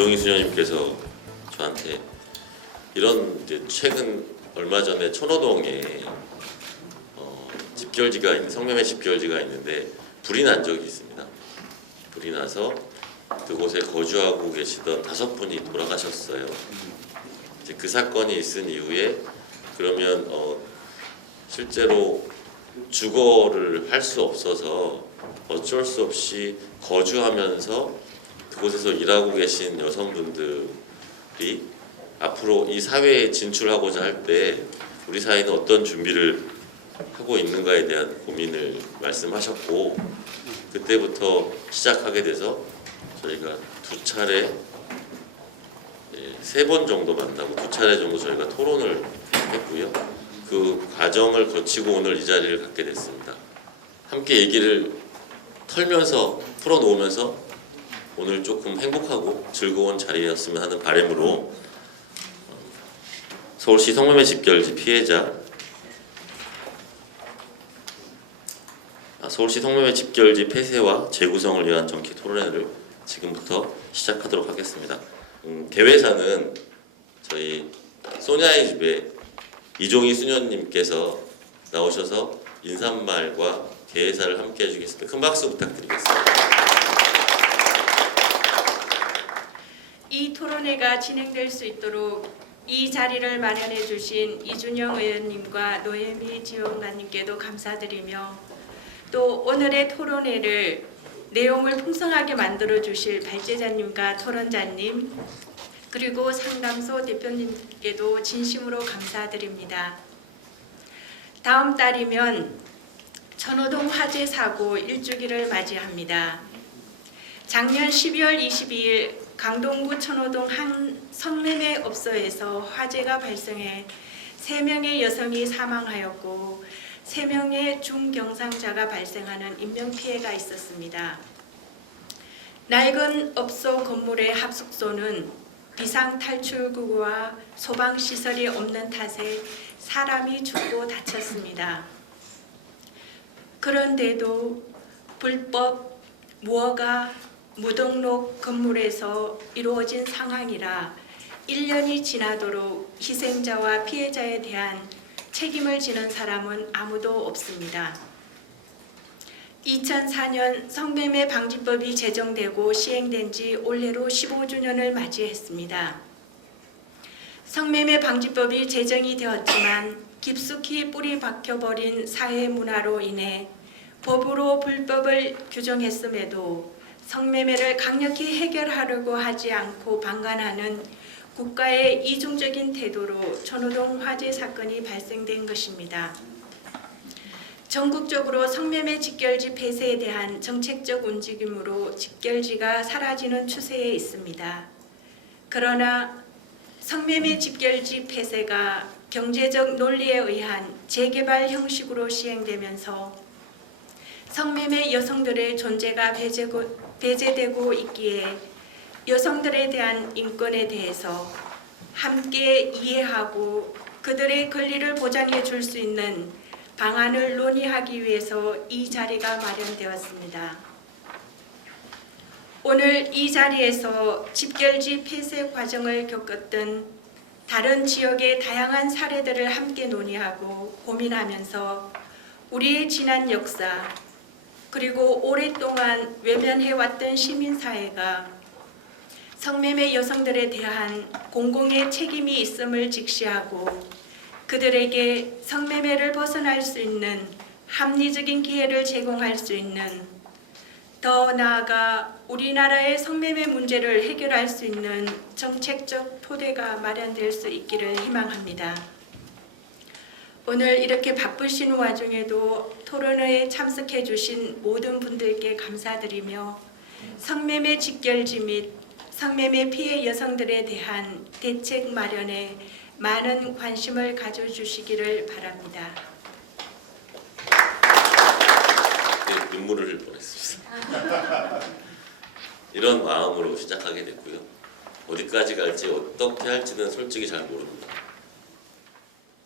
이종희 수녀님께서 저한테 이런 이제 최근 얼마 전에 천호동에 집결지가 있는 성매매 집결지가 있는데 불이 난 적이 있습니다. 불이 나서 그곳에 거주하고 계시던 5분이 돌아가셨어요. 이제 그 사건이 있은 이후에 그러면 실제로 주거를 할 수 없어서 어쩔 수 없이 거주하면서 그곳에서 일하고 계신 여성분들이 앞으로 이 사회에 진출하고자 할 때 우리 사회는 어떤 준비를 하고 있는가에 대한 고민을 말씀하셨고, 그때부터 시작하게 돼서 저희가 2차례 3번 정도 만나고 2차례 정도 저희가 토론을 했고요. 그 과정을 거치고 오늘 이 자리를 갖게 됐습니다. 함께 얘기를 털면서 풀어놓으면서 오늘 조금 행복하고 즐거운 자리였으면 하는 바람으로 서울시 성매매 집결지 피해자 서울시 성매매 집결지 폐쇄와 재구성을 위한 정기 토론회를 지금부터 시작하도록 하겠습니다. 개회사는 저희 소냐의 집에 이종희 수녀님께서 나오셔서 인사말과 개회사를 함께 해주겠습니다. 큰 박수 부탁드리겠습니다. 이 토론회가 진행될 수 있도록 이 자리를 마련해 주신 이준영 의원님과 노혜미 지원관님께도 감사드리며, 또 오늘의 토론회를 내용을 풍성하게 만들어 주실 발제자님과 토론자님, 그리고 상담소 대표님께도 진심으로 감사드립니다. 다음 달이면 천호동 화재 사고 1주기를 맞이합니다. 작년 12월 22일 강동구 천호동 한 성매매 업소에서 화재가 발생해 3명의 여성이 사망하였고 3명의 중경상자가 발생하는 인명피해가 있었습니다. 낡은 업소 건물의 합숙소는 비상탈출구와 소방시설이 없는 탓에 사람이 죽고 다쳤습니다. 그런데도 불법 무허가 무등록 건물에서 이루어진 상황이라 1년이 지나도록 희생자와 피해자에 대한 책임을 지는 사람은 아무도 없습니다. 2004년 성매매 방지법이 제정되고 시행된 지 올해로 15주년을 맞이했습니다. 성매매 방지법이 제정이 되었지만 깊숙이 뿌리 박혀버린 사회 문화로 인해 법으로 불법을 규정했음에도 성매매를 강력히 해결하려고 하지 않고 방관하는 국가의 이중적인 태도로 천호동 화재 사건이 발생된 것입니다. 전국적으로 성매매 집결지 폐쇄에 대한 정책적 움직임으로 집결지가 사라지는 추세에 있습니다. 그러나 성매매 집결지 폐쇄가 경제적 논리에 의한 재개발 형식으로 시행되면서 성매매 여성들의 존재가 배제되고 있기에 여성들에 대한 인권에 대해서 함께 이해하고 그들의 권리를 보장해 줄 수 있는 방안을 논의하기 위해서 이 자리가 마련되었습니다. 오늘 이 자리에서 집결지 폐쇄 과정을 겪었던 다른 지역의 다양한 사례들을 함께 논의하고 고민하면서 우리의 지난 역사 그리고 오랫동안 외면해왔던 시민사회가 성매매 여성들에 대한 공공의 책임이 있음을 직시하고 그들에게 성매매를 벗어날 수 있는 합리적인 기회를 제공할 수 있는, 더 나아가 우리나라의 성매매 문제를 해결할 수 있는 정책적 토대가 마련될 수 있기를 희망합니다. 오늘 이렇게 바쁘신 와중에도 토론회에 참석해 주신 모든 분들께 감사드리며 성매매 집결지 및 성매매 피해 여성들에 대한 대책 마련에 많은 관심을 가져주시기를 바랍니다. 네, 눈물을 흘릴 뻔했습니다. 이런 마음으로 시작하게 됐고요. 어디까지 갈지 어떻게 할지는 솔직히 잘 모릅니다.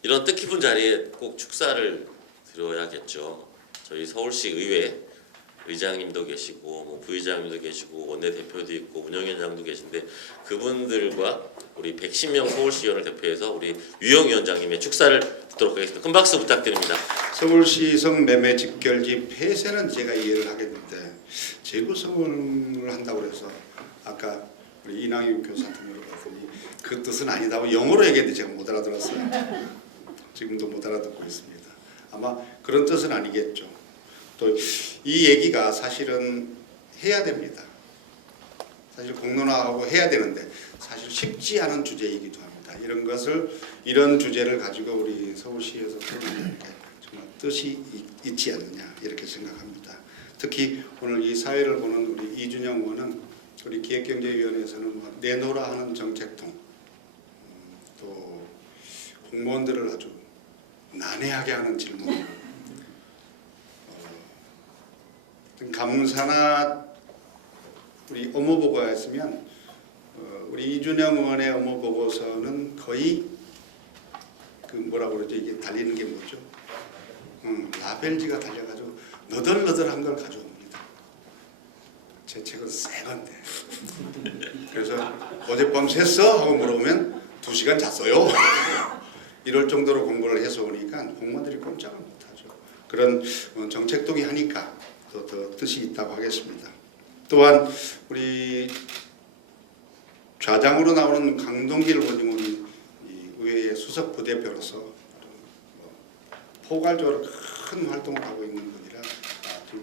이런 뜻깊은 자리에 꼭 축사를 드려야겠죠. 저희 서울시 의회 의장님도 계시고 뭐 부의장님도 계시고 원내대표도 있고 운영위원장도 계신데 그분들과 우리 110명 서울시의원을 대표해서 우리 유영위원장님의 축사를 듣도록 하겠습니다. 큰 박수 부탁드립니다. 서울시 성매매 직결지 폐쇄는 제가 이해를 하겠는데 재구성을 한다고 그래서 아까 우리 이낙연 교사한테 물어봤더니 그 뜻은 아니다고 영어로 얘기했는데 제가 못 알아들었어요. 지금도 못 알아듣고 있습니다. 아마 그런 뜻은 아니겠죠. 또 이 얘기가 사실은 해야 됩니다. 사실 공론화하고 해야 되는데 사실 쉽지 않은 주제이기도 합니다. 이런 주제를 가지고 우리 서울시에서 정말 뜻이 있지 않느냐 이렇게 생각합니다. 특히 오늘 이 사회를 보는 우리 이준영 의원은 우리 기획경제위원회에서는 뭐 내놓으라 하는 정책통, 또 공무원들을 아주 난해하게 하는 질문, 감사나 우리 업무보고가 있으면 우리 이준영 의원의 업무보고서는 거의 그 뭐라고 그러죠? 이게 달리는 게 뭐죠? 라벨지가 달려가지고 너덜너덜한 걸 가져옵니다. 제 책은 새 건데. 그래서 어젯밤 샜어? 하고 물어보면 2시간 잤어요. 이럴 정도로 공부를 해서 오니까 공무원들이 꼼짝을 못하죠. 그런 정책동이 하니까 더 뜻이 있다고 하겠습니다. 또한 우리 좌장으로 나오는 강동길 의원님은 의회의 수석 부대표로서 포괄적으로 큰 활동을 하고 있는 분이라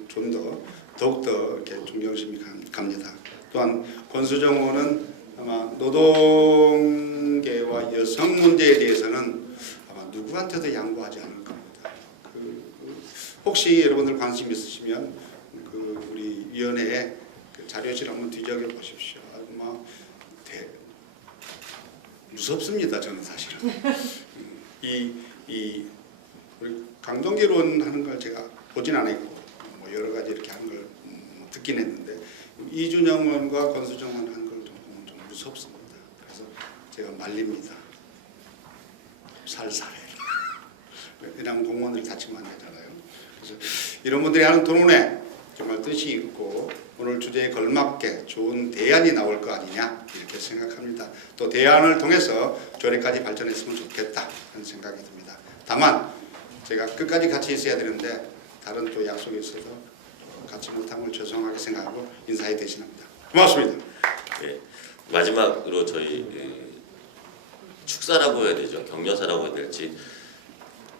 좀 더욱더 이렇게 존경심이 갑니다. 또한 권수정 의원은 아마 노동계와 여성 문제에 대해서는 아마 누구한테도 양보하지 않을 겁니다. 혹시 여러분들 관심 있으시면 우리 위원회에 자료실 한번 뒤적여 보십시오. 무섭습니다. 저는 사실은 우리 강동길 의원 하는 걸 제가 보진 않았고 뭐 여러 가지 이렇게 하는 걸 듣긴 했는데 이준영 의원과 권수정 의원 하는 걸 좀 무섭습니다. 그래서 제가 말립니다. 살살해. 왜냐하면 공무원들이 다치면 안 되잖아요. 그래서 이런 분들이 하는 토론에 정말 뜻이 있고 오늘 주제에 걸맞게 좋은 대안이 나올 거 아니냐 이렇게 생각합니다. 또 대안을 통해서 조례까지 발전했으면 좋겠다 하는 생각이 듭니다. 다만 제가 끝까지 같이 있어야 되는데 다른 또 약속이 있어서 같이 못한 걸 죄송하게 생각하고 인사에 대신합니다. 고맙습니다. 네, 마지막으로 저희 축사라고 해야 되죠, 격려사라고 해야 될지,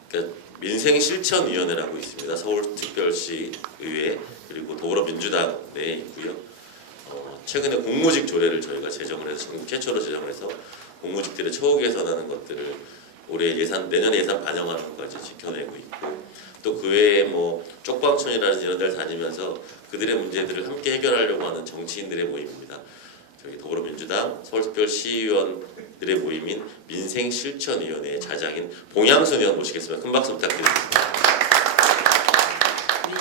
그러니까 민생실천위원회라고 있습니다. 서울특별시 의회 그리고 더불어민주당 내에 있고요. 최근에 공무직 조례를 저희가 제정을 해서 전국 최초로 제정을 해서 공무직들의 처우 개선하는 것들을 올해 내년 예산 반영하는 것까지 지켜내고 있고, 또 그 외에 뭐 쪽방촌이라든지 이런 데를 다니면서 그들의 문제들을 함께 해결하려고 하는 정치인들의 모임입니다. 저희 더불어민주당 서울특별시의원들의 모임인 민생실천위원회의 자장인 봉양순 의원 모시겠습니다. 큰 박수 부탁드립니다.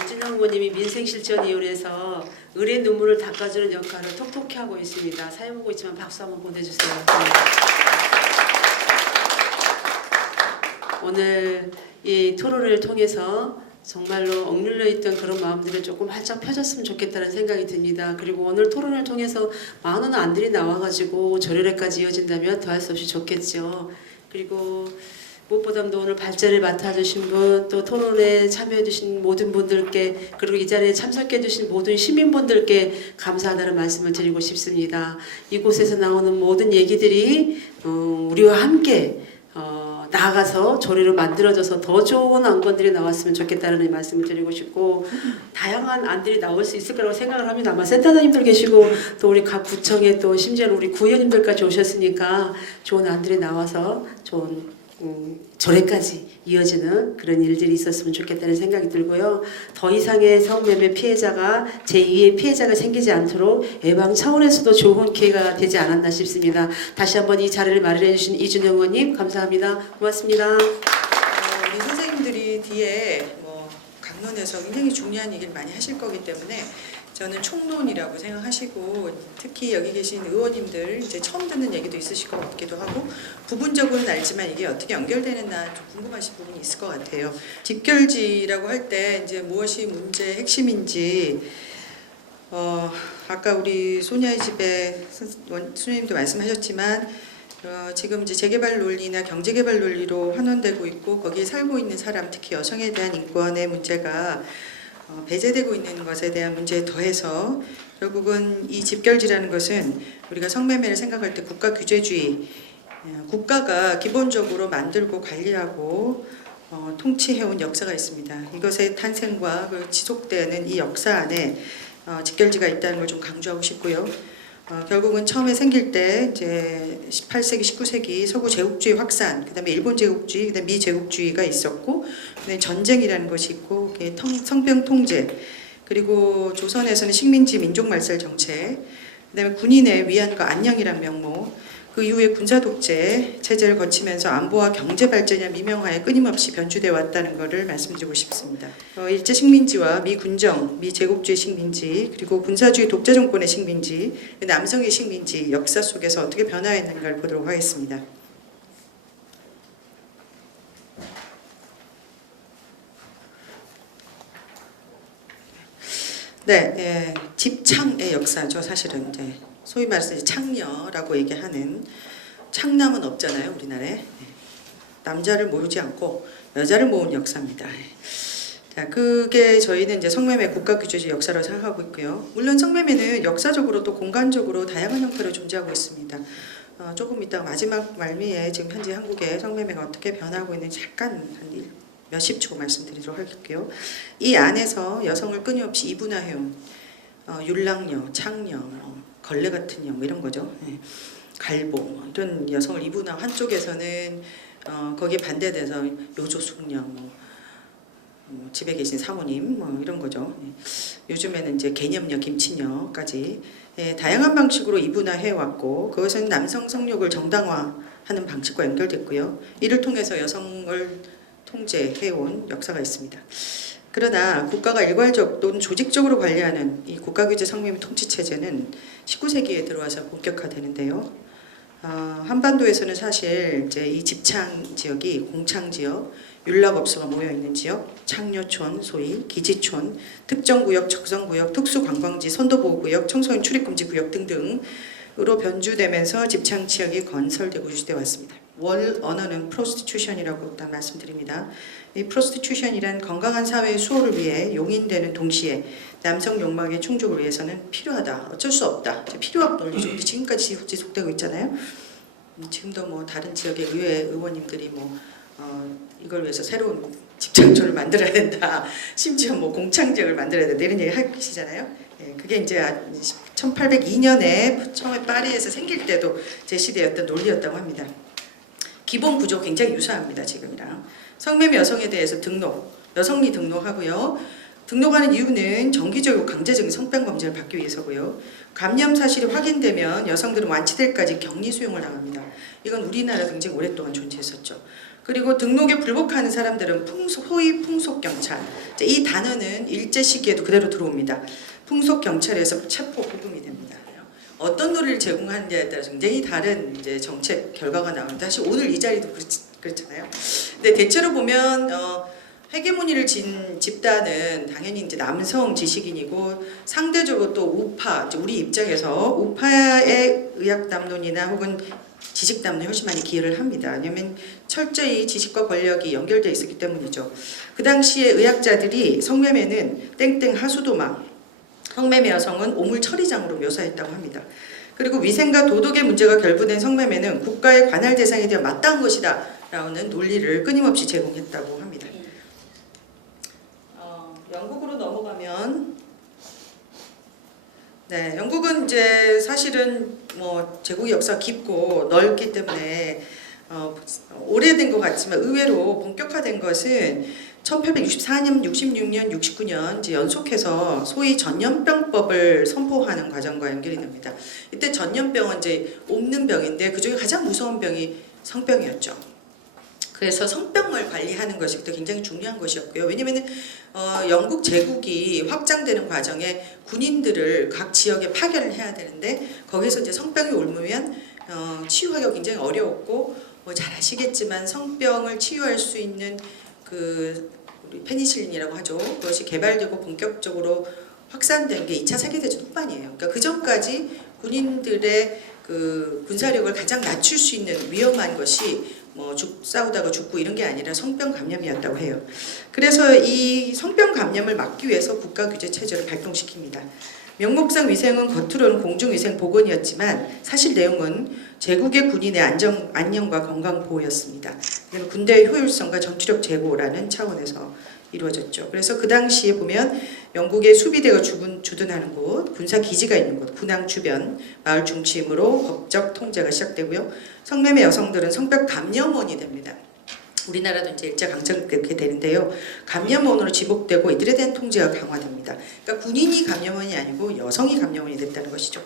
이준영 의원님이 민생실천위원회에서 을의 눈물을 닦아주는 역할을 톡톡히 하고 있습니다. 사회 보고 있지만 박수 한번 보내주세요. 오늘 이 토론을 통해서 정말로 억눌려 있던 그런 마음들이 조금 활짝 펴졌으면 좋겠다는 생각이 듭니다. 그리고 오늘 토론을 통해서 많은 안들이 나와가지고 조례까지 이어진다면 더할 수 없이 좋겠죠. 그리고 무엇보다도 오늘 발제를 맡아주신 분, 또 토론에 참여해주신 모든 분들께, 그리고 이 자리에 참석해주신 모든 시민분들께 감사하다는 말씀을 드리고 싶습니다. 이곳에서 나오는 모든 얘기들이 우리와 함께 나아가서 조례로 만들어져서 더 좋은 안건들이 나왔으면 좋겠다는 말씀을 드리고 싶고, 다양한 안들이 나올 수 있을 거라고 생각을 합니다. 아마 센터장님들 계시고 또 우리 각 구청에 또 심지어는 우리 구의원님들까지 오셨으니까 좋은 안들이 나와서 좋은 조례까지 이어지는 그런 일들이 있었으면 좋겠다는 생각이 들고요. 더 이상의 성매매 피해자가 제2의 피해자가 생기지 않도록 예방 차원에서도 좋은 기회가 되지 않았나 싶습니다. 다시 한번 이 자리를 마련해 주신 이준영 의원님 감사합니다. 고맙습니다. 우리 선생님들이 뒤에 뭐 당론에서 굉장히 중요한 얘기를 많이 하실 거기 때문에 저는 총론이라고 생각하시고, 특히 여기 계신 의원님들 이제 처음 듣는 얘기도 있으실 것 같기도 하고, 부분적으로는 알지만 이게 어떻게 연결되는나 좀 궁금하신 부분이 있을 것 같아요. 집결지라고 할 때 이제 무엇이 문제의 핵심인지, 아까 우리 소녀의 집에 수녀님도 말씀하셨지만, 지금 이제 재개발 논리나 경제개발 논리로 환원되고 있고, 거기에 살고 있는 사람, 특히 여성에 대한 인권의 문제가 배제되고 있는 것에 대한 문제에 더해서 결국은 이 집결지라는 것은 우리가 성매매를 생각할 때 국가 규제주의, 국가가 기본적으로 만들고 관리하고 통치해온 역사가 있습니다. 이것의 탄생과 지속되는 이 역사 안에 집결지가 있다는 걸 좀 강조하고 싶고요. 결국은 처음에 생길 때 이제 18세기, 19세기 서구 제국주의 확산, 그다음에 일본 제국주의, 그다음에 미 제국주의가 있었고, 그다음에 전쟁이라는 것이 있고, 성병 통제, 그리고 조선에서는 식민지 민족 말살 정책, 그다음에 군인의 위안과 안녕이란 명목, 그 이후에 군사 독재 체제를 거치면서 안보와 경제 발전이나 미명하에 끊임없이 변주돼 왔다는 것을 말씀드리고 싶습니다. 일제 식민지와 미 군정, 미 제국주의 식민지, 그리고 군사주의 독재 정권의 식민지, 남성의 식민지 역사 속에서 어떻게 변화했는가를 보도록 하겠습니다. 네, 집창의 역사죠. 사실은 이제 소위 말해서 창녀라고 얘기하는, 창남은 없잖아요, 우리나라에. 남자를 모으지 않고 여자를 모은 역사입니다. 자, 그게 저희는 이제 성매매 국가 규제주의 역사라고 생각하고 있고요. 물론 성매매는 역사적으로 또 공간적으로 다양한 형태로 존재하고 있습니다. 조금 이따 마지막 말미에 지금 현재 한국의 성매매가 어떻게 변하고 있는지 잠깐 한 몇십 초 말씀드리도록 할게요. 이 안에서 여성을 끊임없이 이분화해온 율랑녀, 창녀, 걸레 같은 녀, 뭐 이런 거죠. 갈보, 이런 여성을 이분화, 한쪽에서는 거기에 반대돼서 요조숙녀, 집에 계신 사모님, 이런 거죠. 요즘에는 이제 개념녀, 김치녀까지 다양한 방식으로 이분화해 왔고, 그것은 남성 성욕을 정당화하는 방식과 연결됐고요. 이를 통해서 여성을 통제해온 역사가 있습니다. 그러나 국가가 일괄적 또는 조직적으로 관리하는 이 국가규제 성매매 통치체제는 19세기에 들어와서 본격화되는데요. 한반도에서는 사실 이제 이 집창 지역이 공창지역, 윤락업소가 모여있는 지역, 창녀촌, 소위 기지촌, 특정구역, 적성구역, 특수관광지, 선도보호구역, 청소년 출입금지구역 등등으로 변주되면서 집창 지역이 건설되고 유지되어 왔습니다. 월 언어는 프로스티튜션이라고 일단 말씀드립니다. 이 프로스티튜션이란 건강한 사회의 수호를 위해 용인되는 동시에 남성 욕망의 충족을 위해서는 필요하다, 어쩔 수 없다, 필요한 논리죠. 근데 지금까지 지속되고 있잖아요. 지금도 뭐 다른 지역의 의회 의원님들이 이걸 위해서 새로운 집창촌을 만들어야 된다, 심지어 뭐 공창지역을 만들어야 된다 이런 얘기 하시잖아요. 그게 이제 1802년에 처음에 파리에서 생길 때도 제시되었던 논리였다고 합니다. 기본 구조 굉장히 유사합니다. 지금이랑. 성매매 여성에 대해서 여성이 등록하고요. 등록하는 이유는 정기적이고 강제적인 성병 검진을 받기 위해서고요. 감염 사실이 확인되면 여성들은 완치될 때까지 격리 수용을 당합니다. 이건 우리나라도 굉장히 오랫동안 존재했었죠. 그리고 등록에 불복하는 사람들은 소위 풍속경찰. 이 단어는 일제 시기에도 그대로 들어옵니다. 풍속경찰에서 체포 구금이 됩니다. 어떤 놀이를 제공하느냐에 따라서 굉장히 다른 이제 정책 결과가 나오는데, 사실 오늘 이 자리도 그렇잖아요. 근데 대체로 보면 헤게모니를 진 집단은 당연히 이제 남성 지식인이고, 상대적으로 또 우파, 이제 우리 입장에서 우파의 의학 담론이나 혹은 지식 담론에 훨씬 많이 기여를 합니다. 왜냐하면 철저히 지식과 권력이 연결되어 있었기 때문이죠. 그 당시에 의학자들이 성매매는 땡땡 하수도막, 성매매 여성은 오물 처리장으로 묘사했다고 합니다. 그리고 위생과 도덕의 문제가 결부된 성매매는 국가의 관할 대상이 되어 마땅한 것이다 라는 논리를 끊임없이 제공했다고 합니다. 영국으로 넘어가면, 네, 영국은 이제 사실은 뭐 제국의 역사가 깊고 넓기 때문에 오래된 것 같지만 의외로 본격화된 것은 1864년, 66년, 69년 이제 연속해서 소위 전염병법을 선포하는 과정과 연결이 됩니다. 이때 전염병은 이제 옮는 병인데 그중에 가장 무서운 병이 성병이었죠. 그래서 성병을 관리하는 것이 또 굉장히 중요한 것이었고요. 왜냐면은 영국 제국이 확장되는 과정에 군인들을 각 지역에 파견을 해야 되는데 거기서 이제 성병이 옮으면 치유하기가 굉장히 어려웠고 뭐 잘 아시겠지만 성병을 치유할 수 있는 그 우리 페니실린이라고 하죠. 그것이 개발되고 본격적으로 확산된 게 2차 세계대전 후반이에요. 그러니까 그 전까지 군인들의 그 군사력을 가장 낮출 수 있는 위험한 것이 뭐 싸우다가 죽고 이런 게 아니라 성병 감염이었다고 해요. 그래서 이 성병 감염을 막기 위해서 국가 규제 체제를 발동시킵니다. 명목상 위생은 겉으로는 공중위생 보건이었지만 사실 내용은 제국의 군인의 안녕과 건강 보호였습니다. 군대의 효율성과 전투력 제고라는 차원에서 이루어졌죠. 그래서 그 당시에 보면 영국의 수비대가 주둔하는 곳, 군사 기지가 있는 곳, 군항 주변, 마을 중심으로 법적 통제가 시작되고요. 성매매 여성들은 성병 감염원이 됩니다. 우리나라도 이제 일제 강점 그렇게 되는데요. 감염원으로 지목되고 이들에 대한 통제가 강화됩니다. 그러니까 군인이 감염원이 아니고 여성이 감염원이 됐다는 것이죠.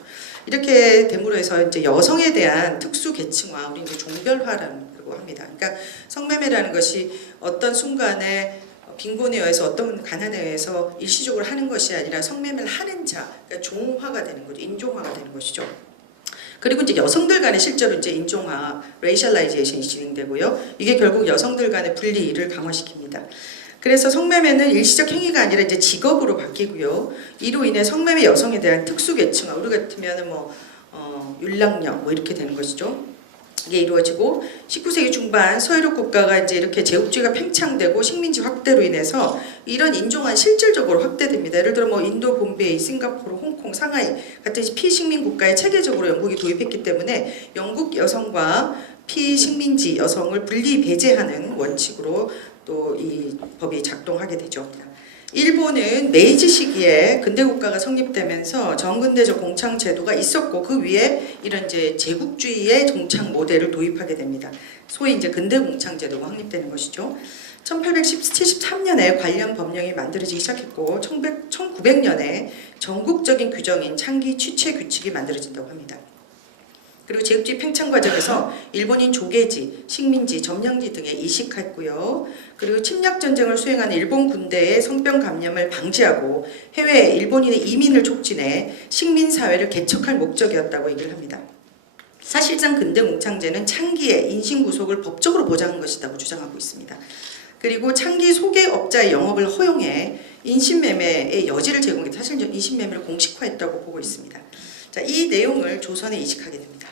이렇게 됨으로 해서 이제 여성에 대한 특수 계층화, 우리 이제 종별화라고 합니다. 그러니까 성매매라는 것이 어떤 순간에 빈곤에 의해서 어떤 가난에 의해서 일시적으로 하는 것이 아니라 성매매를 하는 자, 그러니까 종화가 되는 거죠. 인종화가 되는 것이죠. 그리고 이제 여성들 간에 실제로 이제 인종화, 레이셜라이제이션이 진행되고요. 이게 결국 여성들 간의 분리를 강화시킵니다. 그래서 성매매는 일시적 행위가 아니라 이제 직업으로 바뀌고요. 이로 인해 성매매 여성에 대한 특수 계층화, 우리 같으면은 율랑녀 뭐 이렇게 되는 것이죠. 이게 이루어지고 19세기 중반 서유럽 국가가 이제 이렇게 제국주의가 팽창되고 식민지 확대로 인해서 이런 인종화는 실질적으로 확대됩니다. 예를 들어 뭐 인도, bombay이, 싱가포르, 홍콩, 상하이 같은 피식민 국가에 체계적으로 영국이 도입했기 때문에 영국 여성과 피식민지 여성을 분리 배제하는 원칙으로 또 이 법이 작동하게 되죠. 일본은 메이지 시기에 근대 국가가 성립되면서 정근대적 공창 제도가 있었고 그 위에 이런 이제 제국주의의 공창 모델을 도입하게 됩니다. 소위 이제 근대 공창 제도가 확립되는 것이죠. 1873년에 관련 법령이 만들어지기 시작했고 1900년에 전국적인 규정인 창기 취체 규칙이 만들어진다고 합니다. 그리고 제국주의 팽창 과정에서 일본인 조계지, 식민지, 점령지 등에 이식했고요. 그리고 침략 전쟁을 수행하는 일본 군대의 성병 감염을 방지하고 해외 일본인의 이민을 촉진해 식민 사회를 개척할 목적이었다고 얘기를 합니다. 사실상 근대 공창제는 창기의 인신 구속을 법적으로 보장한 것이라고 주장하고 있습니다. 그리고 창기 소개업자의 영업을 허용해 인신매매의 여지를 제공해 사실 인신매매를 공식화했다고 보고 있습니다. 자, 이 내용을 조선에 이식하게 됩니다.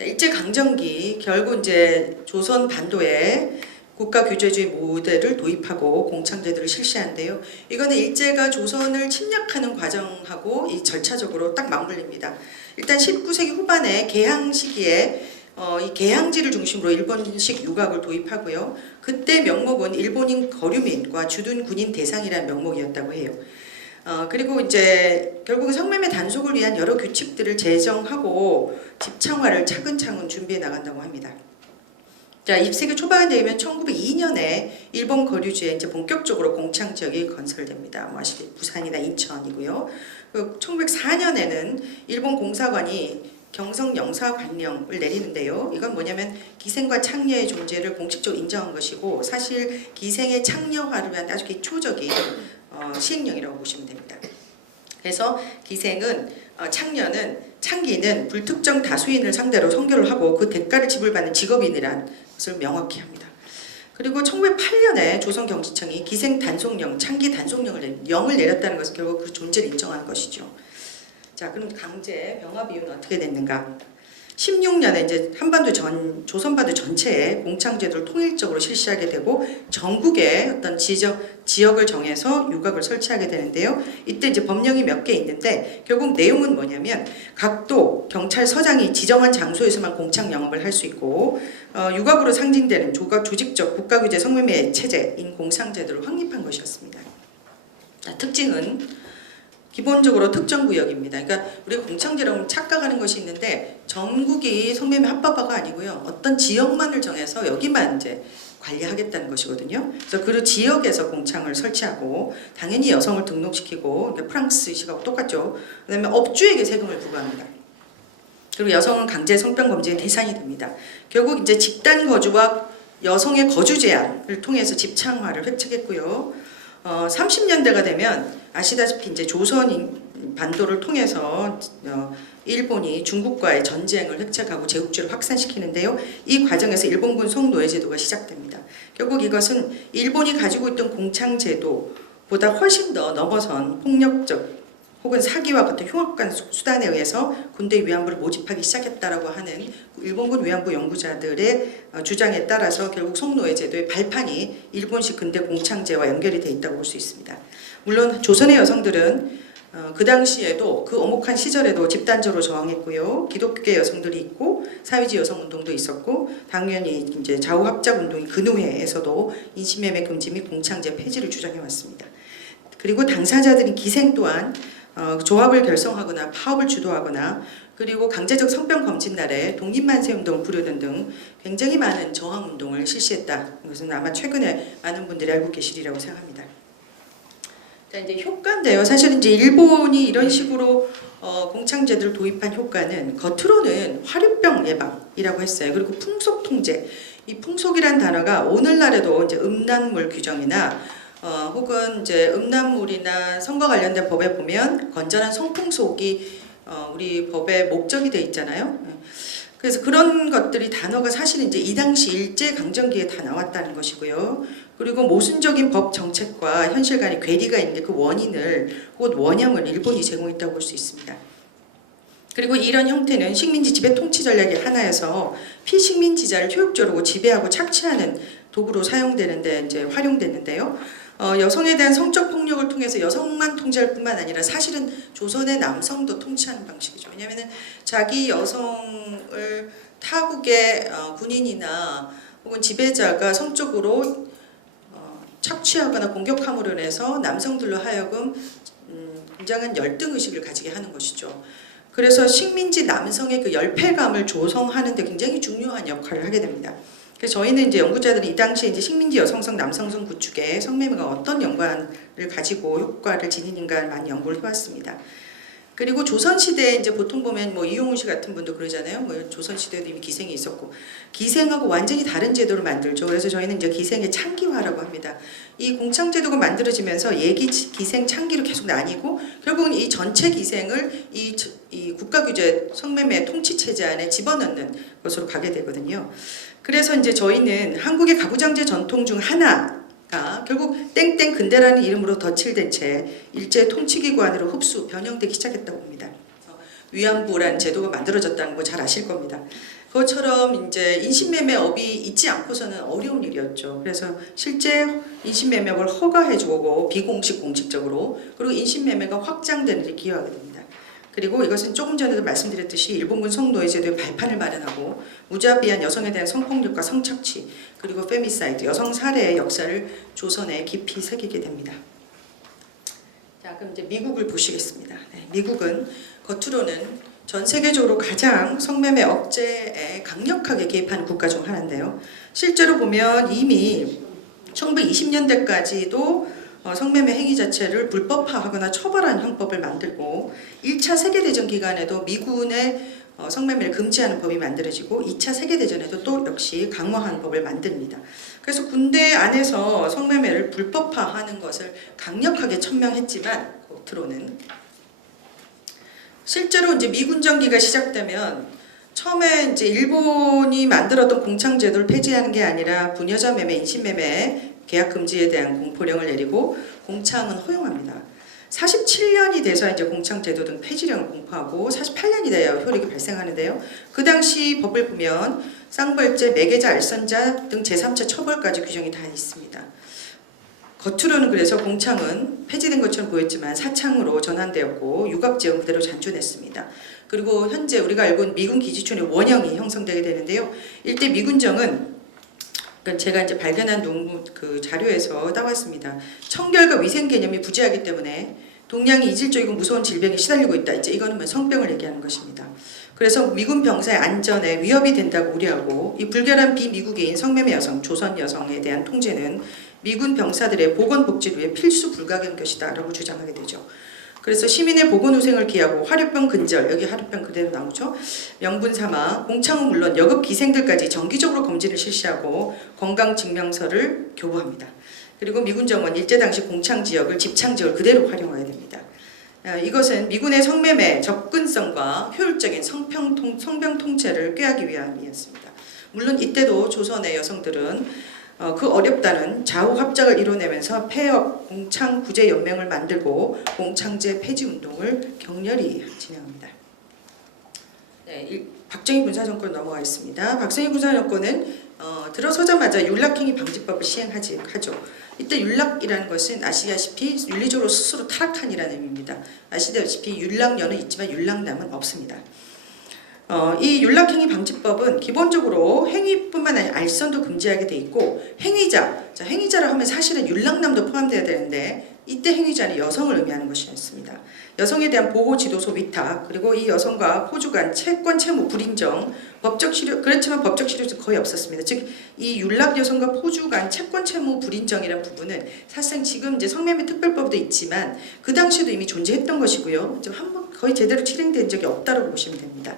일제강점기 결국 이제 조선 반도에 국가 규제주의 모델을 도입하고 공창제도를 실시하는데요. 이거는 일제가 조선을 침략하는 과정하고 이 절차적으로 딱 맞물립니다. 일단 19세기 후반에 개항 시기에 이 개항지를 중심으로 일본식 유학을 도입하고요. 그때 명목은 일본인 거류민과 주둔 군인 대상이라는 명목이었다고 해요. 그리고 이제 결국은 성매매 단속을 위한 여러 규칙들을 제정하고 집창화를 차근차근 준비해 나간다고 합니다. 자, 20세기 초반이 되면 1902년에 일본 거류지에 이제 본격적으로 공창 지역이 건설됩니다. 뭐 아시겠지만 부산이나 인천이고요. 1904년에는 일본 공사관이 경성 영사관령을 내리는데요. 이건 뭐냐면 기생과 창녀의 존재를 공식적으로 인정한 것이고 사실 기생의 창녀화를 위한 아주 기초적인 시행령이라고 보시면 됩니다. 그래서 기생은 창기는 불특정 다수인을 상대로 선교를 하고 그 대가를 지불받는 직업인이란 것을 명확히 합니다. 그리고 1908년에 조선경찰청이 기생 단속령, 창기 단속령을 내렸다는 것은 결국 그 존재를 인정한 것이죠. 자, 그럼 강제 병합 이유는 어떻게 됐는가? 16년에 이제 조선반도 전체에 공창제도를 통일적으로 실시하게 되고 전국에 어떤 지역을 정해서 유곽을 설치하게 되는데요. 이때 이제 법령이 몇 개 있는데 결국 내용은 뭐냐면 각도 경찰서장이 지정한 장소에서만 공창 영업을 할 수 있고 유곽으로 상징되는 조직적 국가규제 성매매 체제인 공창제도를 확립한 것이었습니다. 특징은 기본적으로 특정 구역입니다. 그러니까 우리가 공창제라고 착각하는 것이 있는데 전국이 성매매 합법화가 아니고요. 어떤 지역만을 정해서 여기만 이제 관리하겠다는 것이거든요. 그래서 그 지역에서 공창을 설치하고 당연히 여성을 등록시키고 그러니까 프랑스식하고 똑같죠. 그다음에 업주에게 세금을 부과합니다. 그리고 여성은 강제 성병 검진의 대상이 됩니다. 결국 이제 집단 거주와 여성의 거주 제한을 통해서 집창화를 획책했고요. 30년대가 되면 아시다시피 이제 조선 반도를 통해서 일본이 중국과의 전쟁을 획책하고 제국주의를 확산시키는데요. 이 과정에서 일본군 성노예제도가 시작됩니다. 결국 이것은 일본이 가지고 있던 공창제도보다 훨씬 더 넘어선 폭력적 혹은 사기와 같은 흉악한 수단에 의해서 군대 위안부를 모집하기 시작했다라고 하는 일본군 위안부 연구자들의 주장에 따라서 결국 성노예제도의 발판이 일본식 근대 공창제와 연결이 돼 있다고 볼 수 있습니다. 물론 조선의 여성들은 그 당시에도 그 엄혹한 시절에도 집단적으로 저항했고요. 기독교계 여성들이 있고 사회주의 여성 운동도 있었고 당연히 이제 좌우합작 운동이 근우회에서도 인신매매 금지 및 공창제 폐지를 주장해 왔습니다. 그리고 당사자들인 기생 또한 조합을 결성하거나 파업을 주도하거나 그리고 강제적 성병 검진 날에 독립만세 운동을 부르는 등 굉장히 많은 저항 운동을 실시했다. 이것은 아마 최근에 많은 분들이 알고 계시리라고 생각합니다. 자, 이제 효과인데요. 사실 이제 일본이 이런 식으로 공창제도를 도입한 효과는 겉으로는 화류병 예방이라고 했어요. 그리고 풍속 통제. 이 풍속이란 단어가 오늘날에도 이제 음란물 규정이나 혹은 이제 음란물이나 성과 관련된 법에 보면 건전한 성풍속이 우리 법의 목적이 돼 있잖아요. 그래서 그런 것들이 단어가 사실 이제 이 당시 일제 강점기에 다 나왔다는 것이고요. 그리고 모순적인 법 정책과 현실 간의 괴리가 있는데 그 원인을 혹은 원형을 일본이 제공했다고 볼 수 있습니다. 그리고 이런 형태는 식민지 지배 통치 전략의 하나여서 피식민지자를 효율적으로 지배하고 착취하는 도구로 사용되는데 이제 활용됐는데요. 여성에 대한 성적 폭력을 통해서 여성만 통제할 뿐만 아니라 사실은 조선의 남성도 통치하는 방식이죠. 왜냐하면 자기 여성을 타국의 군인이나 혹은 지배자가 성적으로 착취하거나 공격함으로 인해서 남성들로 하여금 굉장한 열등의식을 가지게 하는 것이죠. 그래서 식민지 남성의 그 열패감을 조성하는 데 굉장히 중요한 역할을 하게 됩니다. 그래서 저희는 이제 연구자들이 이 당시에 이제 식민지 여성성 남성성 구축에 성매매가 어떤 연관을 가지고 효과를 지니는가 많이 연구를 해왔습니다. 그리고 조선시대에 이제 보통 보면 뭐 이용훈 씨 같은 분도 그러잖아요. 뭐 조선시대에도 이미 기생이 있었고, 기생하고 완전히 다른 제도를 만들죠. 그래서 저희는 이제 기생의 창기화라고 합니다. 이 공창제도가 만들어지면서 예기, 기생, 창기로 계속 나뉘고, 결국은 이 전체 기생을 이 국가규제 성매매 통치체제 안에 집어넣는 것으로 가게 되거든요. 그래서 이제 저희는 한국의 가부장제 전통 중 하나, 결국 땡땡 근대라는 이름으로 덧칠된 채 일제 통치기구 안으로 흡수, 변형되기 시작했다고 봅니다. 위안부라는 제도가 만들어졌다는 거 잘 아실 겁니다. 그것처럼 이제 인신매매업이 있지 않고서는 어려운 일이었죠. 그래서 실제 인신매매업을 허가해주고 비공식 공식적으로 그리고 인신매매가 확장되는 데 기여하게 됩니다. 그리고 이것은 조금 전에도 말씀드렸듯이 일본군 성노예제도의 발판을 마련하고 무자비한 여성에 대한 성폭력과 성착취 그리고 페미사이드 여성 살해의 역사를 조선에 깊이 새기게 됩니다. 자, 그럼 이제 미국을 보시겠습니다. 네, 미국은 겉으로는 전 세계적으로 가장 성매매 억제에 강력하게 개입하는 국가 중 하나인데요. 실제로 보면 이미 1920년대까지도 성매매 행위 자체를 불법화하거나 처벌하는 형법을 만들고 1차 세계대전 기간에도 미군의 성매매를 금지하는 법이 만들어지고 2차 세계대전에도 또 역시 강화하는 법을 만듭니다. 그래서 군대 안에서 성매매를 불법화하는 것을 강력하게 천명했지만 겉으로는 실제로 이제 미군 정기가 시작되면 처음에 이제 일본이 만들었던 공창제도를 폐지하는 게 아니라 부녀자 매매, 인신매매 계약 금지에 대한 공포령을 내리고 공창은 허용합니다. 47년이 돼서 이제 공창제도 등 폐지령을 공포하고 48년이 돼야 효력이 발생하는데요. 그 당시 법을 보면 쌍벌죄, 매개자, 알선자 등 제3차 처벌까지 규정이 다 있습니다. 겉으로는 그래서 공창은 폐지된 것처럼 보였지만 사창으로 전환되었고 유각제은 그대로 잔존했습니다. 그리고 현재 우리가 알고 있는 미군 기지촌의 원형이 형성되게 되는데요. 일대 미군정은 제가 이제 발견한 논문 그 자료에서 따왔습니다. 청결과 위생 개념이 부재하기 때문에 동양이 이질적이고 무서운 질병에 시달리고 있다. 이제 이거는 뭐 성병을 얘기하는 것입니다. 그래서 미군 병사의 안전에 위협이 된다고 우려하고 이 불결한 비미국인 성매매 여성, 조선 여성에 대한 통제는 미군 병사들의 보건복지를 위해 필수 불가결한 것이다라고 주장하게 되죠. 그래서 시민의 보건후생을 기하고 화류병 근절, 여기 화류병 그대로 나오죠. 명분 삼아 공창은 물론 여급 기생들까지 정기적으로 검진을 실시하고 건강증명서를 교부합니다. 그리고 미군 정원 일제당시 공창지역을 집창지역을 그대로 활용해야 됩니다. 이것은 미군의 성매매 접근성과 효율적인 성병 통제를 꾀하기 위함이었습니다. 물론 이때도 조선의 여성들은 그 어렵다는 좌우 합작을 이뤄내면서 폐업 공창 구제 연맹을 만들고 공창제 폐지 운동을 격렬히 진행합니다. 네, 박정희 군사정권 넘어가겠습니다. 박정희 군사정권은 들어서자마자 윤락행위 방지법을 시행하죠. 이때 윤락이라는 것은 아시다시피 윤리적으로 스스로 타락한이라는 의미입니다. 아시다시피 윤락녀는 있지만 윤락남은 없습니다. 이 윤락행위 방지법은 기본적으로 행위뿐만 아니라 알선도 금지하게 돼 있고 행위자라 하면 사실은 윤락남도 포함되어야 되는데 이때 행위자는 여성을 의미하는 것이었습니다. 여성에 대한 보호 지도소 위탁 그리고 이 여성과 포주 간 채권 채무 불인정 그렇지만 법적 실효는 거의 없었습니다. 즉 이 윤락 여성과 포주 간 채권 채무 불인정이라는 부분은 사실상 지금 이제 성매매 특별법도 있지만 그 당시에도 이미 존재했던 것이고요. 지금 한번 거의 제대로 실행된 적이 없다고 보시면 됩니다.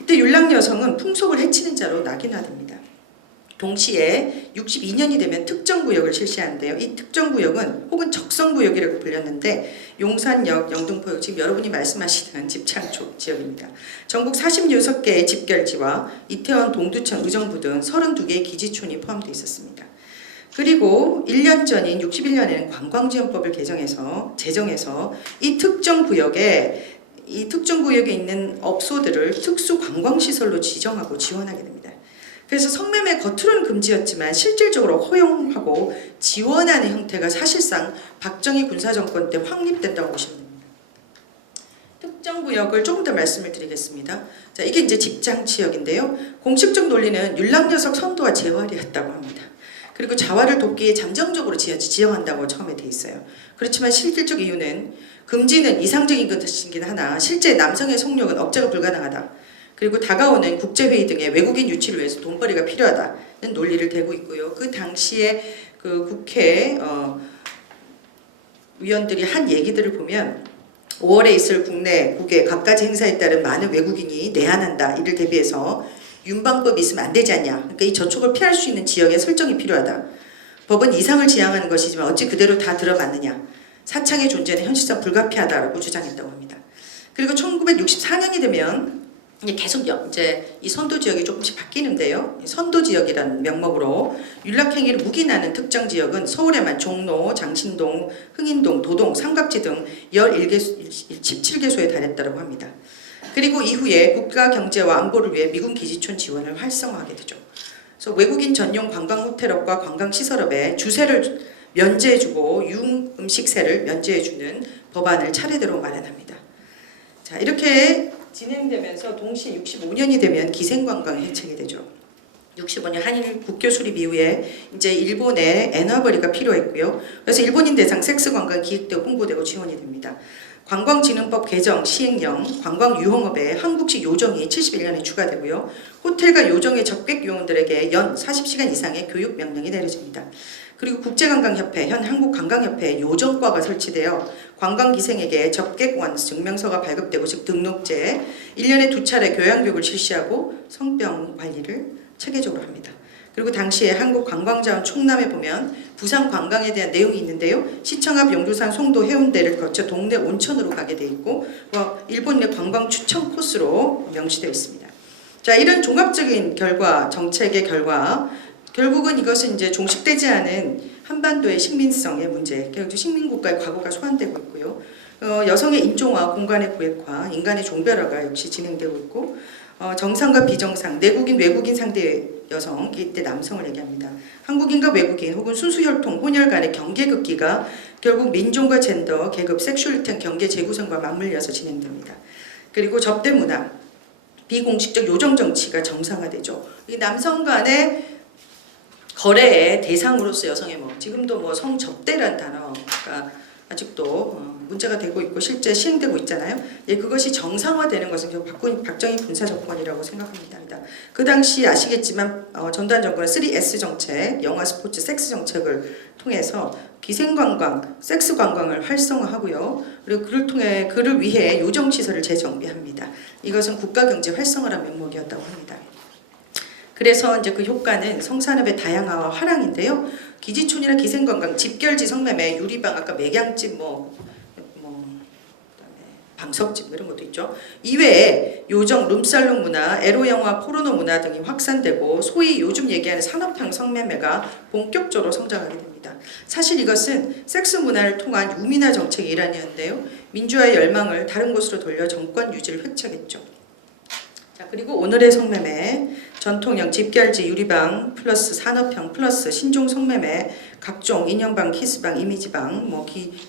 이때 윤락 여성은 풍속을 해치는 자로 낙인화됩니다. 동시에 62년이 되면 특정구역을 실시하는데요. 이 특정구역은 혹은 적성구역이라고 불렸는데 용산역, 영등포역, 지금 여러분이 말씀하시는 집창초 지역입니다. 전국 46개의 집결지와 이태원, 동두천, 의정부 등 32개의 기지촌이 포함되어 있었습니다. 그리고 1년 전인 61년에는 관광지원법을 제정해서 이 특정구역에 있는 업소들을 특수관광시설로 지정하고 지원하게 됩니다. 그래서 성매매 겉으로는 금지였지만 실질적으로 허용하고 지원하는 형태가 사실상 박정희 군사정권 때 확립됐다고 보시면 됩니다. 특정구역을 조금 더 말씀을 드리겠습니다. 자, 이게 이제 집장지역인데요. 공식적 논리는 윤락녀석 선도와 재활이었다고 합니다. 그리고 자활을 돕기에 잠정적으로 지정한다고 처음에 돼 있어요. 그렇지만 실질적 이유는 금지는 이상적인 것이긴 하나 실제 남성의 속력은 억제가 불가능하다. 그리고 다가오는 국제회의 등의 외국인 유치를 위해서 돈벌이가 필요하다는 논리를 대고 있고요. 그 당시에 그 국회 의원들이 한 얘기들을 보면 5월에 있을 국내 각가지 행사에 따른 많은 외국인이 내한한다. 이를 대비해서 윤방법이 있으면 안 되지 않냐. 그러니까 이 저촉을 피할 수 있는 지역의 설정이 필요하다. 법은 이상을 지향하는 것이지만 어찌 그대로 다 들어맞느냐. 사창의 존재는 현실상 불가피하다라고 주장했다고 합니다. 그리고 1964년이 되면 계속 이제 이 선도 지역이 조금씩 바뀌는데요. 선도 지역이라는 명목으로 윤락행위를 묵인하는 특정 지역은 서울에만 종로, 장신동, 흥인동, 도동, 삼각지 등 17개소에 달했다고 합니다. 그리고 이후에 국가 경제와 안보를 위해 미군 기지촌 지원을 활성화하게 되죠. 그래서 외국인 전용 관광 호텔업과 관광 시설업에 주세를 면제해주고 융음식세를 면제해주는 법안을 차례대로 마련합니다. 자, 이렇게 진행되면서 동시에 65년이 되면 기생관광이 해체가 되죠. 65년 한일 국교 수립 이후에 이제 일본의 엔화벌이가 필요했고요. 그래서 일본인 대상 섹스 관광 기획되고 홍보되고 지원이 됩니다. 관광진흥법 개정 시행령 관광유흥업에 한국식 요정이 71년에 추가되고요. 호텔과 요정의 접객 요원들에게 연 40시간 이상의 교육 명령이 내려집니다. 그리고 국제관광협회, 현 한국관광협회에 요정과가 설치되어 관광기생에게 접객원 증명서가 발급되고 즉 등록제, 1년에 2차례 교양교육을 실시하고 성병 관리를 체계적으로 합니다. 그리고 당시에 한국관광자원 총남에 보면 부산 관광에 대한 내용이 있는데요. 시청 앞 용두산, 송도, 해운대를 거쳐 동네 온천으로 가게 돼 있고 일본 내 관광 추천 코스로 명시되어 있습니다. 자, 이런 종합적인 정책의 결과 결국은 이것은 이제 종식되지 않은 한반도의 식민성의 문제, 결국 식민국가의 과거가 소환되고 있고요. 여성의 인종화, 공간의 고액화, 인간의 종별화가 역시 진행되고 있고 정상과 비정상, 내국인, 외국인 상대 여성, 이때 남성을 얘기합니다. 한국인과 외국인 혹은 순수 혈통, 혼혈 간의 경계극기가 결국 민족과 젠더, 계급, 섹슈얼리티 등 경계 재구성과 맞물려서 진행됩니다. 그리고 접대 문화, 비공식적 요정 정치가 정상화되죠. 이 남성 간의 거래의 대상으로서 여성의 지금도 성접대라는 단어가 아직도 문제가 되고 있고 실제 시행되고 있잖아요. 예, 그것이 정상화되는 것은 결국 박정희 군사 정권이라고 생각합니다. 그 당시 아시겠지만 전두환 정권은 3S 정책, 영화, 스포츠, 섹스 정책을 통해서 기생관광, 섹스 관광을 활성화하고요. 그리고 그를 위해 요정시설을 재정비합니다. 이것은 국가경제 활성화라는 명목이었다고 합니다. 그래서 이제 그 효과는 성산업의 다양화와 화랑인데요. 기지촌이나 기생관광, 집결지 성매매, 유리방, 아까 맥양집, 방석집 이런 것도 있죠. 이외에 요정, 룸살롱 문화, 에로 영화, 포르노 문화 등이 확산되고 소위 요즘 얘기하는 산업형 성매매가 본격적으로 성장하게 됩니다. 사실 이것은 섹스 문화를 통한 유민화 정책의 일환이었는데요. 민주화의 열망을 다른 곳으로 돌려 정권 유지를 획책했죠. 자, 그리고 오늘의 성매매, 전통형 집결지 유리방 플러스 산업형 플러스 신종 성매매, 각종 인형방, 키스방, 이미지방,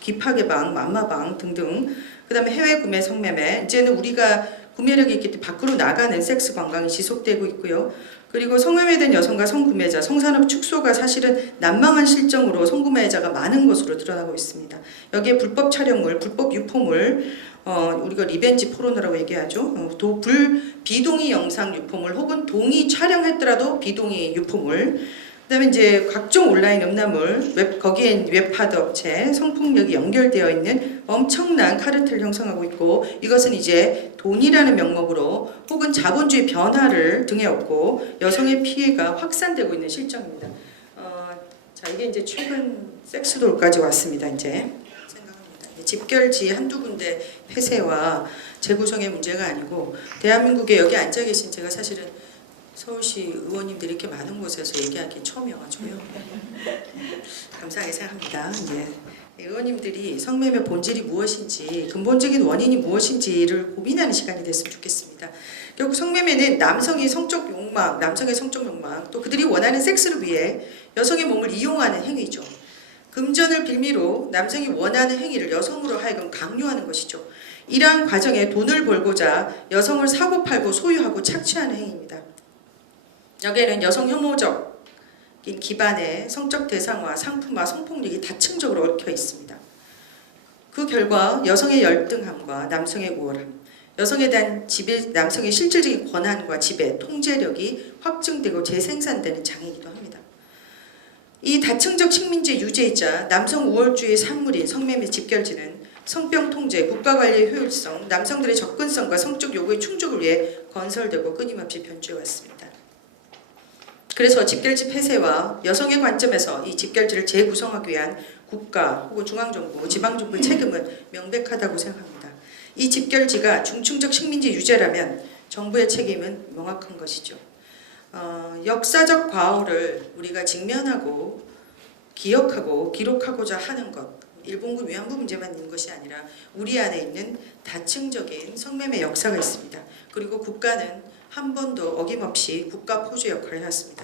기파개방, 맘마방 등등. 그다음에 해외 구매 성매매, 이제는 우리가 구매력이 있기 때문에 밖으로 나가는 섹스 관광이 지속되고 있고요. 그리고 성매매된 여성과 성구매자, 성산업 축소가 사실은 난망한 실정으로 성구매자가 많은 것으로 드러나고 있습니다. 여기에 불법 촬영물, 불법 유포물, 우리가 리벤지 포르노라고 얘기하죠. 비동의 영상 유포물 혹은 동의 촬영했더라도 비동의 유포물. 그다음에 이제 각종 온라인 음란물, 거기에 웹하드 업체, 성폭력이 연결되어 있는 엄청난 카르텔 형성하고 있고 이것은 이제 돈이라는 명목으로 혹은 자본주의 변화를 등에 업고 여성의 피해가 확산되고 있는 실정입니다. 자, 이게 이제 최근 섹스돌까지 왔습니다. 이제 생각합니다. 집결지 한두 군데 폐쇄와 재구성의 문제가 아니고 대한민국에 여기 앉아 계신 제가 사실은 서울시 의원님들이 이렇게 많은 곳에서 얘기하기 처음이어가지고요. 감사하게 생각합니다. 예. 의원님들이 성매매 본질이 무엇인지 근본적인 원인이 무엇인지를 고민하는 시간이 됐으면 좋겠습니다. 결국 성매매는 남성의 성적 욕망, 또 그들이 원하는 섹스를 위해 여성의 몸을 이용하는 행위죠. 금전을 빌미로 남성이 원하는 행위를 여성으로 하여금 강요하는 것이죠. 이러한 과정에 돈을 벌고자 여성을 사고 팔고 소유하고 착취하는 행위입니다. 여기에는 여성 혐오적인 기반의 성적 대상화, 상품화, 성폭력이 다층적으로 얽혀 있습니다. 그 결과 여성의 열등함과 남성의 우월함, 여성에 대한 남성의 실질적인 권한과 지배, 통제력이 확증되고 재생산되는 장이기도 합니다. 이 다층적 식민지 유죄이자 남성 우월주의 산물인 성매매 집결지는 성병 통제, 국가관리의 효율성, 남성들의 접근성과 성적 요구의 충족을 위해 건설되고 끊임없이 변주해왔습니다. 그래서 집결지 폐쇄와 여성의 관점에서 이 집결지를 재구성하기 위한 국가 혹은 중앙정부, 지방정부의 책임은 명백하다고 생각합니다. 이 집결지가 중층적 식민지 유죄라면 정부의 책임은 명확한 것이죠. 역사적 과오를 우리가 직면하고 기억하고 기록하고자 하는 것, 일본군 위안부 문제만 있는 것이 아니라 우리 안에 있는 다층적인 성매매 역사가 있습니다. 그리고 국가는 한 번도 어김없이 국가 포주 역할을 해왔습니다.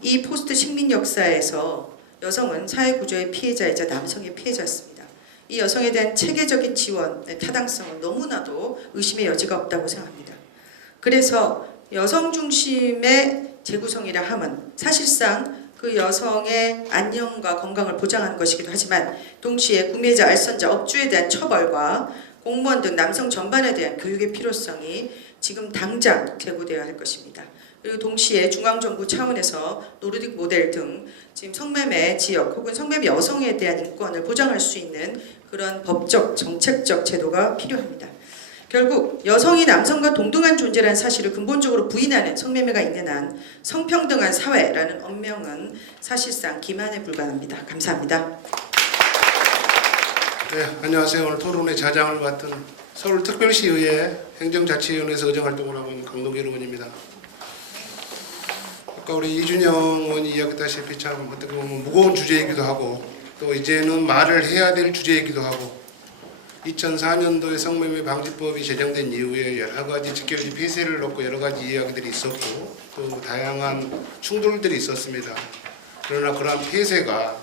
이 포스트 식민 역사에서 여성은 사회구조의 피해자이자 남성의 피해자였습니다. 이 여성에 대한 체계적인 지원의 타당성은 너무나도 의심의 여지가 없다고 생각합니다. 그래서 여성 중심의 재구성이라 함은 사실상 그 여성의 안녕과 건강을 보장하는 것이기도 하지만 동시에 구매자, 알선자, 업주에 대한 처벌과 공무원 등 남성 전반에 대한 교육의 필요성이 지금 당장 제고되어야 할 것입니다. 그리고 동시에 중앙정부 차원에서 노르딕 모델 등 지금 성매매 지역 혹은 성매매 여성에 대한 인권을 보장할 수 있는 그런 법적, 정책적 제도가 필요합니다. 결국 여성이 남성과 동등한 존재라는 사실을 근본적으로 부인하는 성매매가 있는 한 성평등한 사회라는 언명은 사실상 기만에 불과합니다. 감사합니다. 네, 안녕하세요. 오늘 토론의 자장을 맡은 서울특별시의회 행정자치위원회에서 의정활동을 하고 있는 강동길 의원입니다. 아까 우리 이준영 의원이 이야기했다시피 참 어떻게 보면 무거운 주제이기도 하고 또 이제는 말을 해야 될 주제이기도 하고 2004년도에 성매매 방지법이 제정된 이후에 여러 가지 직결지 폐쇄를 놓고 여러 가지 이야기들이 있었고 또 다양한 충돌들이 있었습니다. 그러나 그러한 폐쇄가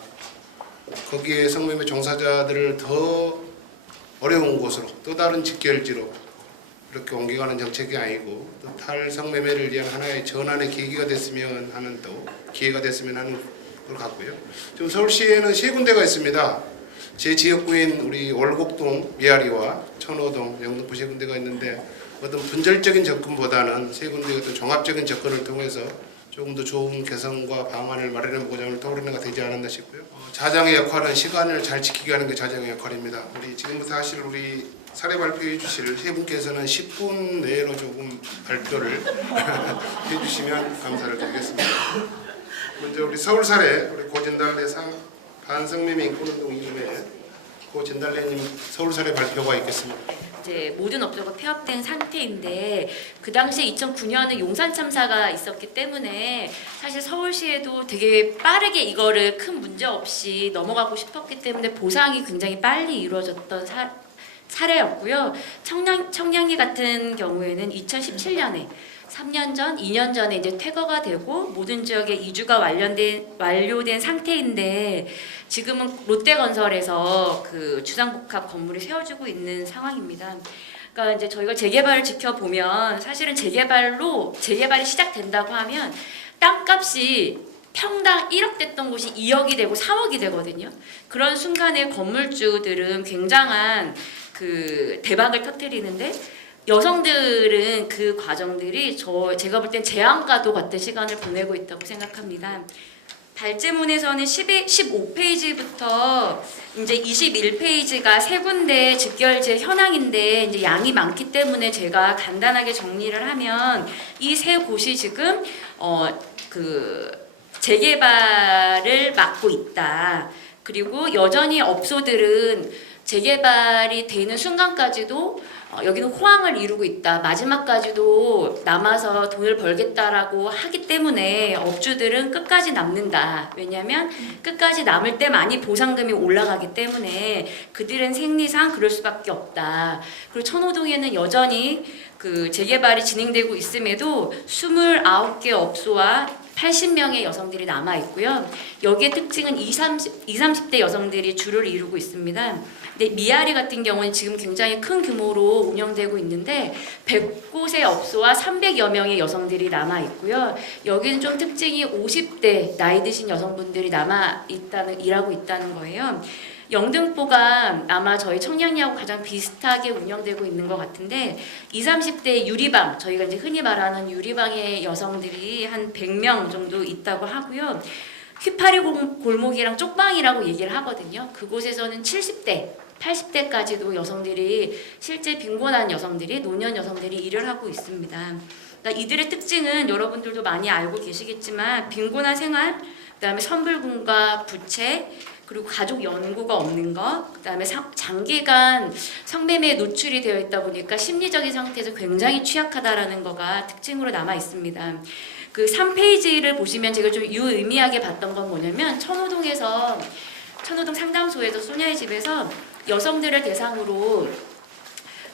거기에 성매매 종사자들을 더 어려운 곳으로 또 다른 직결지로 이렇게 옮겨가는 정책이 아니고 또 탈성매매를 위한 하나의 전환의 계기가 됐으면 하는 또 기회가 됐으면 하는 걸 같고요. 지금 서울시에는 3군데가 있습니다. 제 지역구인 우리 월곡동, 미아리와 천호동, 영등포 세 군데가 있는데 어떤 분절적인 접근보다는 세 군데의 어떤 종합적인 접근을 통해서 조금 더 좋은 개선과 방안을 마련해보고자 하는 토론회가 되지 않았나 싶고요. 자장의 역할은 시간을 잘 지키게 하는 게 자장의 역할입니다. 우리 지금부터 하실 우리 사례 발표해 주실 세 분께서는 10분 내로 조금 발표를 해주시면 감사를 드리겠습니다. 먼저 우리 서울 사례 우리 고진달래 반성매매 인권운동 이후에 고진달래님 서울 사례 발표가 있겠습니다. 이제 모든 업소가 폐업된 상태인데 그 당시에 2009년에 용산 참사가 있었기 때문에 사실 서울시에도 되게 빠르게 이거를 큰 문제 없이 넘어가고 싶었기 때문에 보상이 굉장히 빨리 이루어졌던 사례였고요. 청량리 같은 경우에는 2017년에 3년 전, 2년 전에 이제 퇴거가 되고 모든 지역에 이주가 완료된 상태인데 지금은 롯데건설에서 그 주상복합 건물이 세워지고 있는 상황입니다. 그러니까 이제 저희가 재개발을 지켜보면 사실은 재개발이 시작된다고 하면 땅값이 평당 1억 됐던 곳이 2억이 되고 4억이 되거든요. 그런 순간에 건물주들은 굉장한 그 대박을 터뜨리는데 여성들은 그 과정들이 제가 볼 땐 재앙과도 같은 시간을 보내고 있다고 생각합니다. 발제문에서는 15페이지부터 이제 21페이지가 세 군데 집결지의 현황인데 이제 양이 많기 때문에 제가 간단하게 정리를 하면 이 세 곳이 지금 그 재개발을 막고 있다. 그리고 여전히 업소들은 재개발이 되는 순간까지도 여기는 호황을 이루고 있다. 마지막까지도 남아서 돈을 벌겠다라고 하기 때문에 업주들은 끝까지 남는다. 왜냐하면 끝까지 남을 때만이 보상금이 올라가기 때문에 그들은 생리상 그럴 수밖에 없다. 그리고 천호동에는 여전히 그 재개발이 진행되고 있음에도 29개 업소와 80명의 여성들이 남아 있고요. 여기의 특징은 20, 30대 여성들이 주를 이루고 있습니다. 근데 미아리 같은 경우는 지금 굉장히 큰 규모로 운영되고 있는데 100곳의 업소와 300여 명의 여성들이 남아 있고요. 여기는 좀 특징이 50대 나이 드신 여성분들이 일하고 있다는 거예요. 영등포가 아마 저희 청량리하고 가장 비슷하게 운영되고 있는 것 같은데 20, 30대 유리방, 저희가 이제 흔히 말하는 유리방의 여성들이 한 100명 정도 있다고 하고요. 휘파리 골목이랑 쪽방이라고 얘기를 하거든요. 그곳에서는 70대, 80대까지도 여성들이 실제 빈곤한 여성들이 노년 여성들이 일을 하고 있습니다. 그러니까 이들의 특징은 여러분들도 많이 알고 계시겠지만 빈곤한 생활, 그다음에 선불금과 부채, 그리고 가족 연고가 없는 것, 그다음에 장기간 성매매에 노출이 되어 있다 보니까 심리적인 상태에서 굉장히 취약하다라는 거가 특징으로 남아 있습니다. 그 3페이지를 보시면 제가 좀 유의미하게 봤던 건 뭐냐면 천호동 상담소에서 소녀의 집에서 여성들을 대상으로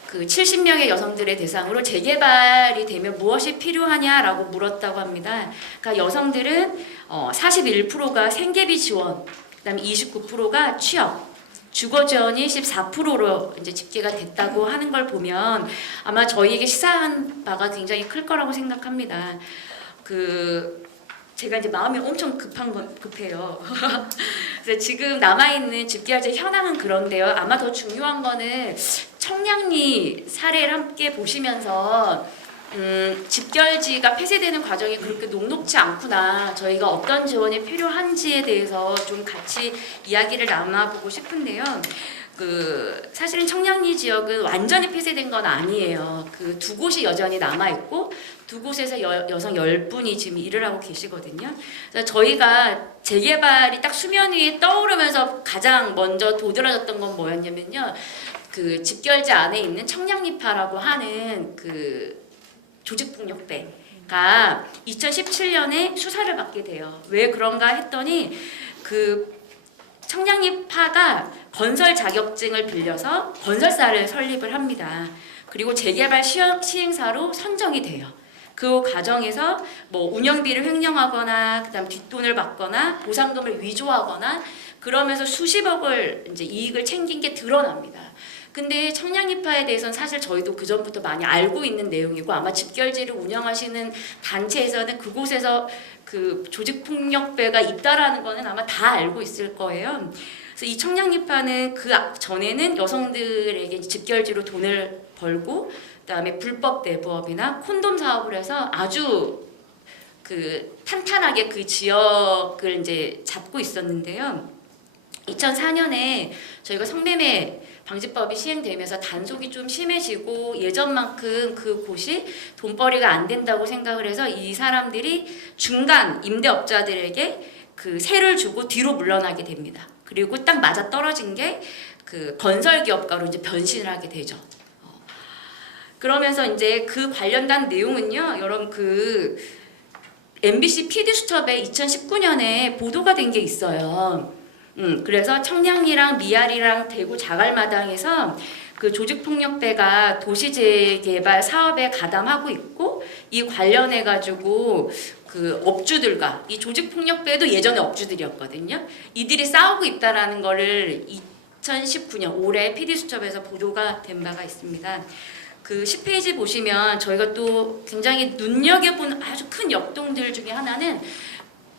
그 70명의 여성들의 대상으로 재개발이 되면 무엇이 필요하냐라고 물었다고 합니다. 그러니까 여성들은 41%가 생계비 지원, 그다음에 29%가 취업, 주거 지원이 14%로 이제 집계가 됐다고 하는 걸 보면 아마 저희에게 시사한 바가 굉장히 클 거라고 생각합니다. 제가 이제 마음이 엄청 급해요. 그래서 지금 남아 있는 집계화제 현황은 그런데요. 아마 더 중요한 거는 청량리 사례를 함께 보시면서 집결지가 폐쇄되는 과정이 그렇게 녹록지 않구나. 저희가 어떤 지원이 필요한지에 대해서 좀 같이 이야기를 나눠보고 싶은데요. 사실은 청량리 지역은 완전히 폐쇄된 건 아니에요. 그 두 곳이 여전히 남아 있고 두 곳에서 여성 10분이 지금 일을 하고 계시거든요. 그래서 저희가 재개발이 딱 수면 위에 떠오르면서 가장 먼저 도드라졌던 건 뭐였냐면요. 그 집결지 안에 있는 청량리파라고 하는 그 조직폭력배가 2017년에 수사를 받게 돼요. 왜 그런가 했더니 그 청량리파가 건설 자격증을 빌려서 건설사를 설립을 합니다. 그리고 재개발 시행사로 선정이 돼요. 그 과정에서 뭐 운영비를 횡령하거나 그다음 뒷돈을 받거나 보상금을 위조하거나 그러면서 수십억을 이제 이익을 챙긴 게 드러납니다. 근데 청량리파에 대해서는 사실 저희도 그 전부터 많이 알고 있는 내용이고 아마 집결지를 운영하시는 단체에서는 그곳에서 그 조직폭력배가 있다라는 거는 아마 다 알고 있을 거예요. 그래서 이 청량리파는 그 전에는 여성들에게 직결지로 돈을 벌고 그다음에 불법 내부업이나 콘돔 사업을 해서 아주 그 탄탄하게 그 지역을 이제 잡고 있었는데요. 2004년에 저희가 성매매 방지법이 시행되면서 단속이 좀 심해지고 예전만큼 그 곳이 돈벌이가 안 된다고 생각을 해서 이 사람들이 중간 임대업자들에게 그 세를 주고 뒤로 물러나게 됩니다. 그리고 딱 맞아 떨어진 게 그 건설기업가로 이제 변신을 하게 되죠. 그러면서 이제 그 관련된 내용은요, 여러분 그 MBC PD수첩에 2019년에 보도가 된 게 있어요. 그래서 청량리랑 미아리랑 대구 자갈마당에서 그 조직폭력배가 도시재개발 사업에 가담하고 있고 이 관련해 가지고 그 업주들과 이 조직폭력배도 예전에 업주들이었거든요. 이들이 싸우고 있다라는 거를 2019년 올해 PD수첩에서 보도가 된 바가 있습니다. 그 10페이지 보시면 저희가 또 굉장히 눈여겨본 아주 큰 역동들 중에 하나는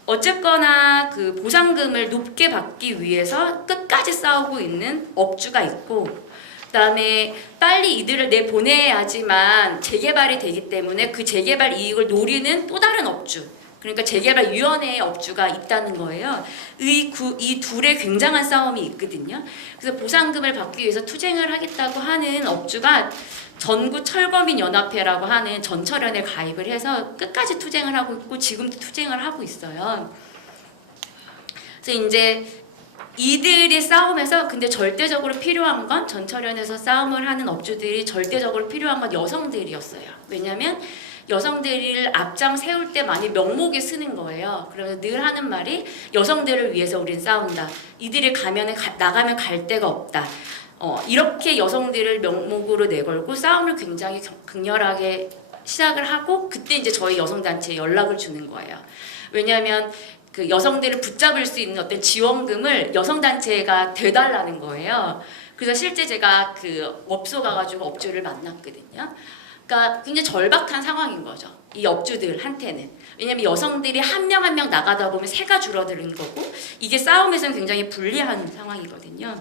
어쨌거나 그 보상금을 높게 받기 위해서 끝까지 싸우고 있는 업주가 있고 그다음에 빨리 이들을 내보내야지만 재개발이 되기 때문에 그 재개발 이익을 노리는 또 다른 업주 그러니까 재개발위원회의 업주가 있다는 거예요. 이 둘의 굉장한 싸움이 있거든요. 그래서 보상금을 받기 위해서 투쟁을 하겠다고 하는 업주가 전국철거민연합회라고 하는 전철연에 가입을 해서 끝까지 투쟁을 하고 있고 지금도 투쟁을 하고 있어요. 그래서 이제 이들이 싸움에서 근데 절대적으로 필요한 건 전철연에서 싸움을 하는 업주들이 절대적으로 필요한 건 여성들이었어요. 왜냐하면 여성들을 앞장 세울 때 많이 명목이 쓰는 거예요. 그래서 늘 하는 말이 여성들을 위해서 우린 싸운다. 이들이 나가면 갈 데가 없다. 이렇게 여성들을 명목으로 내걸고 싸움을 굉장히 극렬하게 시작을 하고 그때 이제 저희 여성단체에 연락을 주는 거예요. 왜냐하면 그 여성들을 붙잡을 수 있는 어떤 지원금을 여성단체가 대달라는 거예요. 그래서 실제 제가 그 업소 가가지고 업주를 만났거든요. 그러니까 굉장히 절박한 상황인 거죠. 이 업주들한테는. 왜냐하면 여성들이 한 명 한 명 나가다 보면 새가 줄어드는 거고 이게 싸움에서는 굉장히 불리한 상황이거든요.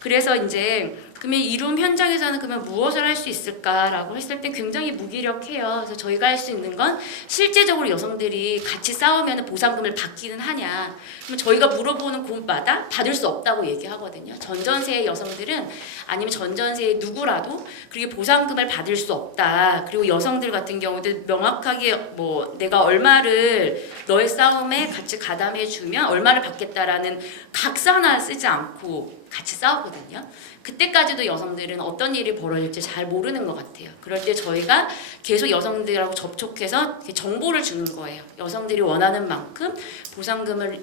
그래서 이제 그러면 이룸 현장에서는 그러면 무엇을 할 수 있을까라고 했을 때 굉장히 무기력해요. 그래서 저희가 할 수 있는 건 실제적으로 여성들이 같이 싸우면 보상금을 받기는 하냐. 그러면 저희가 물어보는 곳마다 받을 수 없다고 얘기하거든요. 전전세의 여성들은 아니면 전전세의 누구라도 그렇게 보상금을 받을 수 없다. 그리고 여성들 같은 경우도 명확하게 뭐 내가 얼마를 너의 싸움에 같이 가담해 주면 얼마를 받겠다라는 각서 하나 쓰지 않고 같이 싸우거든요. 그때까지도 여성들은 어떤 일이 벌어질지 잘 모르는 것 같아요. 그럴 때 저희가 계속 여성들하고 접촉해서 정보를 주는 거예요. 여성들이 원하는 만큼 보상금을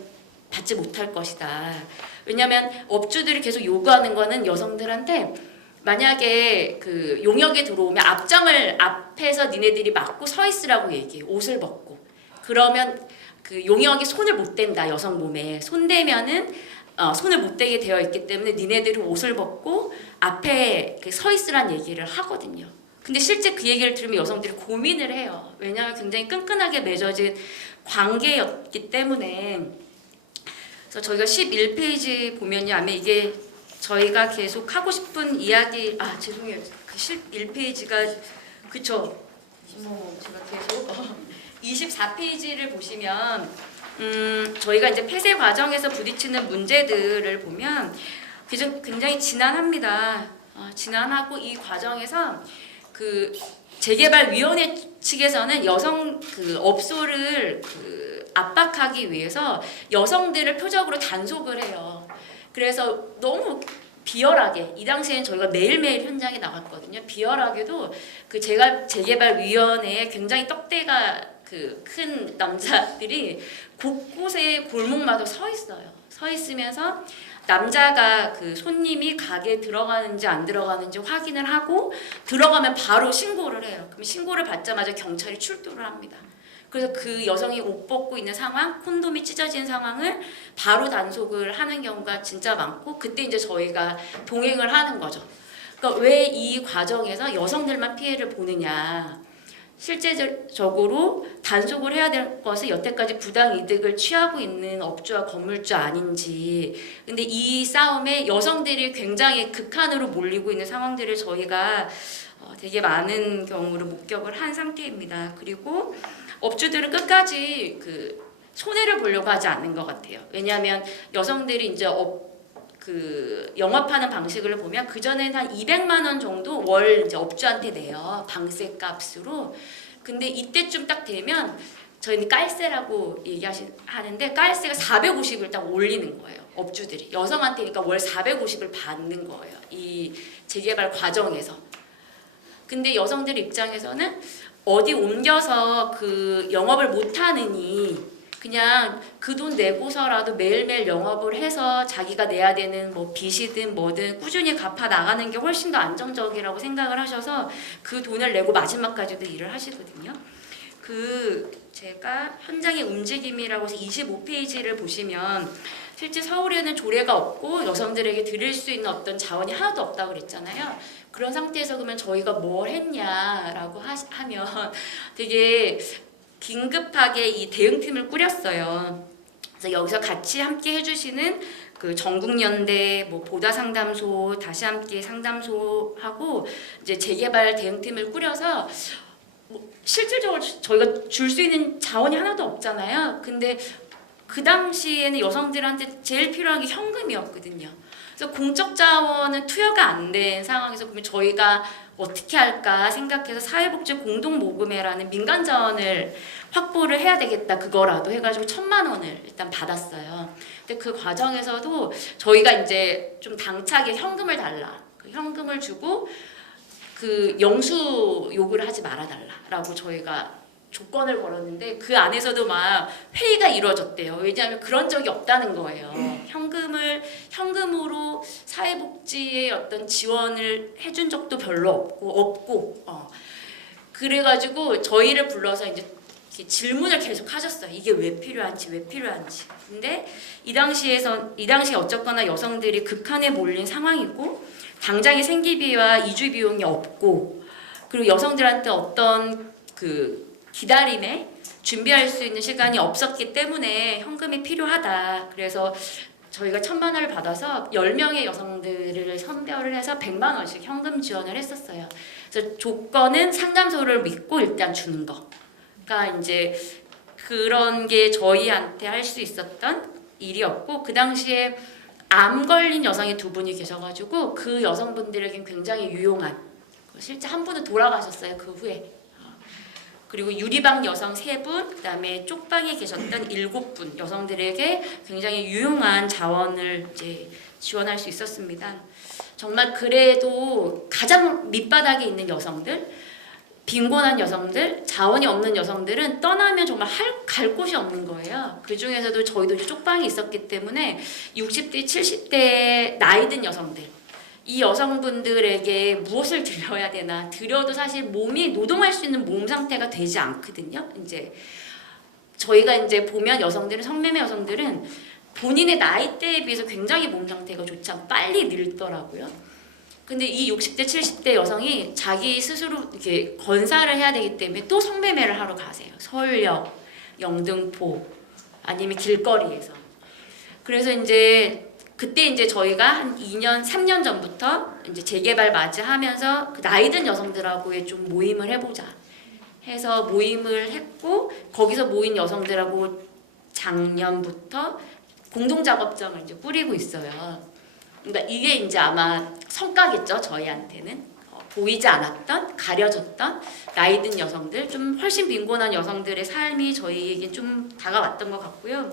받지 못할 것이다. 왜냐하면 업주들이 계속 요구하는 거는 여성들한테 만약에 그 용역에 들어오면 앞에서 니네들이 막고 서 있으라고 얘기해요. 옷을 벗고. 그러면 그 용역이 손을 못 댄다. 여성 몸에. 손 대면은 손을 못 대게 되어 있기 때문에 니네들이 옷을 벗고 앞에 서 있으란 얘기를 하거든요. 근데 실제 그 얘기를 들으면 여성들이 고민을 해요. 왜냐하면 굉장히 끈끈하게 맺어진 관계였기 때문에. 그래서 저희가 11페이지 보면요. 아마 이게 저희가 계속 하고 싶은 이야기 죄송해요. 그 11페이지가 그쵸. 제가 계속 24페이지를 보시면 저희가 이제 폐쇄 과정에서 부딪히는 문제들을 보면 굉장히 진난합니다. 진난하고 이 과정에서 그 재개발위원회 측에서는 여성 그 업소를 그 압박하기 위해서 여성들을 표적으로 단속을 해요. 그래서 너무 비열하게 이 당시에는 저희가 매일매일 현장에 나갔거든요. 비열하게도 그 재개발위원회에 굉장히 떡대가 그 큰 남자들이 곳곳에 골목마다 서 있어요. 서 있으면서 남자가 그 손님이 가게에 들어가는지 안 들어가는지 확인을 하고 들어가면 바로 신고를 해요. 그럼 신고를 받자마자 경찰이 출동을 합니다. 그래서 그 여성이 옷 벗고 있는 상황, 콘돔이 찢어진 상황을 바로 단속을 하는 경우가 진짜 많고 그때 이제 저희가 동행을 하는 거죠. 그러니까 왜 이 과정에서 여성들만 피해를 보느냐. 실제적으로 단속을 해야 될 것은 여태까지 부당 이득을 취하고 있는 업주와 건물주 아닌지. 근데 이 싸움에 여성들이 굉장히 극한으로 몰리고 있는 상황들을 저희가 되게 많은 경우로 목격을 한 상태입니다. 그리고 업주들은 끝까지 그 손해를 보려고 하지 않는 것 같아요. 왜냐하면 여성들이 이제 영업하는 방식을 보면 그 전에는 한 200만 원 정도 월 이제 업주한테 내요, 방세 값으로. 근데 이때쯤 딱 되면 저희는 깔세라고 하는데 깔세가 450을 딱 올리는 거예요, 업주들이. 여성한테 그러니까 월 450을 받는 거예요, 이 재개발 과정에서. 근데 여성들 입장에서는 어디 옮겨서 그 영업을 못 하느니 그냥 그 돈 내고서라도 매일매일 영업을 해서 자기가 내야 되는 뭐 빚이든 뭐든 꾸준히 갚아 나가는 게 훨씬 더 안정적이라고 생각을 하셔서 그 돈을 내고 마지막까지도 일을 하시거든요. 제가 현장의 움직임이라고 해서 25페이지를 보시면 실제 서울에는 조례가 없고 여성들에게 드릴 수 있는 어떤 자원이 하나도 없다고 그랬잖아요. 그런 상태에서 그러면 저희가 뭘 했냐라고 하면 되게 긴급하게 이 대응팀을 꾸렸어요. 그래서 여기서 같이 함께 해주시는 그 전국연대, 뭐 보다상담소, 다시 함께 상담소하고 이제 재개발 대응팀을 꾸려서 실질적으로 저희가 줄 수 있는 자원이 하나도 없잖아요. 근데 그 당시에는 여성들한테 제일 필요한 게 현금이었거든요. 그래서 공적 자원은 투여가 안 된 상황에서 그러면 저희가 어떻게 할까 생각해서 사회복지 공동모금회라는 민간 자원을 확보를 해야 되겠다, 그거라도 해가지고 1,000만 원을 일단 받았어요. 근데 그 과정에서도 저희가 이제 좀 당차게 현금을 달라, 그 현금을 주고 그 영수 요구를 하지 말아달라라고 저희가 조건을 걸었는데 그 안에서도 막 회의가 이루어졌대요. 왜냐하면 그런 적이 없다는 거예요. 현금으로 사회복지에 어떤 지원을 해준 적도 별로 없고 그래가지고 저희를 불러서 이제 질문을 계속 하셨어요. 이게 왜 필요한지. 근데 이 당시에 어쨌거나 여성들이 극한에 몰린 상황이고 당장의 생계비와 이주 비용이 없고 그리고 여성들한테 어떤 그 기다림에 준비할 수 있는 시간이 없었기 때문에 현금이 필요하다. 그래서 저희가 1,000만 원을 받아서 10명의 여성들을 선별을 해서 100만 원씩 현금 지원을 했었어요. 그래서 조건은 상담소를 믿고 일단 주는 거. 그러니까 이제 그런 게 저희한테 할 수 있었던 일이었고 그 당시에 암 걸린 여성이 2분이 계셔가지고 그 여성분들에겐 굉장히 유용한, 실제 한 분은 돌아가셨어요, 그 후에. 그리고 유리방 여성 3분, 그다음에 쪽방에 계셨던 7분 여성들에게 굉장히 유용한 자원을 이제 지원할 수 있었습니다. 정말 그래도 가장 밑바닥에 있는 여성들, 빈곤한 여성들, 자원이 없는 여성들은 떠나면 정말 갈 곳이 없는 거예요. 그 중에서도 저희도 이제 쪽방이 있었기 때문에 60대, 70대 나이 든 여성들, 이 여성분들에게 무엇을 드려야 되나, 드려도 사실 몸이 노동할 수 있는 몸 상태가 되지 않거든요. 이제 저희가 이제 보면 성매매 여성들은 본인의 나이대에 비해서 굉장히 몸 상태가 좋지 않고 빨리 늙더라고요. 근데 이 60대, 70대 여성이 자기 스스로 이렇게 건사를 해야 되기 때문에 또 성매매를 하러 가세요. 서울역, 영등포, 아니면 길거리에서. 그래서 그때 이제 저희가 한 2년, 3년 전부터 이제 재개발 맞이하면서 그 나이든 여성들하고의 좀 모임을 해보자 해서 모임을 했고, 거기서 모인 여성들하고 작년부터 공동작업장을 이제 꾸리고 있어요. 그러니까 이게 이제 아마 성과겠죠, 저희한테는. 보이지 않았던, 가려졌던 나이든 여성들, 좀 훨씬 빈곤한 여성들의 삶이 저희에게 좀 다가왔던 것 같고요.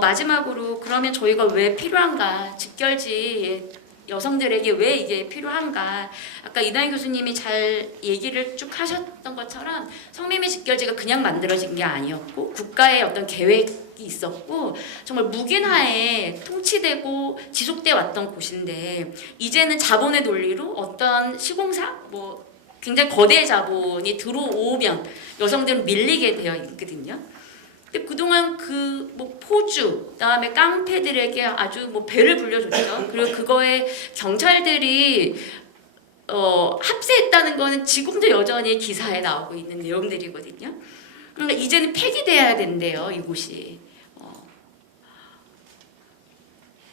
마지막으로 그러면 저희가 왜 필요한가, 직결지 여성들에게 왜 이게 필요한가. 아까 이다희 교수님이 잘 얘기를 쭉 하셨던 것처럼 성매매 직결지가 그냥 만들어진 게 아니었고 국가의 어떤 계획이 있었고 정말 묵인하에 통치되고 지속돼 왔던 곳인데, 이제는 자본의 논리로 어떤 시공사 굉장히 거대 자본이 들어오면 여성들은 밀리게 되어 있거든요. 근데 그동안 포주, 그다음에 깡패들에게 아주 배를 불려줬죠. 그리고 그거에 경찰들이 합세했다는 거는 지금도 여전히 기사에 나오고 있는 내용들이거든요. 그러니까 이제는 폐기돼야 된대요, 이곳이.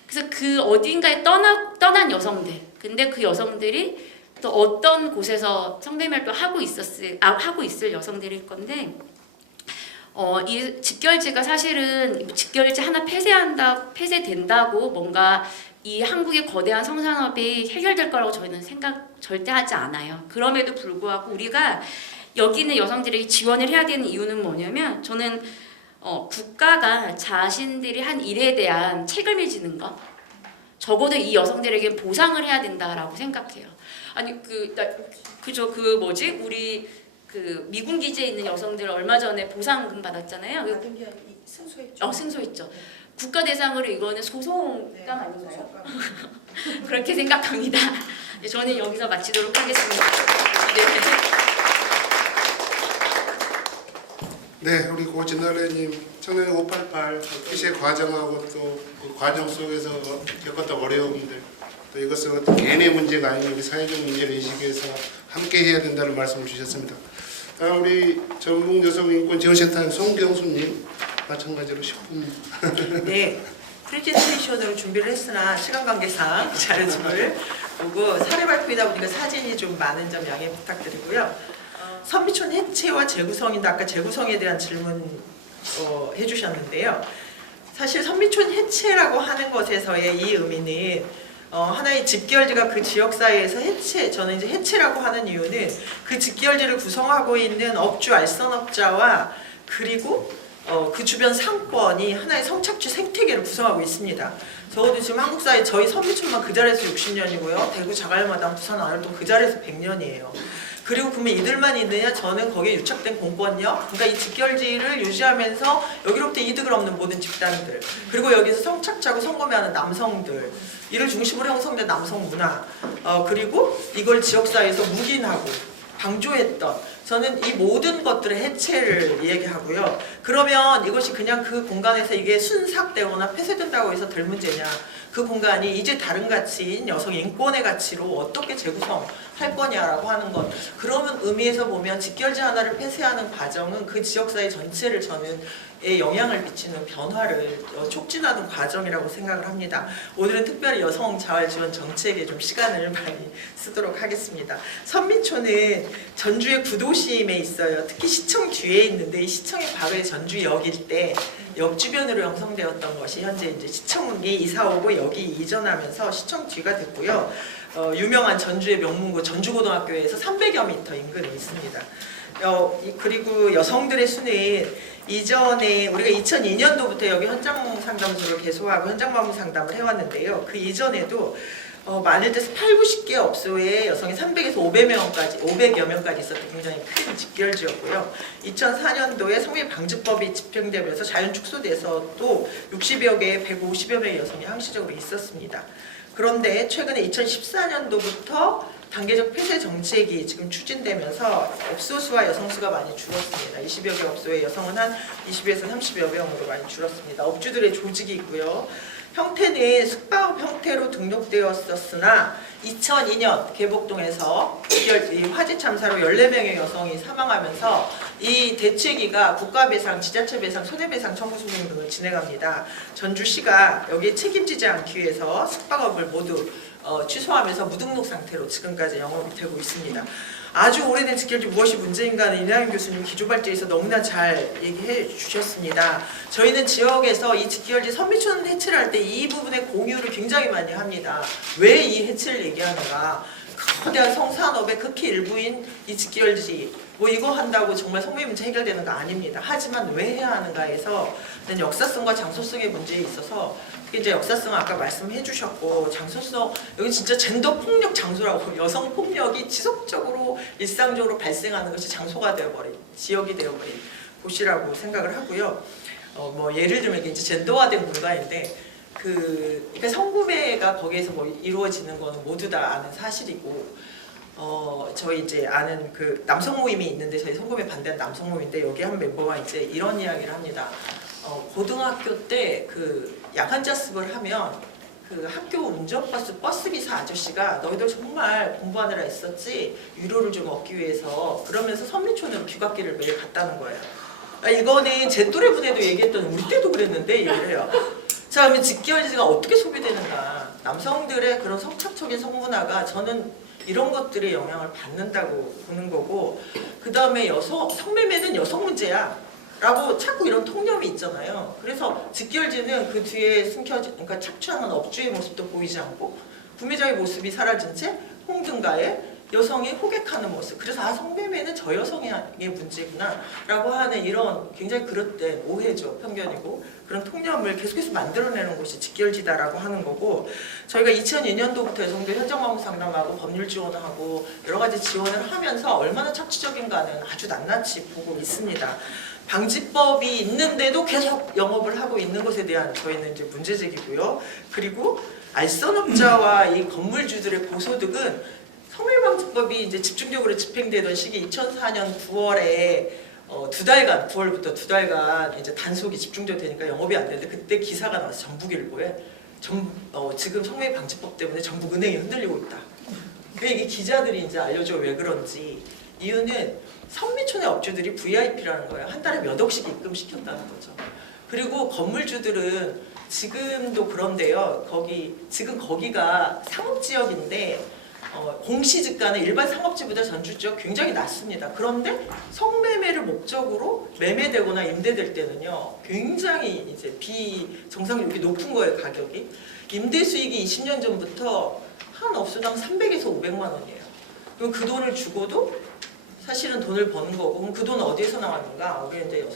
그래서 그 어딘가에 떠난 여성들, 근데 그 여성들이 또 어떤 곳에서 성매매를 또 하고 있을 여성들일 건데, 이 직결제가 사실은 직결제 하나 폐쇄된다고 뭔가 이 한국의 거대한 성산업이 해결될 거라고 저희는 생각 절대 하지 않아요. 그럼에도 불구하고 우리가 여기 있는 여성들에게 지원을 해야 되는 이유는 뭐냐면, 저는 국가가 자신들이 한 일에 대한 책임을 지는 것, 적어도 이 여성들에게 보상을 해야 된다라고 생각해요. 아니 우리 그 미군 기지에 있는 여성들 얼마 전에 보상금 받았잖아요. 승소했죠. 승소했죠. 국가 대상으로 이거는 소송감 아닌가요? 그렇게 생각합니다. 저는 여기서 마치도록 하겠습니다. 네, 우리 고진날래님 청년 588 피세 과정하고 또 그 과정 속에서 겪었던 어려움들, 또 이것은 개인의 문제가 아닌 우리 사회적 문제를 인식해서 함께 해야 된다는 말씀을 주셨습니다. 다음 우리 전북 여성인권지원센터 송경수님 마찬가지로 10분. 네, 프레젠테이션으로 준비를 했으나 시간 관계상 자료집을 보고 사례 발표이다 보니까 사진이 좀 많은 점 양해 부탁드리고요. 선미촌 해체와 재구성인데 아까 재구성에 대한 질문 해주셨는데요. 사실 선미촌 해체라고 하는 것에서의 이 의미는 하나의 집결지가 그 지역사회에서 저는 이제 해체라고 하는 이유는 그 집결지를 구성하고 있는 업주 알선업자와 그리고 그 주변 상권이 하나의 성착취 생태계를 구성하고 있습니다. 적어도 지금 한국 사회 저희 선미촌만 그 자리에서 60년이고요. 대구 자갈마당, 부산 아열동 그 자리에서 100년이에요. 그리고 그러면 이들만 있느냐? 저는 거기에 유착된 공권력, 그러니까 이 직결지를 유지하면서 여기로부터 이득을 얻는 모든 집단들, 그리고 여기서 성착취하고 성범죄하는 남성들, 이를 중심으로 형성된 남성 문화, 그리고 이걸 지역사회에서 묵인하고 방조했던, 저는 이 모든 것들의 해체를 얘기하고요. 그러면 이것이 그냥 그 공간에서 이게 순삭되거나 폐쇄된다고 해서 될 문제냐? 그 공간이 이제 다른 가치인 여성 인권의 가치로 어떻게 재구성할 거냐라고 하는 것. 그러면 의미에서 보면 직결지 하나를 폐쇄하는 과정은 그 지역사회 전체를 저는 영향을 미치는 변화를 촉진하는 과정이라고 생각을 합니다. 오늘은 특별히 여성 자활 지원 정책에 좀 시간을 많이 쓰도록 하겠습니다. 선미촌은 전주의 구도심에 있어요. 특히 시청 뒤에 있는데 이 시청이 과거에 전주역일 때 역 주변으로 형성되었던 것이 현재 이제 시청이 이사 오고 여기 이전하면서 시청 뒤가 됐고요. 유명한 전주의 명문고 전주고등학교에서 300여 미터 인근에 있습니다. 그리고 여성들의 수는 이전에 우리가 2002년도부터 여기 현장 상담소를 개소하고 현장 마무 상담을 해왔는데요. 그 이전에도 많을 때 8, 90개 업소에 여성이 300에서 500여 명까지 있었던 굉장히 큰 직결지였고요. 2004년도에 성매매 방지법이 집행되면서 자연 축소돼서 또 60여 개의 150여 명의 여성이 항시적으로 있었습니다. 그런데 최근에 2014년도부터 단계적 폐쇄 정책이 지금 추진되면서 업소 수와 여성 수가 많이 줄었습니다. 20여 개 업소의 여성은 한 20에서 30여 명으로 많이 줄었습니다. 업주들의 조직이 있고요. 형태는 숙박업 형태로 등록되었었으나 2002년 계복동에서 화재 참사로 14명의 여성이 사망하면서 이 대책위가 국가배상, 지자체배상, 손해배상 청구 소송 등을 진행합니다. 전주시가 여기에 책임지지 않기 위해서 숙박업을 모두 취소하면서 무등록 상태로 지금까지 영업이 되고 있습니다. 아주 오래된 직결지 무엇이 문제인가는 이나영 교수님 기조발제에서 너무나 잘 얘기해 주셨습니다. 저희는 지역에서 이 직결지 선미촌 해체를 할 때 이 부분의 공유를 굉장히 많이 합니다. 왜 이 해체를 얘기하는가? 거대한 성산업의 극히 일부인 이 직결지 뭐 이거 한다고 정말 성매매 문제 해결되는 거 아닙니다. 하지만 왜 해야 하는가에서 역사성과 장소성의 문제에 있어서 이제 역사성은 아까 말씀해 주셨고 장소성 여기 진짜 젠더 폭력 장소라고 여성 폭력이 지속적으로 일상적으로 발생하는 것이 장소가 되어버린 지역이 되어버린 곳이라고 생각을 하고요. 뭐 예를 들면 이게 이제 젠더화된 공간인데 그러니까 성구매가 거기에서 뭐 이루어지는 거는 모두 다 아는 사실이고 저희 이제 아는 그 남성 모임이 있는데 저희 성구매 반대하는 남성 모임인데 여기 한 멤버가 이제 이런 이야기를 합니다. 고등학교 때 그 야간 자습을 하면 그 학교 운전버스 버스기사 아저씨가 너희들 정말 공부하느라 있었지 위로를 좀 얻기 위해서 그러면서 선미촌으로 귀갓길을 매일 갔다는 거예요. 이거는 제 또래 분에도 얘기했던 우리 때도 그랬는데 이래요. 자, 그러면 직결지가 어떻게 소비되는가? 남성들의 그런 성착적인 성문화가 저는 이런 것들의 영향을 받는다고 보는 거고, 그 다음에 성매매는 여성 문제야 라고 자꾸 이런 통념이 있잖아요. 그래서 직결지는 그 뒤에 그러니까 착취하는 업주의 모습도 보이지 않고 구매자의 모습이 사라진 채 홍등가에 여성이 호객하는 모습. 그래서 성매매는 저 여성의 문제구나 라고 하는 이런 굉장히 그릇된 오해죠. 편견이고 그런 통념을 계속해서 만들어내는 것이 직결지다라고 하는 거고, 저희가 2002년도부터 여성들 현장마무 상담하고 법률 지원하고 여러 가지 지원을 하면서 얼마나 착취적인가는 아주 낱낱이 보고 있습니다. 방지법이 있는데도 계속 영업을 하고 있는 것에 대한 저희는 이제 문제 제기고요. 그리고 알선업자와 이 건물주들의 고소득은 성매매방지법이 이제 집중적으로 집행되던 시기 2004년 9월에 9월부터 2달간 이제 단속이 집중적으로 되니까 영업이 안 되는데, 그때 기사가 나와서 전북일보에 지금 성매매방지법 때문에 전북은행이 흔들리고 있다. 이게 기자들이 이제 알려줘 왜 그런지. 이유는 선미촌의 업주들이 VIP라는 거예요. 한 달에 몇 억씩 입금시켰다는 거죠. 그리고 건물주들은 지금도 그런데요. 지금 거기가 상업지역인데 공시지가는 일반 상업지보다 전주지역 굉장히 낮습니다. 그런데 성매매를 목적으로 매매되거나 임대될 때는요, 굉장히 이제 비정상적으로 높은 거예요, 가격이. 임대 수익이 20년 전부터 한 업소당 300에서 500만 원이에요. 그럼 그 돈을 주고도 사실은 돈을 버는 거고, 그럼 그 돈은 어디에서 나왔는가? 우리 이제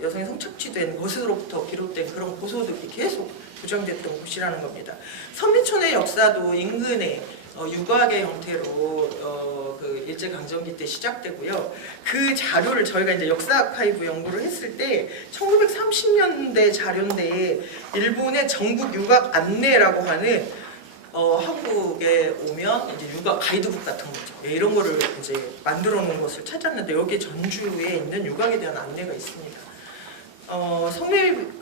여성의 성착취된 것으로부터 비롯된 그런 고소득이 계속 부정됐던 곳이라는 겁니다. 선미촌의 역사도 인근에 유곽의 형태로 그 일제강점기 때 시작되고요. 그 자료를 저희가 이제 역사 아카이브 연구를 했을 때 1930년대 자료인데 일본의 전국 유곽 안내라고 하는 한국에 오면 이제 유곽 가이드북 같은 거죠. 이런 거를 이제 만들어 놓은 것을 찾았는데 여기 전주에 있는 유곽에 대한 안내가 있습니다.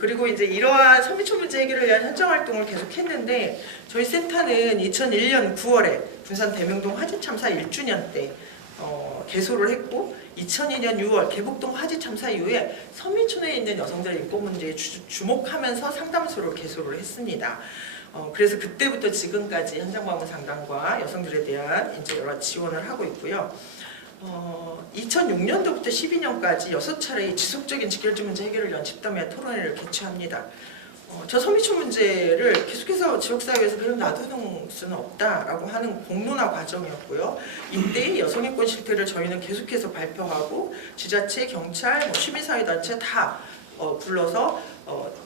그리고 이제 이러한 선미촌 문제 해결을 위한 현장 활동을 계속했는데, 저희 센터는 2001년 9월에 군산 대명동 화재 참사 1주년 때 개소를 했고, 2002년 6월 개복동 화재 참사 이후에 선미촌에 있는 여성들의 인권 문제에 주목하면서 상담소를 개소를 했습니다. 그래서 그때부터 지금까지 현장방문 상담과 여성들에 대한 이제 여러 지원을 하고 있고요. 2006년도부터 12년까지 6차례의 지속적인 직결지 문제 해결을 위한 집단의 토론회를 개최합니다. 저 선미촌 문제를 계속해서 지역사회에서 그냥 놔두는 수는 없다라고 하는 공론화 과정이었고요. 이때 여성인권 실태를 저희는 계속해서 발표하고 지자체, 경찰, 시민사회단체 다 불러서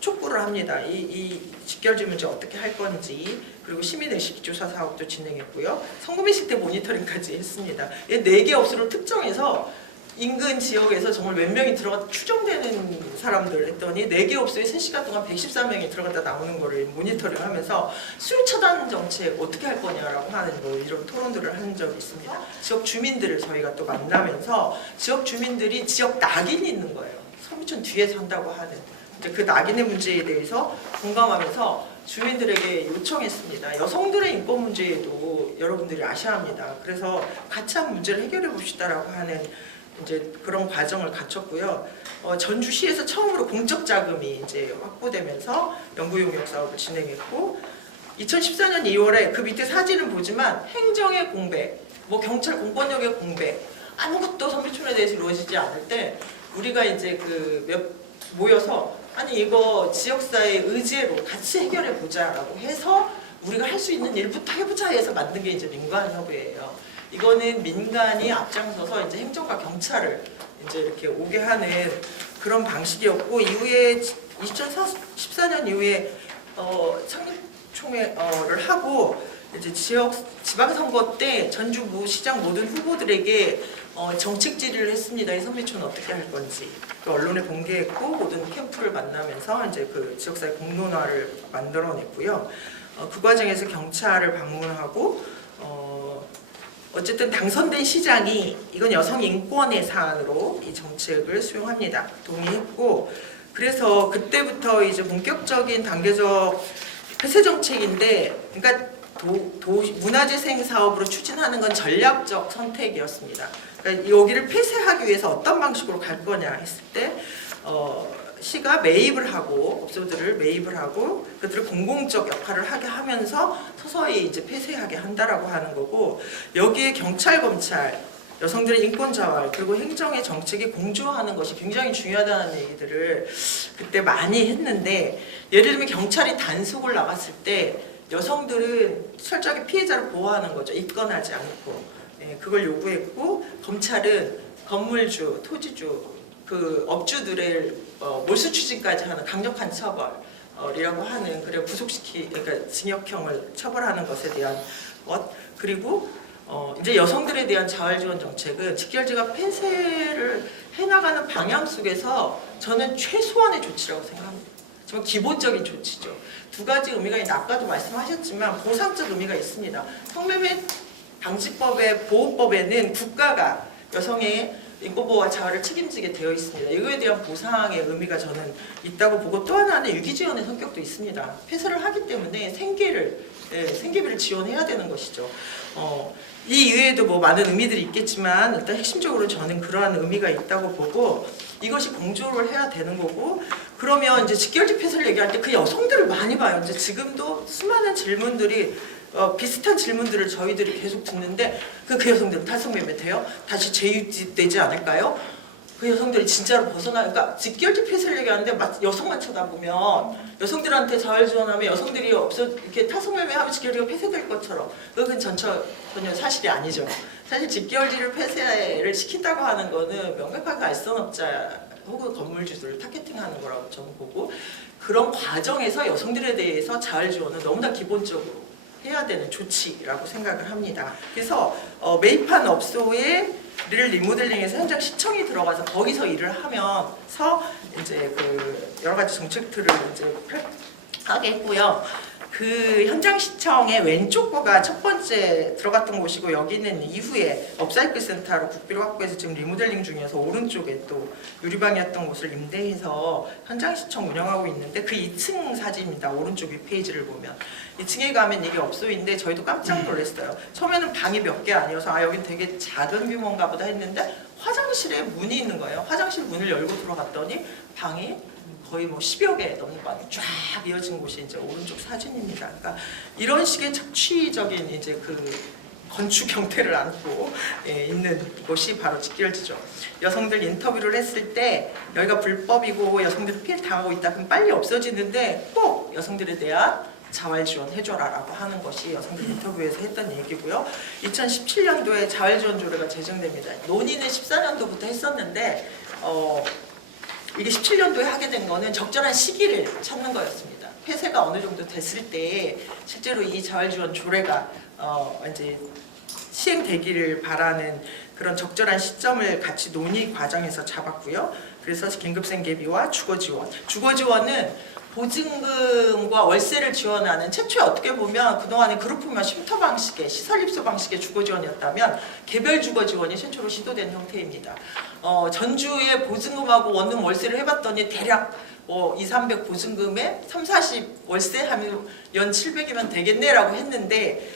촉구를 합니다. 이 직결지 문제 어떻게 할 건지, 그리고 시민의식 조사 사업도 진행했고요. 성범의식 때 모니터링까지 했습니다. 4개 업소를 특정해서 인근 지역에서 정말 몇 명이 들어갔다 추정되는 사람들 했더니 4개 업소에 3시간 동안 114명이 들어갔다 나오는 거를 모니터링하면서 수요 차단 정책 어떻게 할 거냐라고 하는 이런 토론들을 한 적이 있습니다. 지역 주민들을 저희가 또 만나면서 지역 주민들이 지역 낙인이 있는 거예요. 선미촌 뒤에 산다고 하는 이제 그 낙인의 문제에 대해서 공감하면서 주민들에게 요청했습니다. 여성들의 인권 문제에도 여러분들이 아셔야 합니다. 그래서 같이 한 문제를 해결해 봅시다라고 하는 이제 그런 과정을 갖췄고요. 전주시에서 처음으로 공적 자금이 이제 확보되면서 연구 용역 사업을 진행했고, 2014년 2월에 그 밑에 사진을 보지만 행정의 공백, 경찰 공권력의 공백, 아무것도 선미촌에 대해서 이루어지지 않을 때 우리가 이제 모여서 아니 이거 지역사회의 의제로 같이 해결해 보자라고 해서 우리가 할 수 있는 일부터 해보자 해서 만든 게 이제 민관협의회예요. 이거는 민간이 앞장서서 이제 행정과 경찰을 이제 이렇게 오게 하는 그런 방식이었고, 이후에 2014년 이후에 창립총회를 하고 이제 지방선거 때 전주 시장 모든 후보들에게 정책 질의를 했습니다. 이 선미촌은 어떻게 할 건지 언론에 공개했고, 모든 캠프를 만나면서 이제 그 지역사회 공론화를 만들어냈고요. 그 과정에서 경찰을 방문하고 어쨌든 당선된 시장이 이건 여성 인권의 사안으로 이 정책을 수용합니다. 동의했고, 그래서 그때부터 이제 본격적인 단계적 폐쇄 정책인데, 그러니까 문화재생 사업으로 추진하는 건 전략적 선택이었습니다. 그러니까 여기를 폐쇄하기 위해서 어떤 방식으로 갈 거냐 했을 때 시가 매입을 하고 업소들을 매입을 하고 그들을 공공적 역할을 하게 하면서 서서히 이제 폐쇄하게 한다라고 하는 거고, 여기에 경찰, 검찰, 여성들의 인권 자활 그리고 행정의 정책이 공조하는 것이 굉장히 중요하다는 얘기들을 그때 많이 했는데, 예를 들면 경찰이 단속을 나갔을 때 여성들은 철저하게 피해자를 보호하는 거죠. 입건하지 않고. 그걸 요구했고, 검찰은 건물주, 토지주, 그 업주들을 몰수 추진까지 하는 강력한 처벌이라고 하는, 그리고 그러니까 징역형을 처벌하는 것에 대한 것, 그리고 이제 여성들에 대한 자활 지원 정책은 직결지가 폐쇄를 해나가는 방향 속에서 저는 최소한의 조치라고 생각합니다. 정말 기본적인 조치죠. 두 가지 의미가 있는데, 아까도 말씀하셨지만 보상적 의미가 있습니다. 성매매 방지법의 보호법에는 국가가 여성의 인권보호와 자활을 책임지게 되어 있습니다. 이거에 대한 보상의 의미가 저는 있다고 보고, 또 하나는 유기지원의 성격도 있습니다. 폐쇄를 하기 때문에 생계비를 지원해야 되는 것이죠. 이 이외에도 뭐 많은 의미들이 있겠지만 일단 핵심적으로 저는 그러한 의미가 있다고 보고, 이것이 공조를 해야 되는 거고, 그러면 이제 직결지 폐쇄를 얘기할 때 그 여성들을 많이 봐요. 이제 지금도 수많은 질문들이 비슷한 질문들을 저희들이 계속 듣는데, 그 여성들은 탈성매매 돼요? 다시 재유지되지 않을까요? 그 여성들이 진짜로 그러니까 직결지 폐쇄를 얘기하는데 여성만 쳐다보면, 여성들한테 자활 지원하면 여성들이 이렇게 탈성매매하면 직결지가 폐쇄될 것처럼, 그건 전혀 사실이 아니죠. 사실 직결지를 폐쇄를 시킨다고 하는 거는 명백하게 알선업자 혹은 건물주들을 타겟팅하는 거라고 저는 보고, 그런 과정에서 여성들에 대해서 자활 지원은 너무나 기본적으로 해야 되는 조치라고 생각을 합니다. 그래서 매입한 업소를 리모델링해서 현장 시청이 들어가서 거기서 일을 하면서 이제 그 여러 가지 정책들을 이제 하게 했고요. 그 현장 시청의 왼쪽 거가 첫 번째 들어갔던 곳이고, 여기는 이후에 업사이클 센터로 국비를 확보해서 지금 리모델링 중이어서 오른쪽에 또 유리방이었던 곳을 임대해서 현장 시청 운영하고 있는데, 그 2층 사진입니다. 오른쪽 윗페이지를 보면 2층에 가면 이게 업소인데 저희도 깜짝 놀랐어요. 처음에는 방이 몇 개 아니어서 여긴 되게 작은 규모인가 보다 했는데, 화장실에 문이 있는 거예요. 화장실 문을 열고 들어갔더니 방이 거의 뭐 10여 개 넘는 방이 쫙 이어진 곳이 이제 오른쪽 사진입니다. 그러니까 이런 식의 착취적인 이제 그 건축 형태를 안고 있는 곳이 바로 직결지죠. 여성들 인터뷰를 했을 때 여기가 불법이고 여성들이 피해를 당하고 있다 그럼 빨리 없어지는데, 꼭 여성들에 대한 자활 지원해줘라라고 하는 것이 여성들 인터뷰에서 했던 얘기고요. 2017년도에 자활 지원 조례가 제정됩니다. 논의는 14년도부터 했었는데 이게 17년도에 하게 된 거는 적절한 시기를 찾는 거였습니다. 폐쇄가 어느 정도 됐을 때 실제로 이 자활 지원 조례가 이제 시행되기를 바라는 그런 적절한 시점을 같이 논의 과정에서 잡았고요. 그래서 긴급생계비와 주거지원은 보증금과 월세를 지원하는 최초에 어떻게 보면 그동안의 그룹프만 쉼터 방식의 시설 입소 방식의 주거지원이었다면, 개별 주거지원이 최초로 시도된 형태입니다. 전주에 보증금하고 원룸 월세를 해봤더니 대략 200-300 보증금에 30-40 월세 하면 연 700이면 되겠네라고 했는데,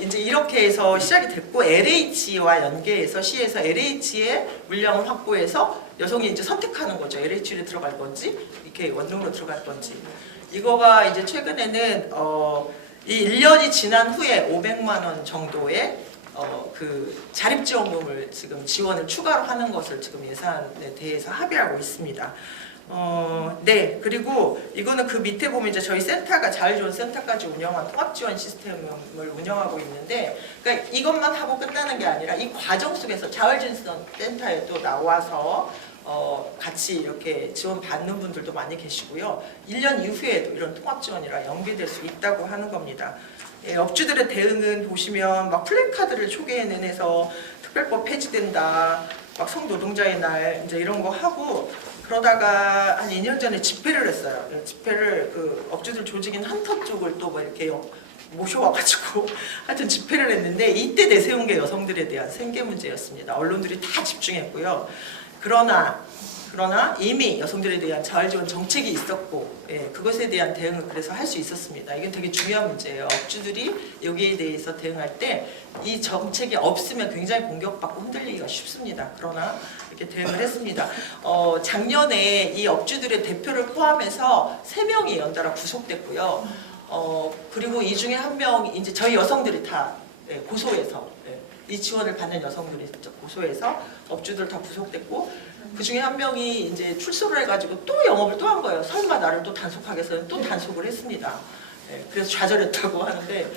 이제 이렇게 해서 시작이 됐고, LH와 연계해서 시에서 LH의 물량을 확보해서 여성이 이제 선택하는 거죠. LH를 들어갈 건지 이렇게 원룸으로 들어갈 건지. 이거가 이제 최근에는 이 1년이 지난 후에 500만 원 정도의 그 자립지원금을 지금 지원을 추가로 하는 것을 지금 예산에 대해서 합의하고 있습니다. 네, 그리고 이거는 그 밑에 보면 이제 저희 센터가 자활지원 센터까지 운영한 통합지원 시스템을 운영하고 있는데, 그러니까 이것만 하고 끝나는 게 아니라 이 과정 속에서 자활지원 센터에도 나와서 같이 이렇게 지원 받는 분들도 많이 계시고요. 1년 이후에도 이런 통합지원이랑 연계될 수 있다고 하는 겁니다. 업주들의 대응은 보시면 막 플래카드를 초기에는 해서 특별법 폐지된다, 막 성노동자의 날 이제 이런 거 하고, 그러다가 한 2년 전에 집회를 했어요. 집회를 그 업주들 조직인 한터 쪽을 또 뭐 이렇게 모셔와가지고 하여튼 집회를 했는데, 이때 내세운 게 여성들에 대한 생계 문제였습니다. 언론들이 다 집중했고요. 그러나 그러나 이미 여성들에 대한 자활지원 정책이 있었고 그것에 대한 대응을 그래서 할 수 있었습니다. 이게 되게 중요한 문제예요. 업주들이 여기에 대해서 대응할 때 이 정책이 없으면 굉장히 공격받고 흔들리기가 쉽습니다. 그러나 이렇게 대응을 했습니다. 작년에 이 업주들의 대표를 포함해서 3명이 연달아 구속됐고요. 그리고 이 중에 한 명이 이제 저희 여성들이 다 고소해서 이 지원을 받는 여성들이 고소해서 업주들 다 구속됐고 그 중에 한 명이 이제 출소를 해가지고 또 영업을 또 한 거예요. 설마 나를 또 단속하겠어요? 또 단속을 했습니다. 그래서 좌절했다고 하는데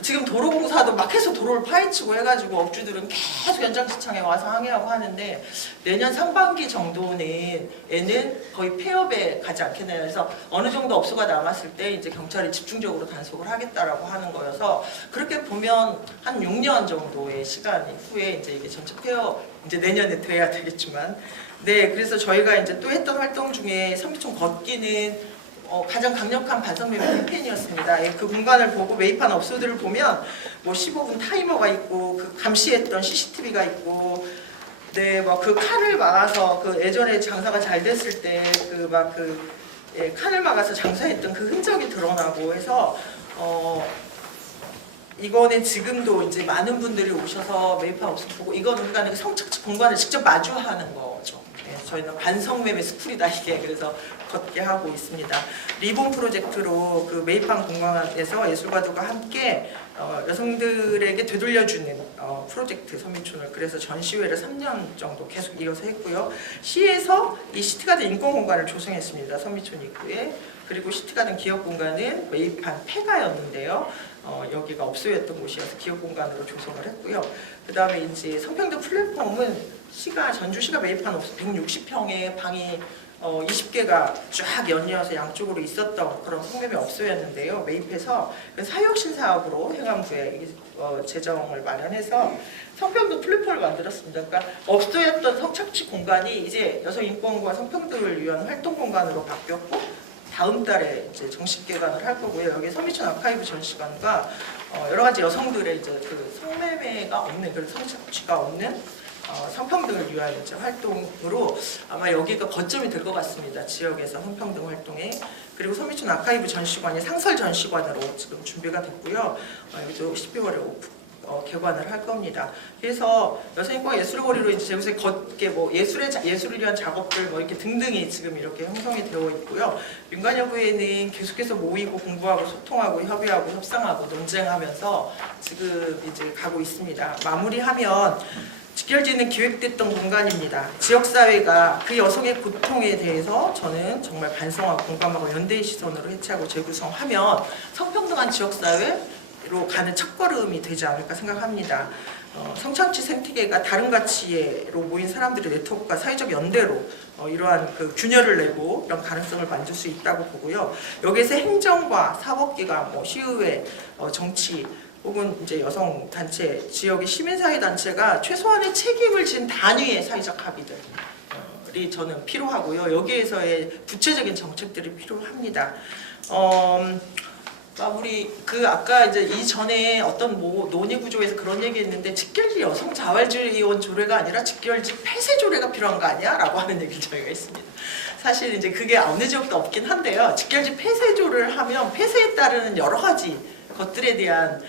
지금 도로공사도 막 해서 도로를 파헤치고 해가지고 업주들은 계속 연장시청에 와서 항의하고 하는데 내년 상반기 정도는 거의 폐업에 가지 않겠나요? 그래서 어느 정도 업소가 남았을 때 이제 경찰이 집중적으로 단속을 하겠다라고 하는 거여서 그렇게 보면 한 6년 정도의 시간 후에 이제 이게 전체 폐업 이제 내년에 돼야 되겠지만 그래서 저희가 이제 또 했던 활동 중에 선미촌 걷기는 가장 강력한 반성매매 캠페인이었습니다. 그 공간을 보고 매입한 업소들을 보면 뭐 15분 타이머가 있고 그 감시했던 CCTV가 있고 막 그 칸을 막아서 그 예전에 장사가 잘 됐을 때 칸을 막아서 장사했던 그 흔적이 드러나고 해서 이거는 지금도 이제 많은 분들이 오셔서 매입한 업소 보고 이거는 그러니까 성착취 공간을 직접 마주하는 거죠. 저희는 반성매매 스쿨이다 이게. 그래서 걷게 하고 있습니다. 리본 프로젝트로 그 매입한 공간에서 예술가들과 함께 여성들에게 되돌려주는 프로젝트 선미촌을 그래서 전시회를 3년 정도 계속 이어서 했고요. 시에서 이 시티가든 인권공간을 조성했습니다. 선미촌 입구에. 그리고 시티가든 기업공간은 매입한 폐가였는데요. 여기가 업소였던 곳이어서 기업공간으로 조성을 했고요. 그 다음에 이제 성평등 플랫폼은 전주시가 매입한 업소 160평의 방이 20개가 쫙 연이어서 양쪽으로 있었던 그런 성매매 업소였는데요. 매입해서 사회혁신 사업으로 행안부에 재정을 마련해서 성평등 플랫폼을 만들었습니다. 그러니까 업소였던 성착취 공간이 이제 여성 인권과 성평등을 위한 활동 공간으로 바뀌었고 다음 달에 이제 정식 개관을 할 거고요. 여기 선미촌 아카이브 전시관과 여러 가지 여성들의 이제 그 성매매가 없는 그런 성착취가 없는 성평등을 위한 이제 활동으로 아마 여기가 거점이 될 것 같습니다. 지역에서 성평등 활동에. 그리고 선미촌 아카이브 전시관이 상설 전시관으로 지금 준비가 됐고요. 여기도 12월에 개관을 할 겁니다. 그래서 여성인권 예술거리로 이제 요새 걷게 뭐 예술을 위한 작업들 뭐 이렇게 등등이 지금 이렇게 형성이 되어 있고요. 민간여부에는 계속해서 모이고 공부하고 소통하고 협의하고 협상하고 논쟁하면서 지금 이제 가고 있습니다. 마무리하면 직결지는 기획됐던 공간입니다. 지역사회가 그 여성의 고통에 대해서 저는 정말 반성하고 공감하고 연대의 시선으로 해체하고 재구성하면 성평등한 지역사회로 가는 첫걸음이 되지 않을까 생각합니다. 성착취 생태계가 다른 가치로 모인 사람들의 네트워크가 사회적 연대로 이러한 그 균열을 내고 이런 가능성을 만들 수 있다고 보고요. 여기에서 행정과 사법기관, 뭐 시의회, 정치 혹은 이제 여성 단체, 지역의 시민사회 단체가 최소한의 책임을 진 단위의 사회적 합의들이 저는 필요하고요. 여기에서의 구체적인 정책들이 필요합니다. 우리 아까 이제 이전에 어떤 논의 구조에서 그런 얘기했는데 직결지 여성 자활지원 조례가 아니라 직결지 폐쇄 조례가 필요한 거 아니야?라고 하는 얘기를 저희가 했습니다. 사실 이제 그게 어느 지역도 없긴 한데요. 직결지 폐쇄 조례를 하면 폐쇄에 따르는 여러 가지 것들에 대한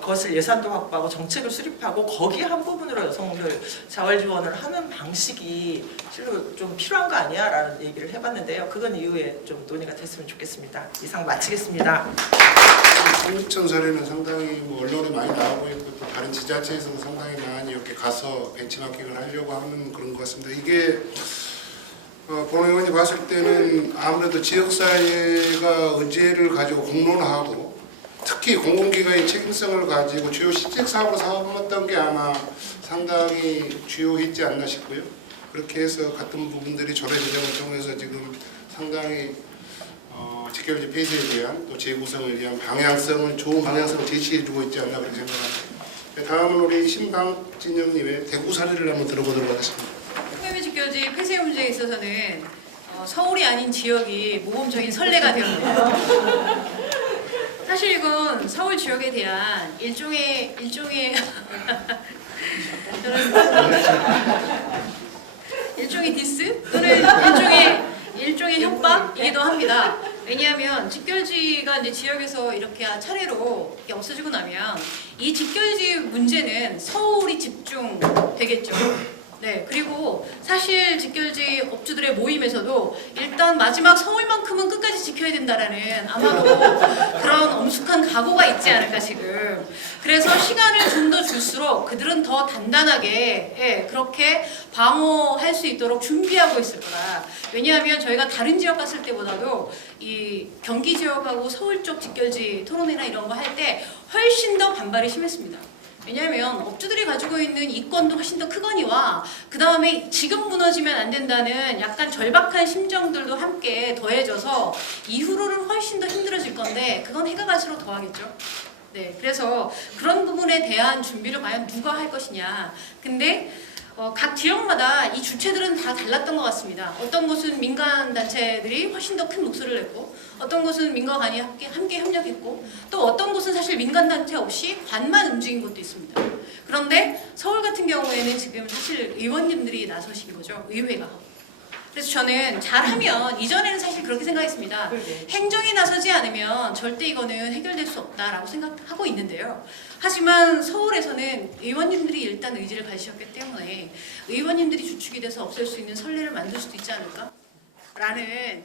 것을 예산도 확보하고 정책을 수립하고 거기 한 부분으로 여성들 자활 지원을 하는 방식이 실로 좀 필요한 거 아니야? 라는 얘기를 해봤는데요. 그건 이후에 좀 논의가 됐으면 좋겠습니다. 이상 마치겠습니다. 선미촌 사례는 상당히 언론에 많이 나오고 있고 또 다른 지자체에서도 상당히 많이 이렇게 가서 벤치마킹을 하려고 하는 그런 것 같습니다. 이게 본 의원이 봤을 때는 아무래도 지역사회가 의제를 가지고 공론화하고 특히 공공기관의 책임성을 가지고 주요 시책사업으로 삼았던 게 아마 상당히 주요했지 않나 싶고요. 그렇게 해서 같은 부분들이 조례 제정을 통해서 지금 상당히 직결지 폐쇄에 대한 또 재구성을 위한 좋은 방향성을 제시해주고 있지 않나 그렇게 생각합니다. 다음은 우리 신방진영님의 대구 사례를 한번 들어보도록 하겠습니다. 성매매 직결지 폐쇄 문제에 있어서는 서울이 아닌 지역이 모범적인 선례가 되었네요. 사실 이건 서울 지역에 대한 일종의 일종의 디스 또는 일종의 협박이기도 합니다. 왜냐하면 직결지가 이제 지역에서 이렇게 차례로 이렇게 없어지고 나면 이 직결지 문제는 서울이 집중되겠죠. 네, 그리고 사실 직결지 업주들의 모임에서도 일단 마지막 서울만큼은 끝까지 지켜야 된다라는 아마도 그런 엄숙한 각오가 있지 않을까 지금. 그래서 시간을 좀 더 줄수록 그들은 더 단단하게 그렇게 방어할 수 있도록 준비하고 있을 거라. 왜냐하면 저희가 다른 지역 갔을 때보다도 이 경기 지역하고 서울 쪽 직결지 토론회나 이런 거 할 때 훨씬 더 반발이 심했습니다. 왜냐하면 업주들이 가지고 있는 이권도 훨씬 더 크거니와 그 다음에 지금 무너지면 안 된다는 약간 절박한 심정들도 함께 더해져서 이후로는 훨씬 더 힘들어질 건데 그건 해가 갈수록 더하겠죠. 네, 그래서 그런 부분에 대한 준비를 과연 누가 할 것이냐. 근데 각 지역마다 이 주체들은 다 달랐던 것 같습니다. 어떤 곳은 민간 단체들이 훨씬 더 큰 목소리를 냈고 어떤 곳은 민간 관이 함께 협력했고 또 어떤 곳은 사실 민간 단체 없이 관만 움직인 곳도 있습니다. 그런데 서울 같은 경우에는 지금 사실 의원님들이 나서신 거죠. 의회가. 그래서 저는 잘하면 이전에는 사실 그렇게 생각했습니다. 행정이 나서지 않으면 절대 이거는 해결될 수 없다라고 생각하고 있는데요. 하지만 서울에서는 의원님들이 일단 의지를 가지셨기 때문에 의원님들이 주축이 돼서 없앨 수 있는 선례를 만들 수도 있지 않을까? 라는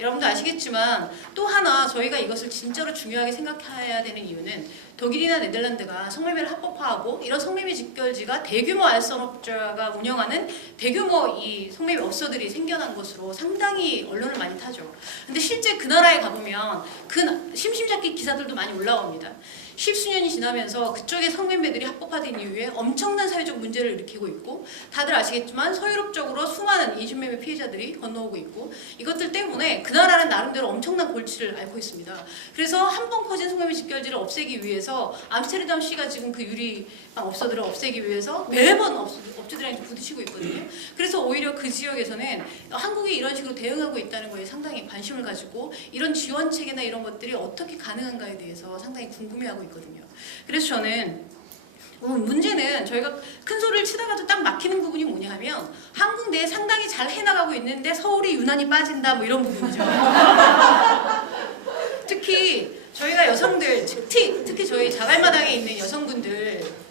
여러분도 아시겠지만 또 하나 저희가 이것을 진짜로 중요하게 생각해야 되는 이유는 독일이나 네덜란드가 성매매를 합법화하고 이런 성매매 직결지가 대규모 알선업자가 운영하는 대규모 이 성매매 업소들이 생겨난 것으로 상당히 언론을 많이 타죠. 근데 실제 그 나라에 가보면 그 심심찮게 기사들도 많이 올라옵니다. 십수년이 지나면서 그쪽의 성매매들이 합법화된 이후에 엄청난 사회적 문제를 일으키고 있고 다들 아시겠지만 서유럽적으로 수많은 인신매매 피해자들이 건너오고 있고 이것들 때문에 그 나라는 나름대로 엄청난 골치를 앓고 있습니다. 그래서 한 번 커진 성매매 직결지를 없애기 위해서 암스테르담시가 지금 그 유리방 업소들을 없애기 위해서 매번 업주들이랑 부딪히고 있거든요. 그래서 오히려 그 지역에서는 한국이 이런 식으로 대응하고 있다는 거에 상당히 관심을 가지고 이런 지원책이나 이런 것들이 어떻게 가능한가에 대해서 상당히 궁금해하고 있거든요. 그래서 저는 문제는 저희가 큰 소리를 치다가도 딱 막히는 부분이 뭐냐 하면 한국 내에 상당히 잘 해나가고 있는데 서울이 유난히 빠진다 뭐 이런 부분이죠. 특히 저희가 여성들, 특히 저희 자갈마당에 있는 여성분들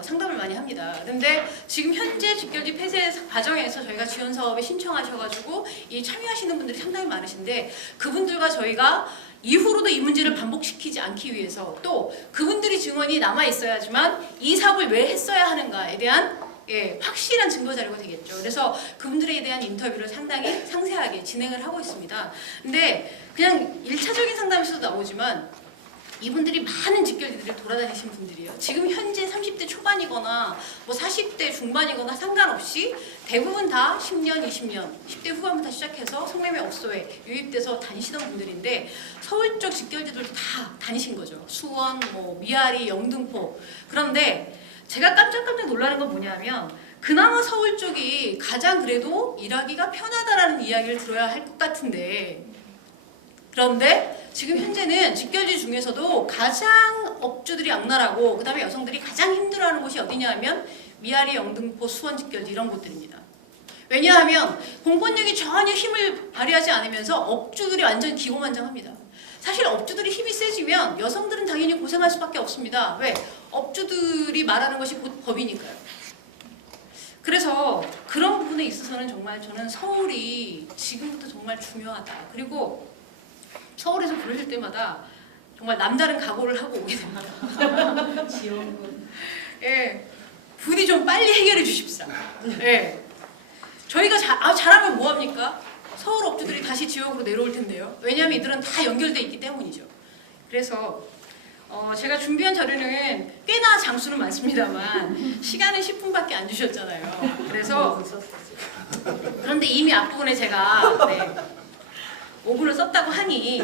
상담을 많이 합니다. 그런데 지금 현재 직결지 폐쇄 과정에서 저희가 지원 사업에 신청하셔가지고 이 참여하시는 분들이 상당히 많으신데 그분들과 저희가 이후로도 이 문제를 반복시키지 않기 위해서 또 그분들이 증언이 남아 있어야지만 이 사업을 왜 했어야 하는가에 대한 확실한 증거 자료가 되겠죠. 그래서 그분들에 대한 인터뷰를 상당히 상세하게 진행을 하고 있습니다. 근데 그냥 1차적인 상담에서도 나오지만 이분들이 많은 직결지들을 돌아다니신 분들이에요. 지금 현재 30대 초반이거나 뭐 40대 중반이거나 상관없이 대부분 다 10년, 20년, 10대 후반부터 시작해서 성매매 업소에 유입돼서 다니시던 분들인데 서울 쪽 직결지들도 다 다니신 거죠. 수원, 뭐 미아리, 영등포. 그런데 제가 깜짝 놀라는 건 뭐냐면 그나마 서울 쪽이 가장 그래도 일하기가 편하다라는 이야기를 들어야 할 것 같은데 그런데 지금 현재는 직결지 중에서도 가장 업주들이 악랄하고 그 다음에 여성들이 가장 힘들어하는 곳이 어디냐 하면 미아리, 영등포, 수원 직결지 이런 곳들입니다. 왜냐하면 공권력이 전혀 힘을 발휘하지 않으면서 업주들이 완전 기고만장합니다. 사실 업주들이 힘이 세지면 여성들은 당연히 고생할 수밖에 없습니다. 왜? 업주들이 말하는 것이 곧 법이니까요. 그래서 그런 부분에 있어서는 정말 저는 서울이 지금부터 정말 중요하다. 그리고 서울에서 부르실 때마다 정말 남다른 각오를 하고 오게 됩니다. 지원군. 부디 좀 빨리 해결해 주십사. 저희가 잘하면 뭐합니까? 서울 업주들이 다시 지역으로 내려올 텐데요. 왜냐하면 이들은 다 연결돼 있기 때문이죠. 그래서 제가 준비한 자료는 꽤나 장수는 많습니다만 시간은 10분밖에 안 주셨잖아요. 그래서 그런데 이미 앞부분에 제가 5분을 썼다고 하니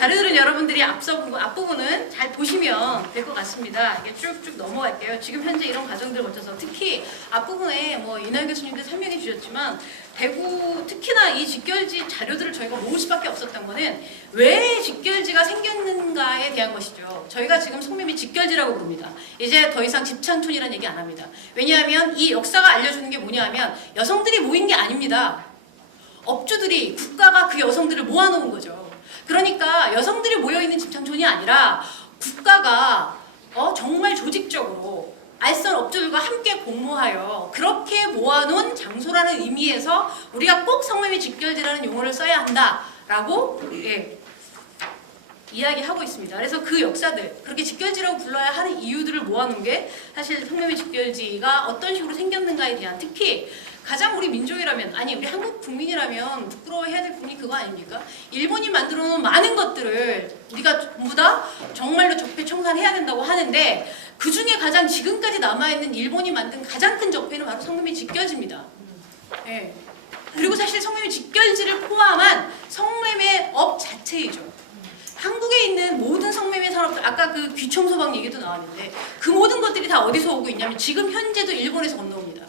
자료들은 여러분들이 앞부분은 잘 보시면 될 것 같습니다. 이게 쭉쭉 넘어갈게요. 지금 현재 이런 과정들을 거쳐서 특히 앞부분에 뭐 이날 교수님도 설명해 주셨지만 대구 특히나 이 직결지 자료들을 저희가 모을 수밖에 없었던 거는 왜 직결지가 생겼는가에 대한 것이죠. 저희가 지금 성매매 직결지라고 부릅니다. 이제 더 이상 집창촌이라는 얘기 안 합니다. 왜냐하면 이 역사가 알려주는 게 뭐냐면 여성들이 모인 게 아닙니다. 업주들이 국가가 그 여성들을 모아놓은 거죠. 그러니까 여성들이 모여있는 집창촌이 아니라 국가가 정말 조직적으로 알선 업주들과 함께 공모하여 그렇게 모아놓은 장소라는 의미에서 우리가 꼭 성매매 직결지라는 용어를 써야 한다라고 이야기하고 있습니다. 그래서 그 역사들, 그렇게 직결지라고 불러야 하는 이유들을 모아놓은 게 사실 성매매 직결지가 어떤 식으로 생겼는가에 대한, 특히 가장 우리 민족이라면, 아니 우리 한국 국민이라면 부끄러워해야 될 부분이 그거 아닙니까? 일본이 만들어 놓은 많은 것들을 우리가 전부 다 정말로 적폐청산해야 된다고 하는데 그 중에 가장 지금까지 남아있는 일본이 만든 가장 큰 적폐는 바로 성매매 직결지입니다. 예. 그리고 사실 성매매 직결지를 포함한 성매매업 자체이죠. 한국에 있는 모든 성매매 산업들, 아까 그 귀청소방 얘기도 나왔는데 그 모든 것들이 다 어디서 오고 있냐면 지금 현재도 일본에서 건너옵니다.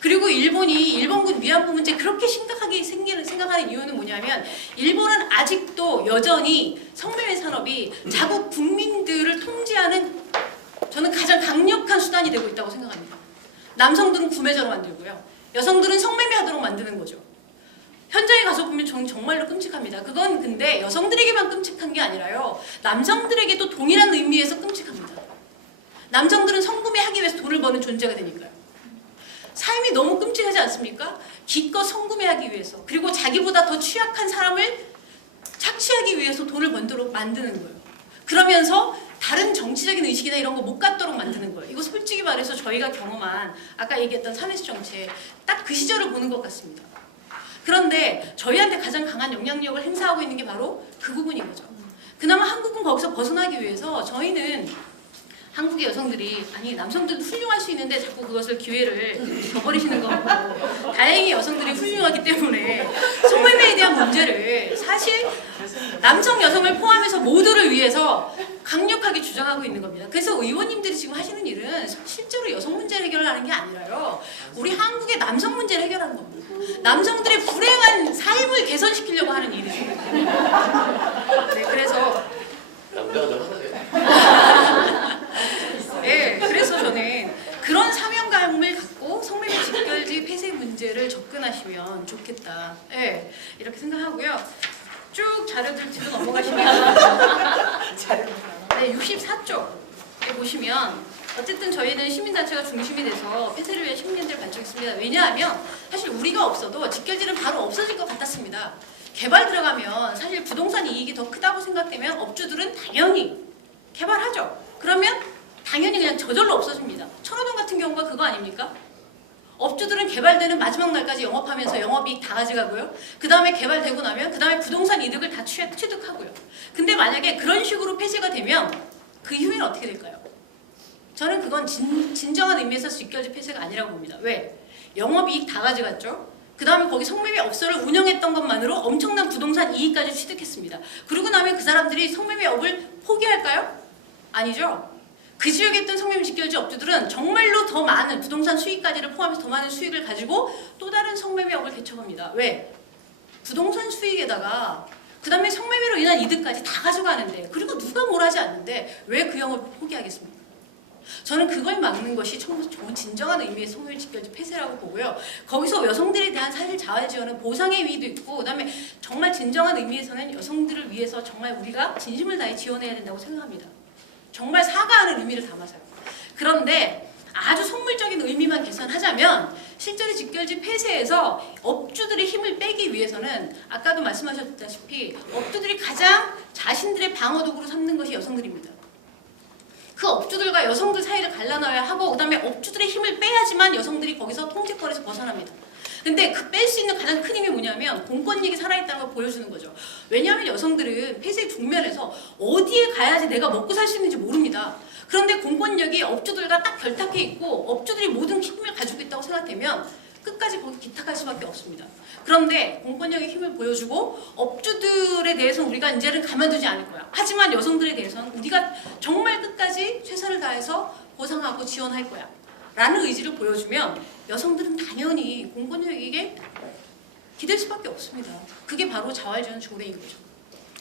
그리고 일본이 일본군 위안부 문제 그렇게 심각하게 생각하는 이유는 뭐냐면 일본은 아직도 여전히 성매매 산업이 자국 국민들을 통제하는 저는 가장 강력한 수단이 되고 있다고 생각합니다. 남성들은 구매자로 만들고요. 여성들은 성매매하도록 만드는 거죠. 현장에 가서 보면 저는 정말로 끔찍합니다. 그건 근데 여성들에게만 끔찍한 게 아니라요. 남성들에게도 동일한 의미에서 끔찍합니다. 남성들은 성구매하기 위해서 돈을 버는 존재가 되니까요. 삶이 너무 끔찍하지 않습니까? 기껏 성구매하기 위해서, 그리고 자기보다 더 취약한 사람을 착취하기 위해서 돈을 번도록 만드는 거예요. 그러면서 다른 정치적인 의식이나 이런 거 못 갖도록 만드는 거예요. 이거 솔직히 말해서 저희가 경험한 아까 얘기했던 사내시 정책 딱 그 시절을 보는 것 같습니다. 그런데 저희한테 가장 강한 영향력을 행사하고 있는 게 바로 그 부분인 거죠. 그나마 한국은 거기서 벗어나기 위해서 저희는 한국의 여성들이, 아니 남성들도 훌륭할 수 있는데 자꾸 그것을 기회를 저버리시는 거 같고, 다행히 여성들이 훌륭하기 때문에 성매매에 대한 문제를 사실 남성 여성을 포함해서 모두를 위해서 강력하게 주장하고 있는 겁니다. 그래서 의원님들이 지금 하시는 일은 실제로 여성 문제를 해결하는 게 아니라요, 우리 한국의 남성 문제를 해결하는 겁니다. 남성들의 불행한 삶을 개선시키려고 하는 일이죠. 네, 그래서 남자가 좀 하나요? 네, 그래서 저는 그런 사명감을 갖고 성매매 직결지 폐쇄 문제를 접근하시면 좋겠다. 네, 이렇게 생각하고요. 쭉 자료들 뒤로 넘어가시면 네, 64쪽에 보시면 어쨌든 저희는 시민단체가 중심이 돼서 폐쇄를 위해 시민단체를 발족했습니다. 왜냐하면 사실 우리가 없어도 직결지는 바로 없어질 것 같았습니다. 개발 들어가면 사실 부동산 이익이 더 크다고 생각되면 업주들은 당연히 개발하죠. 그러면 당연히 그냥 저절로 없어집니다. 천호동 같은 경우가 그거 아닙니까? 업주들은 개발되는 마지막 날까지 영업하면서 영업이익 다 가져가고요. 그 다음에 개발되고 나면 그 다음에 부동산 이득을 다 취득하고요. 근데 만약에 그런 식으로 폐쇄가 되면 그 이후에는 어떻게 될까요? 저는 그건 진정한 의미에서 직결지 폐쇄가 아니라고 봅니다. 왜? 영업이익 다 가져갔죠. 그 다음에 거기 성매매 업소를 운영했던 것만으로 엄청난 부동산 이익까지 취득했습니다. 그러고 나면 그 사람들이 성매매업을 포기할까요? 아니죠. 그 지역에 있던 성매매 직결지 업주들은 정말로 더 많은 부동산 수익까지를 포함해서 더 많은 수익을 가지고 또 다른 성매매업을 개척합니다. 왜? 부동산 수익에다가 그 다음에 성매매로 인한 이득까지 다 가져가는데, 그리고 누가 뭘 하지 않는데 왜 그 영업을 포기하겠습니까? 저는 그걸 막는 것이 진정한 의미의 성매매 직결지 폐쇄라고 보고요. 거기서 여성들에 대한 사실 자활지원은 보상의 의미도 있고, 그다음에 정말 진정한 의미에서는 여성들을 위해서 정말 우리가 진심을 다해 지원해야 된다고 생각합니다. 정말 사과하는 의미를 담아서요. 그런데 아주 속물적인 의미만 계산하자면 실제로 직결지 폐쇄에서 업주들의 힘을 빼기 위해서는 아까도 말씀하셨다시피 업주들이 가장 자신들의 방어도구로 삼는 것이 여성들입니다. 그 업주들과 여성들 사이를 갈라놔야 하고, 그 다음에 업주들의 힘을 빼야지만 여성들이 거기서 통제권에서 벗어납니다. 근데 그 뺄 수 있는 가장 큰 힘이 뭐냐면 공권력이 살아있다는 걸 보여주는 거죠. 왜냐하면 여성들은 폐쇄 국면에서 어디에 가야지 내가 먹고 살 수 있는지 모릅니다. 그런데 공권력이 업주들과 딱 결탁해 있고 업주들이 모든 힘을 가지고 있다고 생각되면 끝까지 거기 기탁할 수밖에 없습니다. 그런데 공권력의 힘을 보여주고 업주들에 대해서는 우리가 이제는 가만두지 않을 거야. 하지만 여성들에 대해서는 우리가 정말 끝까지 최선을 다해서 보상하고 지원할 거야. 라는 의지를 보여주면 여성들은 당연히 공권력에게 기댈 수밖에 없습니다. 그게 바로 자활전 조례인 거죠.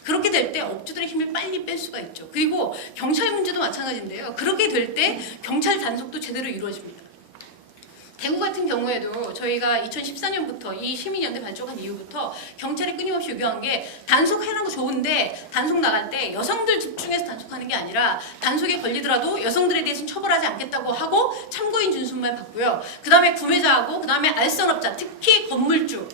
그렇게 될 때 업주들의 힘을 빨리 뺄 수가 있죠. 그리고 경찰 문제도 마찬가지인데요. 그렇게 될 때 경찰 단속도 제대로 이루어집니다. 대구 같은 경우에도 저희가 2014년부터 이 시민연대 발족한 이후부터 경찰이 끊임없이 요구한 게 단속하는 거 좋은데 단속 나갈 때 여성들 집중해서 단속하는 게 아니라 단속에 걸리더라도 여성들에 대해서는 처벌하지 않겠다고 하고 참고인 준수만 받고요. 그 다음에 구매자하고 그 다음에 알선업자, 특히 건물주.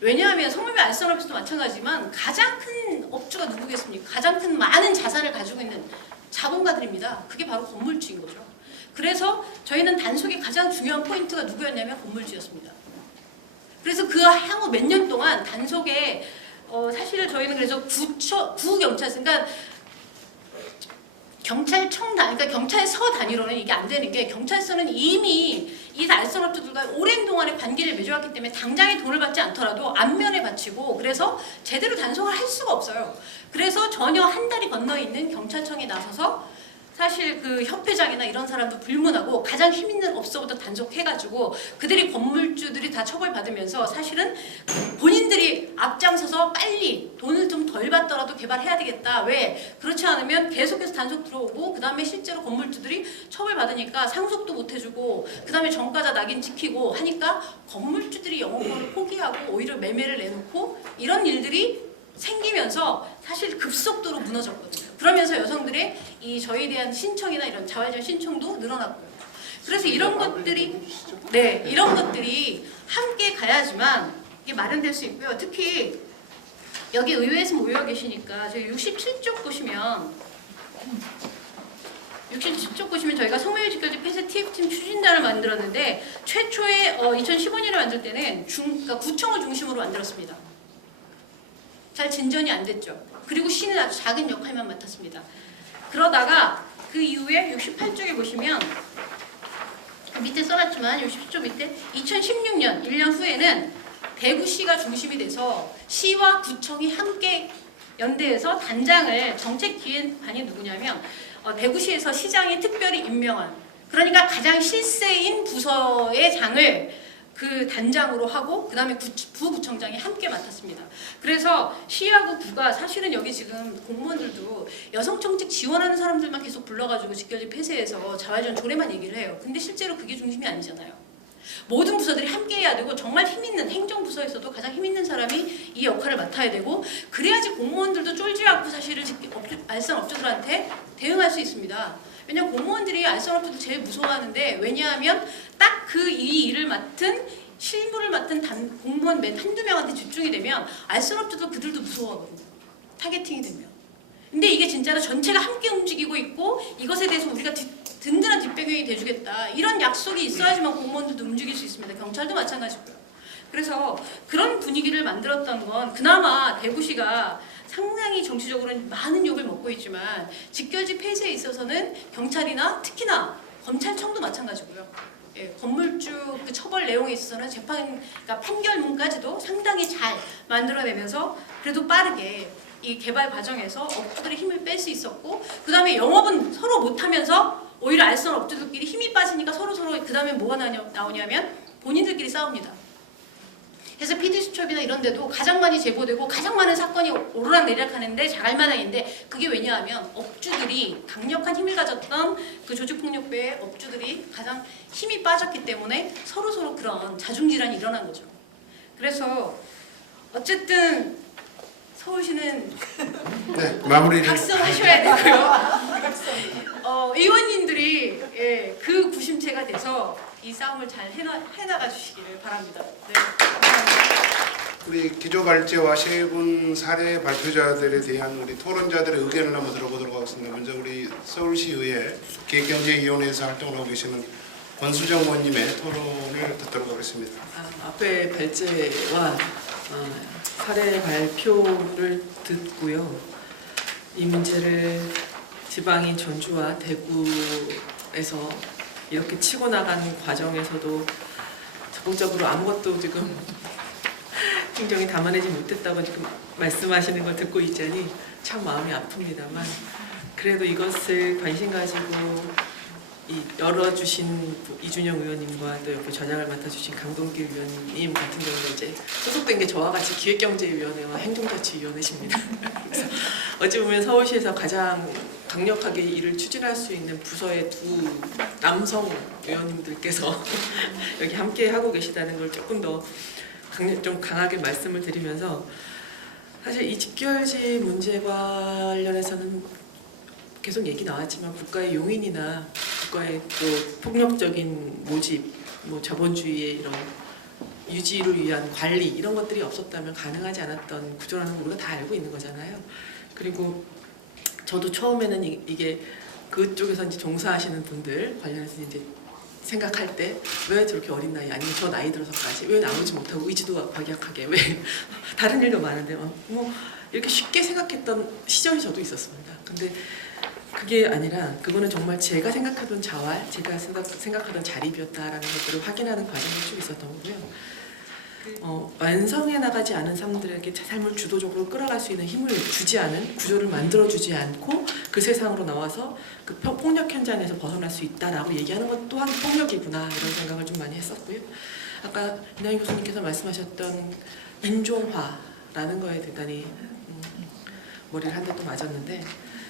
왜냐하면 성매매 알선업자도 마찬가지지만 가장 큰 업주가 누구겠습니까? 가장 큰 많은 자산을 가지고 있는 자본가들입니다. 그게 바로 건물주인 거죠. 그래서 저희는 단속의 가장 중요한 포인트가 누구였냐면 건물주였습니다. 그래서 그 향후 몇 년 동안 단속에 사실 저희는 그래서 구경찰서, 그러니까 경찰청 그러니까 경찰서 단위로는 이게 안 되는 게 경찰서는 이미 이 알선업주들과 오랜 동안의 관계를 맺어왔기 때문에 당장에 돈을 받지 않더라도 안면에 바치고 그래서 제대로 단속을 할 수가 없어요. 그래서 전혀 한 달이 건너 있는 경찰청에 나서서 사실 그 협회장이나 이런 사람도 불문하고 가장 힘 있는 업소부터 단속해가지고 그들이 건물주들이 다 처벌받으면서 사실은 본인들이 앞장서서 빨리 돈을 좀 덜 받더라도 개발해야 되겠다. 왜? 그렇지 않으면 계속해서 단속 들어오고 그 다음에 실제로 건물주들이 처벌받으니까 상속도 못 해주고 그 다음에 정가자 낙인 지키고 하니까 건물주들이 영업권을 포기하고 오히려 매매를 내놓고 이런 일들이 생기면서 사실 급속도로 무너졌거든요. 그러면서 여성들의 이 저희에 대한 신청이나 이런 자활전 신청도 늘어났고요. 그래서 이런 것들이 이런 것들이 함께 가야지만 이게 마련될 수 있고요. 특히 여기 의회에서 모여 계시니까 저희 67쪽 보시면 저희가 성매매 직결지 폐쇄 TF팀 추진단을 만들었는데 최초에 2015년에 만들 때는 그러니까 구청을 중심으로 만들었습니다. 잘 진전이 안 됐죠. 그리고 시는 아주 작은 역할만 맡았습니다. 그러다가 그 이후에 68쪽에 보시면 밑에 써놨지만 67쪽 밑에 2016년 1년 후에는 대구시가 중심이 돼서 시와 구청이 함께 연대해서 단장을 정책기획반이 누구냐면 대구시에서 시장이 특별히 임명한 그러니까 가장 실세인 부서의 장을 그 단장으로 하고 그 다음에 부구청장이 함께 맡았습니다. 그래서 시하고 구가 사실은 여기 지금 공무원들도 여성정책 지원하는 사람들만 계속 불러가지고 직결지 폐쇄해서 자활전 조례만 얘기를 해요. 근데 실제로 그게 중심이 아니잖아요. 모든 부서들이 함께 해야 되고 정말 힘있는 행정부서에서도 가장 힘있는 사람이 이 역할을 맡아야 되고 그래야지 공무원들도 쫄지 않고 사실은 알선 업주들한테 대응할 수 있습니다. 왜냐하면 공무원들이 알선업주들 제일 무서워하는데 왜냐하면 딱 그 이 일을 맡은 실무를 맡은 공무원 맨 한두 명한테 집중이 되면 알선업주도 그들도 무서워하거든요. 타겟팅이 되면. 근데 이게 진짜로 전체가 함께 움직이고 있고 이것에 대해서 우리가 든든한 뒷배경이 돼주겠다. 이런 약속이 있어야지만 공무원들도 움직일 수 있습니다. 경찰도 마찬가지고요. 그래서 그런 분위기를 만들었던 건 그나마 대구시가 상당히 정치적으로는 많은 욕을 먹고 있지만 직결지 폐쇄에 있어서는 경찰이나 특히나 검찰청도 마찬가지고요. 예, 건물주 그 처벌 내용에 있어서는 그러니까 판결문까지도 상당히 잘 만들어내면서 그래도 빠르게 이 개발 과정에서 업주들의 힘을 뺄 수 있었고 그 다음에 영업은 서로 못하면서 오히려 알선 업주들끼리 힘이 빠지니까 서로 그 다음에 뭐가 나오냐면 본인들끼리 싸웁니다. 그래서 PD수첩이나 이런 데도 가장 많이 제보되고 가장 많은 사건이 오르락내리락하는데 자갈마당인데 그게 왜냐하면 업주들이 강력한 힘을 가졌던 그 조직폭력배의 업주들이 가장 힘이 빠졌기 때문에 서로 그런 자중질환이 일어난 거죠. 그래서 어쨌든 서울시는 마무리를 각성하셔야 되고요. 의원님들이 그 구심체가 돼서 이 싸움을 잘 해나가 주시기를 바랍니다. 네. 우리 기조발제와 세 분 사례 발표자들에 대한 우리 토론자들의 의견을 한번 들어보도록 하겠습니다. 먼저 우리 서울시의회 기획경제위원회에서 활동을 하고 계시는 권수정 의원님의 토론을 듣도록 하겠습니다. 앞에 발제와 사례 발표를 듣고요. 이 문제를 지방인 전주와 대구에서 이렇게 치고 나가는 과정에서도 적극적으로 아무것도 지금 심정이 담아내지 못했다고 지금 말씀하시는 걸 듣고 있자니 참 마음이 아픕니다만 그래도 이것을 관심 가지고 열어주신 이준영 의원님과 또 옆에 전략을 맡아주신 강동길 의원님 같은 경우는 이제 소속된 게 저와 같이 기획경제위원회와 행정자치위원회십니다. 그래서 어찌 보면 서울시에서 가장 강력하게 일을 추진할 수 있는 부서의 두 남성 의원님들께서 여기 함께 하고 계시다는 걸 조금 더 좀 강하게 말씀을 드리면서 사실 이 직결지 문제 관련해서는 계속 얘기 나왔지만 국가의 용인이나 국가의 또 폭력적인 모집, 뭐 자본주의의 이런 유지를 위한 관리 이런 것들이 없었다면 가능하지 않았던 구조라는 걸 우리가 다 알고 있는 거잖아요. 그리고 저도 처음에는 이게 그쪽에서 이제 종사하시는 분들 관련해서 이제 생각할 때 왜 저렇게 어린 나이 아니면 저 나이 들어서까지 왜 나오지 못하고 의지도 박약하게 왜 다른 일도 많은데 뭐 이렇게 쉽게 생각했던 시절이 저도 있었습니다. 근데 그게 아니라 그거는 정말 제가 생각하던 자활, 제가 생각하던 자립이었다라는 것들을 확인하는 과정이 쭉 있었던 거고요. 완성해 나가지 않은 사람들에게 삶을 주도적으로 끌어갈 수 있는 힘을 주지 않은 구조를 만들어주지 않고 그 세상으로 나와서 그 폭력 현장에서 벗어날 수 있다라고 얘기하는 것 또한 폭력이구나 이런 생각을 좀 많이 했었고요. 아까 이나희 교수님께서 말씀하셨던 인종화라는 거에 대단히 머리를 한 대 또 맞았는데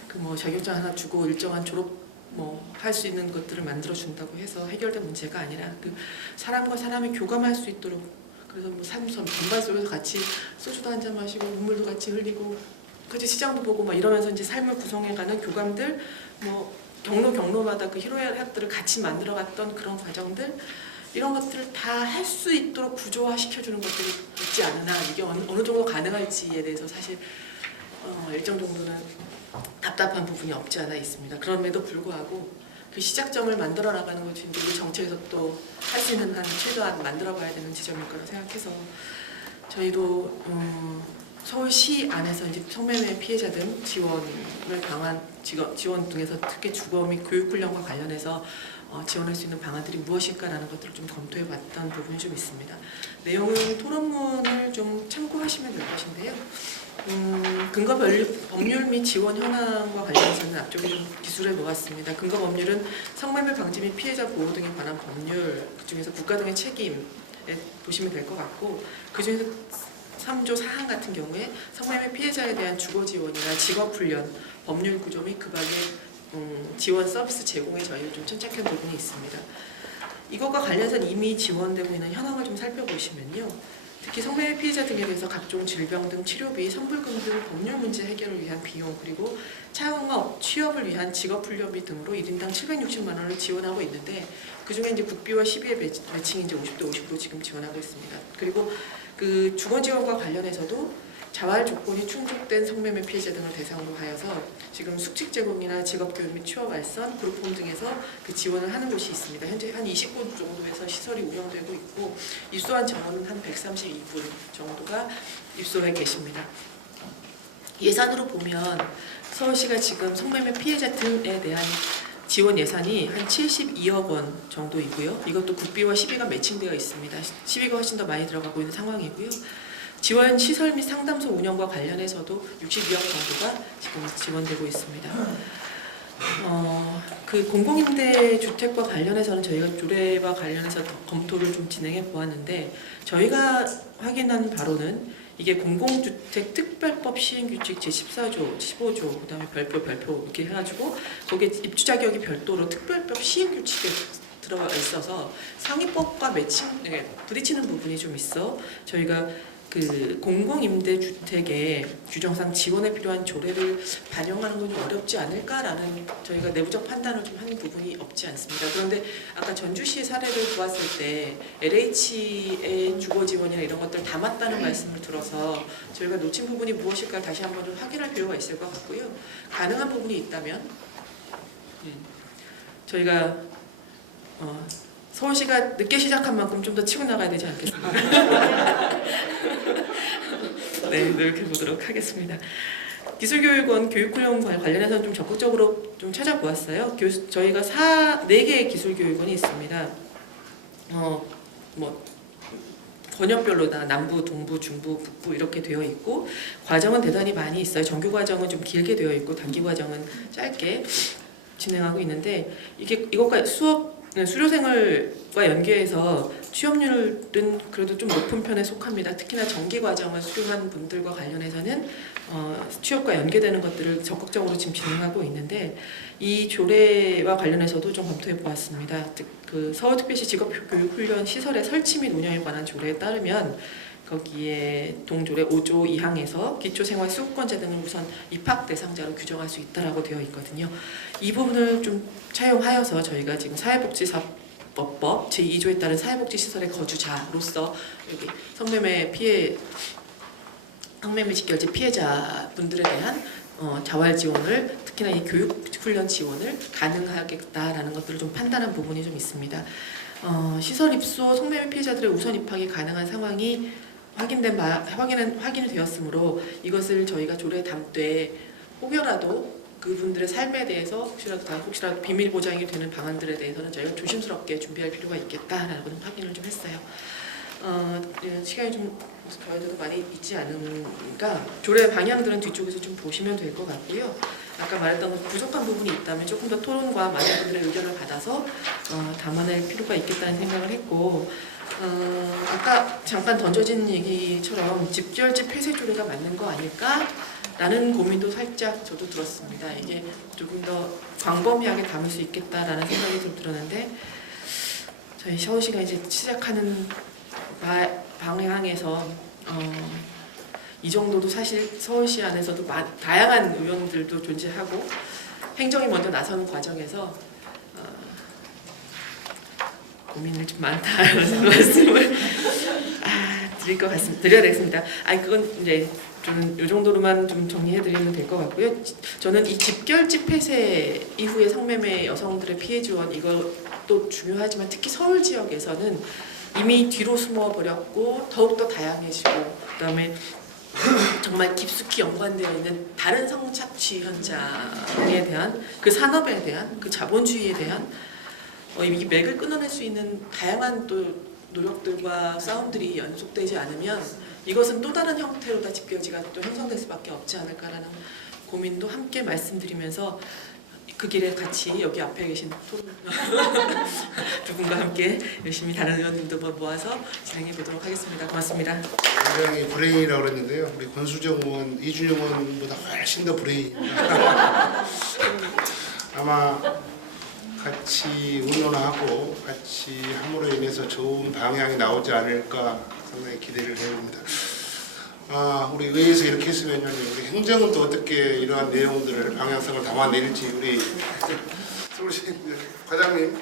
그 뭐 자격증 하나 주고 일정한 졸업 뭐 할 수 있는 것들을 만들어 준다고 해서 해결된 문제가 아니라 그 사람과 사람이 교감할 수 있도록 그래서 뭐 산섬 건반 속에서 같이 소주도 한잔 마시고 눈물도 같이 흘리고 같이 시장도 보고 막 이러면서 이제 삶을 구성해가는 교감들 뭐 경로마다 그 희로애락들을 같이 만들어갔던 그런 과정들 이런 것들을 다 할 수 있도록 구조화 시켜주는 것들이 있지 않으나 이게 어느 정도 가능할지에 대해서 사실 일정 정도는 답답한 부분이 없지 않아 있습니다. 그럼에도 불구하고 그 시작점을 만들어 나가는 것이 우리 정책에서 또 할 수 있는 한 최대한 만들어 봐야 되는 지점일 거라 생각해서 저희도 서울시 안에서 이제 성매매 피해자 등 지원을 강한 지원 등에서 특히 주거 및 교육 훈련과 관련해서 지원할 수 있는 방안들이 무엇일까라는 것들을 좀 검토해 봤던 부분이 좀 있습니다. 내용은 토론문을 좀 참고하시면 될 것인데요. 근거 법률 및 지원 현황과 관련해서는 앞쪽에 좀 기술해 놓았습니다. 근거 법률은 성매매 방지 및 피해자 보호 등에 관한 법률, 그중에서 국가 등의 책임에 보시면 될 것 같고 그중에서 3조 4항 같은 경우에 성매매 피해자에 대한 주거 지원이나 직업 훈련, 법률 구조 및 그 밖의 지원 서비스 제공에 저희가 좀 천착한 부분이 있습니다. 이것과 관련해서 이미 지원되고 있는 현황을 좀 살펴보시면요. 특히 성매매 피해자 등에 대해서 각종 질병 등 치료비, 선불금 등 법률 문제 해결을 위한 비용 그리고 창업, 취업을 위한 직업훈련비 등으로 1인당 760만 원을 지원하고 있는데 그중에 이제 국비와 시비의 매칭이 이제 50대 50으로 지금 지원하고 있습니다. 그리고 그 주거 지원과 관련해서도 자활 조건이 충족된 성매매 피해자 등을 대상으로 하여서 지금 숙직 제공이나 직업교육 및 취업 알선, 그룹홈 등에서 그 지원을 하는 곳이 있습니다. 현재 한 20곳 정도에서 시설이 운영되고 있고 입소한 정원은 한 132분 정도가 입소해 계십니다. 예산으로 보면 서울시가 지금 성매매 피해자 등에 대한 지원 예산이 한 72억 원 정도이고요. 이것도 국비와 시비가 매칭되어 있습니다. 시비가 훨씬 더 많이 들어가고 있는 상황이고요. 지원 시설 및 상담소 운영과 관련해서도 62억 정도가 지금 지원되고 있습니다. 그 공공임대 주택과 관련해서는 저희가 조례와 관련해서 검토를 좀 진행해 보았는데 저희가 확인한 바로는 이게 공공주택 특별법 시행규칙 제14조, 15조, 그다음에 별표 이렇게 해가지고 거기에 입주 자격이 별도로 특별법 시행규칙에 들어가 있어서 상위법과 부딪히는 부분이 좀 있어 저희가 그 공공임대주택의 규정상 지원에 필요한 조례를 반영하는 건 어렵지 않을까라는 저희가 내부적 판단을 좀 한 부분이 없지 않습니다. 그런데 아까 전주시의 사례를 보았을 때 LH의 주거 지원이나 이런 것들 담았다는 말씀을 들어서 저희가 놓친 부분이 무엇일까 다시 한번 좀 확인할 필요가 있을 것 같고요. 가능한 부분이 있다면 저희가 서울시가 늦게 시작한 만큼 좀 더 치고 나가야 되지 않겠습니까? 네, 노력해보도록 하겠습니다. 기술교육원 교육훈련 관련해서는 좀 적극적으로 좀 찾아보았어요. 저희가 4개의 기술교육원이 있습니다. 번역별로 다 남부, 동부, 중부, 북부 이렇게 되어 있고 과정은 대단히 많이 있어요. 정규 과정은 좀 길게 되어 있고 단기 과정은 짧게 진행하고 있는데 이것과 수료생활과 연계해서 취업률은 그래도 좀 높은 편에 속합니다. 특히나 정기 과정을 수료한 분들과 관련해서는 취업과 연계되는 것들을 적극적으로 지금 진행하고 있는데 이 조례와 관련해서도 좀 검토해 보았습니다. 그 서울특별시 직업교육훈련 시설의 설치 및 운영에 관한 조례에 따르면 거기에 동조례 5조 2항에서 기초생활수급권자 등을 우선 입학 대상자로 규정할 수 있다라고 되어 있거든요. 이 부분을 좀 차용하여서 저희가 지금 사회복지사법법 제2조에 따른 사회복지시설의 거주자로서 여기 성매매 직결지 피해자분들에 대한 자활 지원을 특히나 이 교육훈련 지원을 가능하겠다라는 것들을 좀 판단한 부분이 좀 있습니다. 시설 입소 성매매 피해자들의 우선 입학이 가능한 상황이 확인이 되었으므로 이것을 저희가 조례에 담되 혹여라도 그분들의 삶에 대해서 혹시라도 비밀 보장이 되는 방안들에 대해서는 저희가 조심스럽게 준비할 필요가 있겠다라는 확인을 좀 했어요. 시간이 좀 저희들도 많이 있지 않으니까 조례 방향들은 뒤쪽에서 좀 보시면 될 것 같고요. 아까 말했던 것 부족한 부분이 있다면 조금 더 토론과 많은 분들의 의견을 받아서 담아낼 필요가 있겠다는 생각을 했고 아까 잠깐 던져진 얘기처럼 집결지 폐쇄 조례가 맞는 거 아닐까라는 고민도 살짝 저도 들었습니다. 이게 조금 더 광범위하게 담을 수 있겠다라는 생각이 좀 들었는데 저희 서울시가 이제 시작하는 방향에서 이 정도도 사실 서울시 안에서도 다양한 의원들도 존재하고 행정이 먼저 나서는 과정에서 고민을 좀 많다는 말씀을 드려야 되겠습니다. 그건 이제 좀 이 정도로만 좀 정리해드리면 될 것 같고요. 저는 이 집결지 폐쇄 이후에 성매매 여성들의 피해 지원 이것도 중요하지만 특히 서울 지역에서는 이미 뒤로 숨어 버렸고 더욱더 다양해지고 그다음에 정말 깊숙이 연관되어 있는 다른 성착취 현장에 대한 그 산업에 대한 그 자본주의에 대한 이 맥을 끊어낼 수 있는 다양한 또 노력들과 싸움들이 연속되지 않으면 이것은 또 다른 형태로 다 집결지가 또 형성될 수밖에 없지 않을까라는 고민도 함께 말씀드리면서 그 길에 같이 여기 앞에 계신 두 분과 함께 열심히 다른 의원님도 모아서 진행해 보도록 하겠습니다. 고맙습니다. 굉장히 브레인이라고 그랬는데요. 우리 권수정 의원, 이준영 의원보다 훨씬 더 브레인입니다. 아마 같이 의논하고 같이 함으로 인해서 좋은 방향이 나오지 않을까 상당히 기대를 해봅니다. 우리 의회에서 이렇게 했으면 우리 행정은 또 어떻게 이러한 내용들을 방향성을 담아낼지 우리 서울시 과장님,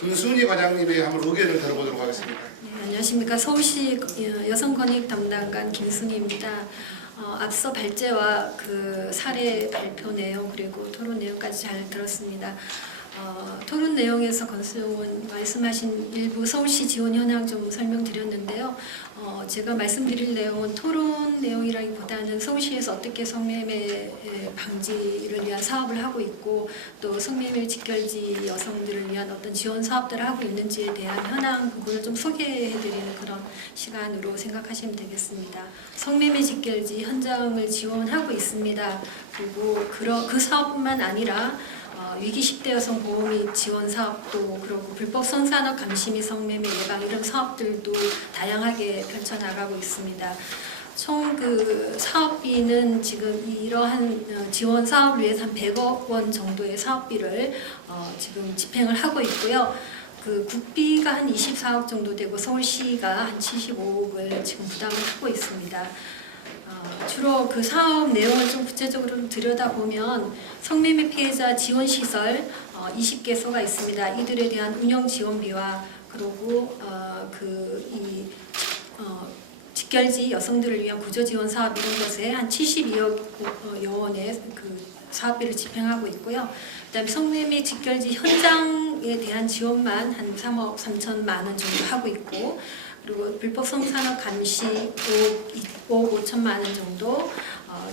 김순희 과장님의 한번 의견을 들어보도록 하겠습니다. 네, 안녕하십니까. 서울시 여성권익 담당관 김순희입니다. 앞서 발제와 그 사례 발표 내용 그리고 토론 내용까지 잘 들었습니다. 토론 내용에서 권수정 의원 말씀하신 일부 서울시 지원 현황 좀 설명드렸는데요. 제가 말씀드릴 내용은 토론 내용이라기보다는 서울시에서 어떻게 성매매 방지를 위한 사업을 하고 있고 또 성매매 직결지 여성들을 위한 어떤 지원 사업들을 하고 있는지에 대한 현황 부분을 좀 소개해드리는 그런 시간으로 생각하시면 되겠습니다. 성매매 직결지 현장을 지원하고 있습니다. 그리고 그 사업뿐만 아니라 위기 10대 여성 보호 및 지원 사업도 그리고 불법 성산업 감시 및 성매매 예방 이런 사업들도 다양하게 펼쳐나가고 있습니다. 총 그 사업비는 지금 이러한 지원 사업을 위해서 한 100억 원 정도의 사업비를 지금 집행을 하고 있고요. 그 국비가 한 24억 정도 되고 서울시가 한 75억을 지금 부담을 하고 있습니다. 주로 그 사업 내용을 좀 구체적으로 들여다보면 성매매 피해자 지원 시설 20개소가 있습니다. 이들에 대한 운영 지원비와 그리고 직결지 여성들을 위한 구조 지원 사업 이런 것에 한 72억 원의 그 사업비를 집행하고 있고요. 그다음에 성매매 직결지 현장에 대한 지원만 한 3억 3천만 원 정도 하고 있고. 그리고 불법 성산업 감시 5억 5천만 원 정도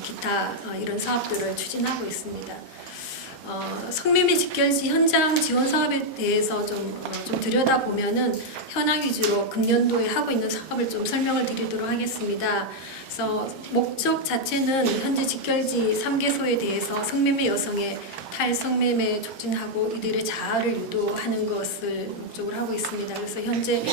기타 이런 사업들을 추진하고 있습니다. 성매매 직결지 현장 지원 사업에 대해서 좀 들여다보면은 현황 위주로 금년도에 하고 있는 사업을 좀 설명을 드리도록 하겠습니다. 그래서 목적 자체는 현재 직결지 3개소에 대해서 성매매 여성의 탈성매매 촉진하고 이들의 자아를 유도하는 것을 목적으로 하고 있습니다. 그래서 현재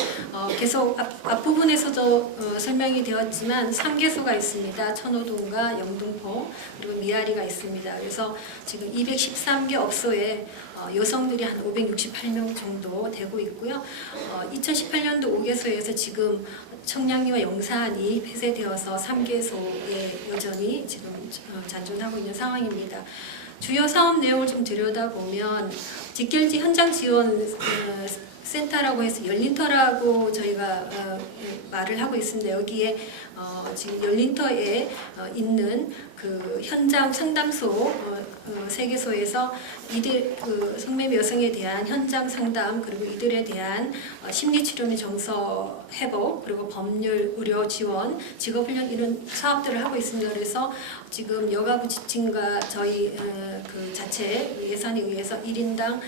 계속 앞부분에서도 설명이 되었지만 3개소가 있습니다. 천호동과 영등포 그리고 미아리가 있습니다. 그래서 지금 213개 업소에 여성들이 한 568명 정도 되고 있고요. 2018년도 5개소에서 지금 청량리와 영산이 폐쇄되어서 3개소에 여전히 지금 잔존하고 있는 상황입니다. 주요 사업 내용을 좀 들여다보면 직결지 현장 지원 센터라고 해서 열린터라고 저희가 말을 하고 있습니다. 여기에 지금 열린터에 있는 그 현장 상담소 3개소에서 이들 그 성매매 여성에 대한 현장 상담 그리고 이들에 대한 심리치료 및 정서 회복 그리고 법률 의료 지원 직업훈련 이런 사업들을 하고 있습니다. 그래서 지금 여가부 지침과 저희 그 자체 예산에 의해서 1인당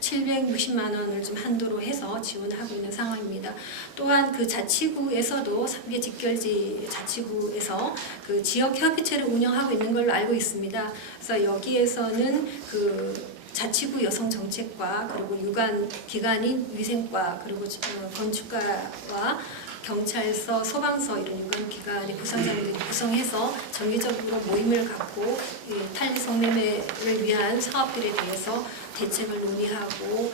760만 원을 좀 한도로 해서 지원하고 있는 상황입니다. 또한 그 자치구에서도 3개 직결지 자치구에서 그 지역 협의체를 운영하고 있는 걸로 알고 있습니다. 그래서 여기에서는 그 자치구 여성정책과 그리고 유관 기관인 위생과 그리고 건축가와 경찰서, 소방서 이런 유관 기관의 부상자들이 구성해서 정기적으로 모임을 갖고 탈성매매를 위한 사업들에 대해서 대책을 논의하고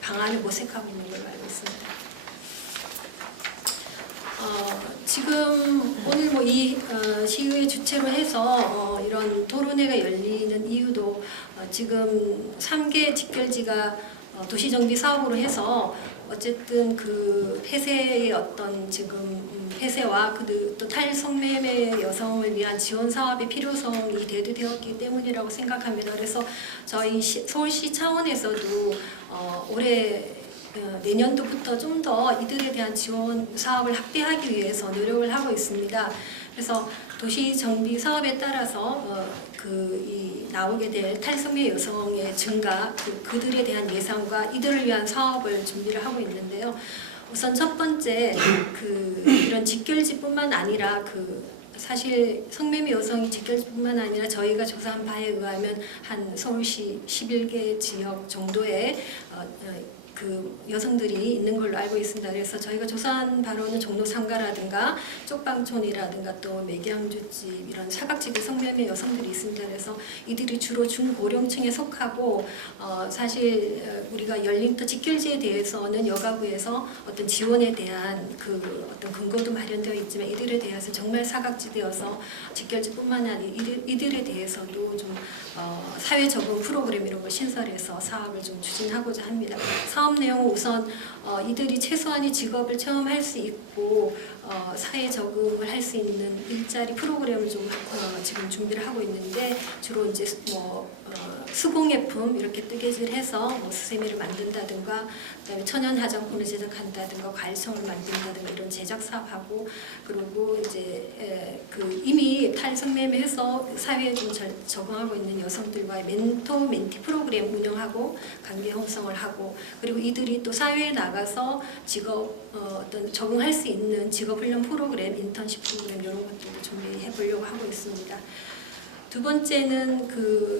방안을 모색하고 있는 걸로 알고 있습니다. 지금 오늘 뭐 이 시의회 주최로 해서 이런 토론회가 열리는 이유도 지금 3개 직결지가 도시정비 사업으로 해서 어쨌든 그 폐쇄의 어떤 지금 폐쇄와 또 탈성매매 여성을 위한 지원 사업의 필요성이 대두되었기 때문이라고 생각합니다. 그래서 저희 서울시 차원에서도 올해 내년도부터 좀 더 이들에 대한 지원 사업을 확대하기 위해서 노력을 하고 있습니다. 그래서 도시 정비 사업에 따라서 나오게 될 탈성매 여성의 증가, 그들에 대한 예상과 이들을 위한 사업을 준비를 하고 있는데요. 우선 첫 번째 이런 직결지뿐만 아니라 사실 성매매 여성이 직결지뿐만 아니라 저희가 조사한 바에 의하면 한 서울시 11개 지역 정도의 그 여성들이 있는 걸로 알고 있습니다. 그래서 저희가 조사한 바로는 종로 상가라든가 쪽방촌이라든가 또 매경주집 이런 사각지대 성매매 여성들이 있습니다. 그래서 이들이 주로 중고령층에 속하고 사실 우리가 열린터 직결지에 대해서는 여가부에서 어떤 지원에 대한 어떤 근거도 마련되어 있지만 이들에 대해서 정말 사각지대여서 직결지뿐만 아니라 이들에 대해서도 좀 사회 적응 프로그램 이런 걸 신설해서 사업을 좀 추진하고자 합니다. 사업 내용은 우선 이들이 최소한의 직업을 체험할 수 있고 사회 적응을 할 수 있는 일자리 프로그램을 좀 지금 준비를 하고 있는데 주로 이제 수공예품 이렇게 뜨개질해서 수세미를 만든다든가 그다음에 천연 화장품을 제작한다든가 과일청을 만든다든가 이런 제작 사업하고 그리고 이제 이미 탈성매매해서 사회에 좀 적응하고 있는 여성들과의 멘토 멘티 프로그램 운영하고 관계 형성을 하고 그리고 이들이 또 사회에 나가서 직업 어떤 적응할 수 있는 직업 훈련 프로그램, 인턴십 프로그램 이런 것들도 준비해 보려고 하고 있습니다. 두 번째는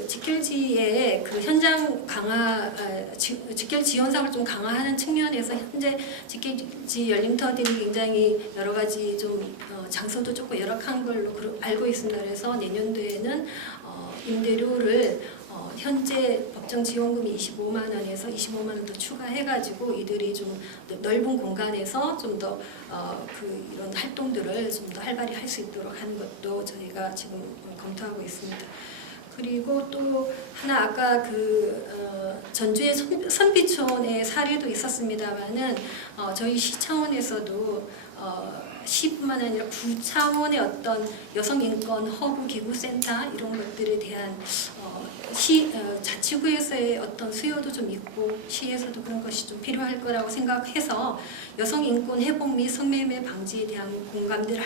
직결지의 현장 강화, 직결 지원 사업을 좀 강화하는 측면에서 현재 직결지 열린터들이 굉장히 여러 가지 좀 장소도 조금 열악한 걸로 알고 있습니다. 그래서 내년도에는 임대료를 현재 법정 지원금이 25만 원에서 25만 원 더 추가해가지고 이들이 좀 넓은 공간에서 좀 더 이런 활동들을 좀 더 활발히 할 수 있도록 하는 것도 저희가 지금 검토하고 있습니다. 그리고 또 하나 아까 전주의 선비촌의 사례도 있었습니다만은 저희 시 차원에서도 시뿐만 아니라 구 차원의 어떤 여성인권 허브 기구센터 이런 것들에 대한 자치구에서의 어떤 수요도 좀 있고 시에서도 그런 것이 좀 필요할 거라고 생각해서 여성인권 회복 및 성매매 방지에 대한 공감대를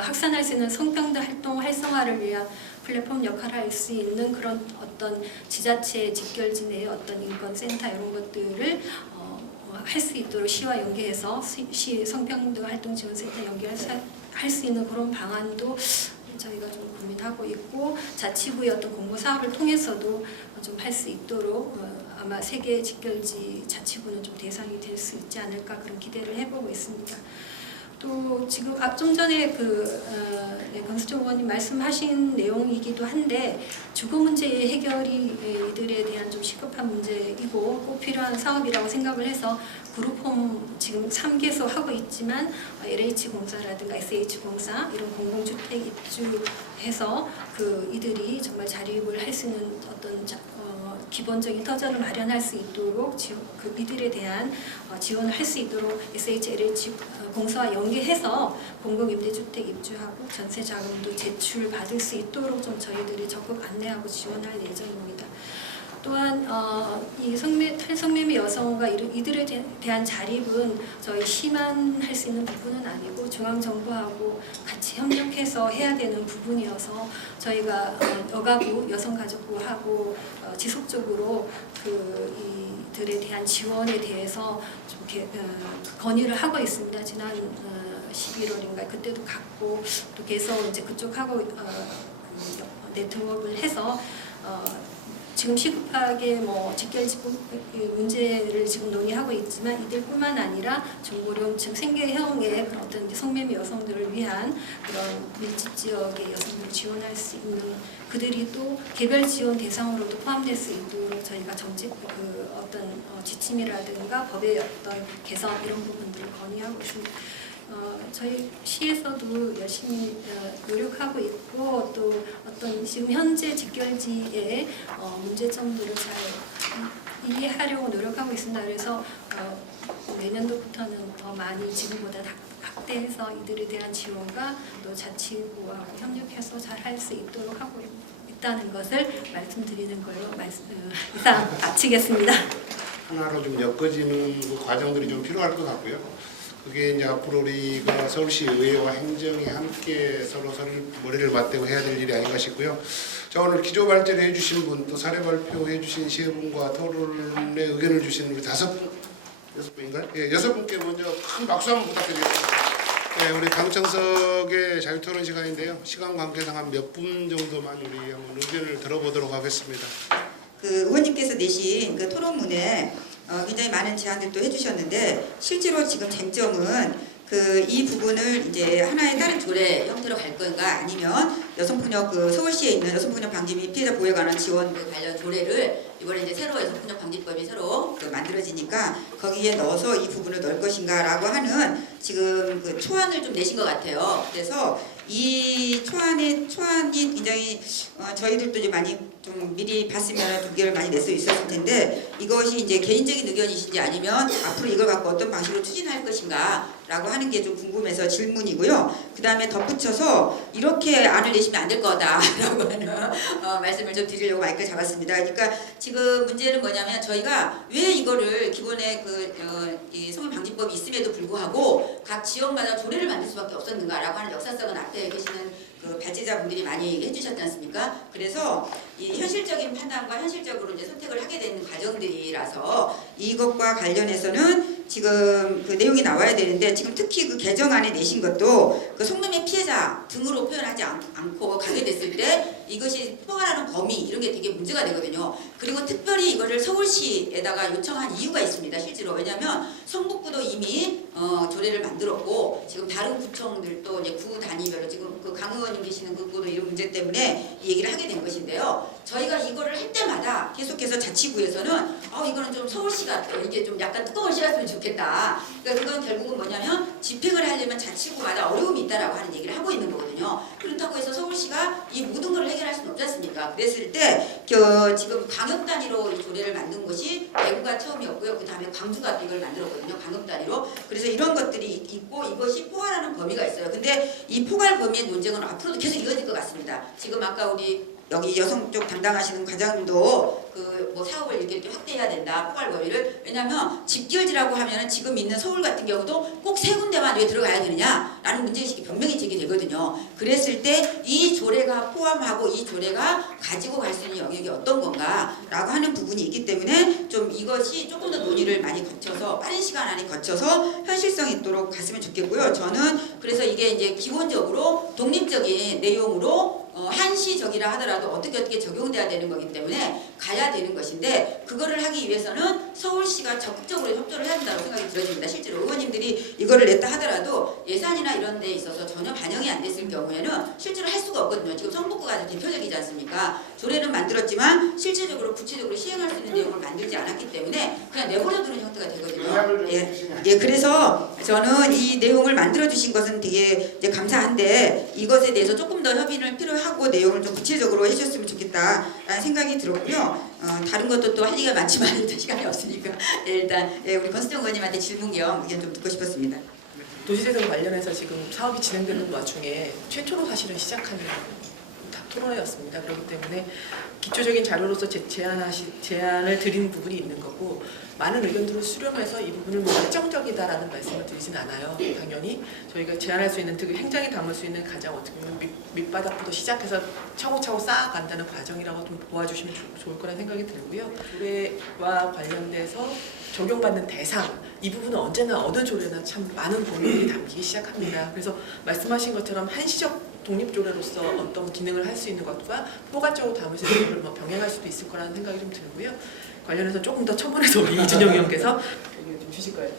확산할 수 있는 성평등 활동 활성화를 위한 플랫폼 역할을 할 수 있는 그런 어떤 지자체 직결지 내의 어떤 인권센터 이런 것들을 할 수 있도록 시와 연계해서 시 성평등 활동 지원센터 연계할 수 있는 그런 방안도 저희가 좀 고민하고 있고, 자치구의 어떤 공모 사업을 통해서도 좀 할 수 있도록 아마 세계 직결지 자치구는 좀 대상이 될 수 있지 않을까 그런 기대를 해보고 있습니다. 또 지금 좀 전에 권수정 의원님 말씀하신 내용이기도 한데, 주거 문제의 해결이 이들에 대한 좀 시급한 문제이고 꼭 필요한 사업이라고 생각을 해서 그룹홈 지금 3개소 하고 있지만 LH공사라든가 SH공사 이런 공공주택 입주해서 이들이 정말 자립을 할 수 있는 어떤 기본적인 터전을 마련할 수 있도록 이들에 대한 지원을 할 수 있도록 SH, LH 공사와 연계해서 공공임대주택 입주하고 전세 자금도 제출받을 수 있도록 좀 저희들이 적극 안내하고 지원할 예정입니다. 또한 이 탈성매매 여성과 이들에 대한 자립은 저희 시만 할 수 있는 부분은 아니고 중앙정부하고 같이 협력해서 해야 되는 부분이어서 저희가 여가부 여성가족부하고 지속적으로 이들에 대한 지원에 대해서 좀 이렇게 건의를 하고 있습니다. 지난 11월인가 그때도 갔고 또 계속 이제 그쪽하고 네트워크를 해서 지금 시급하게 직결지 문제를 지금 논의하고 있지만 이들뿐만 아니라 중고령층 생계형의 그런 어떤 성매매 여성들을 위한 그런 밀집 지역의 여성들을 지원할 수 있는 그들이 또 개별 지원 대상으로도 포함될 수 있도록 저희가 정책 어떤 지침이라든가 법의 어떤 개선 이런 부분들을 건의하고 있습니다. 저희 시에서도 열심히 노력하고 있고 또 어떤 지금 현재 직결지의 문제점들을 잘 이해하려고 노력하고 있습니다. 그래서 내년도부터는 더 많이 지금보다 확대해서 이들에 대한 지원과 또 자치구와 협력해서 잘 할 수 있도록 하고 있다는 것을 말씀드리는 걸로 이상 마치겠습니다. 하나로 좀 엮어지는 그 과정들이 좀 필요할 것 같고요. 그게 이제 앞으로 우리가 서울시 의회와 행정이 함께 서로 머리를 맞대고 해야 될 일이 아닌가 싶고요. 자, 오늘 기조 발제를 해주신 분, 또 사례 발표해 주신 세 분과 토론에 의견을 주신 우리 여섯 분인가요? 예, 6분께 먼저 큰 박수 한번 부탁드리겠습니다. 네, 우리 강청석의 자유토론 시간인데요. 시간 관계상 한 몇 분 정도만 우리 한번 의견을 들어보도록 하겠습니다. 의원님께서 내신 토론문에 굉장히 많은 제안들도 해주셨는데, 실제로 지금 쟁점은 이 부분을 이제 하나의 다른 조례 형태로 갈 건가, 아니면 여성폭력 서울시에 있는 여성폭력 방지 및 피해자 보호에 관한 지원 관련 조례를 이번에 이제 새로 여성폭력 방지법이 새로 만들어지니까 거기에 넣어서 이 부분을 넣을 것인가라고 하는 지금 초안을 좀 내신 것 같아요. 그래서 이 초안이 굉장히 저희들도 이제 많이 좀 미리 봤으면 의견을 많이 낼 수 있었을 텐데, 이것이 이제 개인적인 의견이신지 아니면 앞으로 이걸 갖고 어떤 방식으로 추진할 것인가 라고 하는 게 좀 궁금해서 질문이고요. 그 다음에 덧붙여서 이렇게 안을 내시면 안 될 거다라고 하는 말씀을 좀 드리려고 마이크를 잡았습니다. 그러니까 지금 문제는 뭐냐면, 저희가 왜 이거를 기본에 이 성매매방지법이 있음에도 불구하고 각 지역마다 조례를 만들 수밖에 없었는가라고 하는 역사성은 앞에 계시는 발제자분들이 많이 해주셨지 않습니까? 그래서 이 현실적인 판단과 현실적으로 이제 선택을 하게 되는 과정들이라서 이것과 관련해서는 지금 내용이 나와야 되는데, 지금 특히 개정안에 내신 것도 성매매 피해자 등으로 표현하지 않고 가게 됐을 때 이것이 포괄하는 범위 이런 게 되게 문제가 되거든요. 그리고 특별히 이거를 서울시에다가 요청한 이유가 있습니다. 실제로 왜냐하면 성북구도 이미 조례를 만들었고, 지금 다른 구청들도 이제 구 단위별로 지금 강 의원님 계시는 그구도 이런 문제 때문에 이 얘기를 하게 된 것인데요. 저희가 이거를 할 때마다 계속해서 자치구에서는 이거는 좀 서울시가 이게 좀 약간 뚜껑을 씌웠으면 좋겠다. 그러니까 그건 결국은 뭐냐면 집행을 하려면 자치구마다 어려움이 있다라고 하는 얘기를 하고 있는 거거든요. 그렇다고 해서 서울시가 이 모든 걸 해결할 수는 없지 않습니까? 그랬을 때 지금 광역 단위로 이 조례를 만든 것이 대구가 처음이었고요. 그 다음에 광주가 이걸 만들었거든요. 광역 단위로. 그래서 이런 것들이 있고, 이것이 포괄하는 범위가 있어요. 근데 이 포괄 범위의 논쟁은 앞으로도 계속 이어질 것 같습니다. 지금 아까 우리 여기 여성 쪽 담당하시는 과장님도 그 뭐 사업을 이렇게 또 확대해야 된다, 포괄 범위를. 왜냐하면 집결지라고 하면은 지금 있는 서울 같은 경우도 꼭 세 군데만 왜 들어가야 되느냐라는 문제의식이 분명히 제기되거든요. 그랬을 때 이 조례가 포함하고 이 조례가 가지고 갈 수 있는 영역이 어떤 건가라고 하는 부분이 있기 때문에 좀 이것이 조금 더 논의를 많이 거쳐서 빠른 시간 안에 거쳐서 현실성 있도록 갔으면 좋겠고요. 저는 그래서 이게 이제 기본적으로 독립적인 내용으로 한시적이라 하더라도 어떻게 적용돼야 되는 거기 때문에 가야 되는 것인데, 그거를 하기 위해서는 서울시가 적극적으로 협조를 해야 된다고 생각이 들어집니다. 실제로 의원님들이 이거를 냈다 하더라도 예산이나 이런 데 있어서 전혀 반영이 안 됐을 경우에는 실제로 할 수가 없거든요. 지금 성북구가 아주 대표적이지 않습니까? 조례는 만들었지만 실질적으로 구체적으로 시행할 수 있는 내용을 만들지 않았기 때문에 그냥 내버려두는 형태가 되거든요. 예, 그래서 저는 이 내용을 만들어 주신 것은 되게 이제 감사한데, 이것에 대해서 조금 더 협의를 필요하고 내용을 좀 구체적으로 해주셨으면 좋겠다라는 생각이 들었고요. 다른 것도 또 할 얘기가 많지만 일단 시간이 없으니까 일단 우리 권수정 의원님한테 질문 겸 의견 좀 듣고 싶었습니다. 도시재생 관련해서 지금 사업이 진행되는 와중에 최초로 사실은 시작하는 토론회였습니다. 그렇기 때문에 기초적인 자료로서 제안을 드린 부분이 있는 거고, 많은 의견들을 수렴해서 이 부분을 뭐 결정적이다라는 말씀을 드리진 않아요. 당연히 저희가 제안할 수 있는, 특히 행정이 담을 수 있는 가장 어떻게 보면 밑바닥부터 시작해서 차곡차곡 쌓아간다는 과정이라고 좀 보아주시면 좋을 거라는 생각이 들고요. 조례와 관련돼서 적용받는 대상, 이 부분은 언제나 어느 조례나 참 많은 고민이 담기기 시작합니다. 그래서 말씀하신 것처럼 한시적 독립조례로서 어떤 기능을 할 수 있는 것과 포괄적으로 담을 수 있는 것을 병행할 수도 있을 거라는 생각이 좀 들고요. 관련해서 조금 더 첨언해서 우리 이준영 의원께서 얘기를 좀 주실 거예요.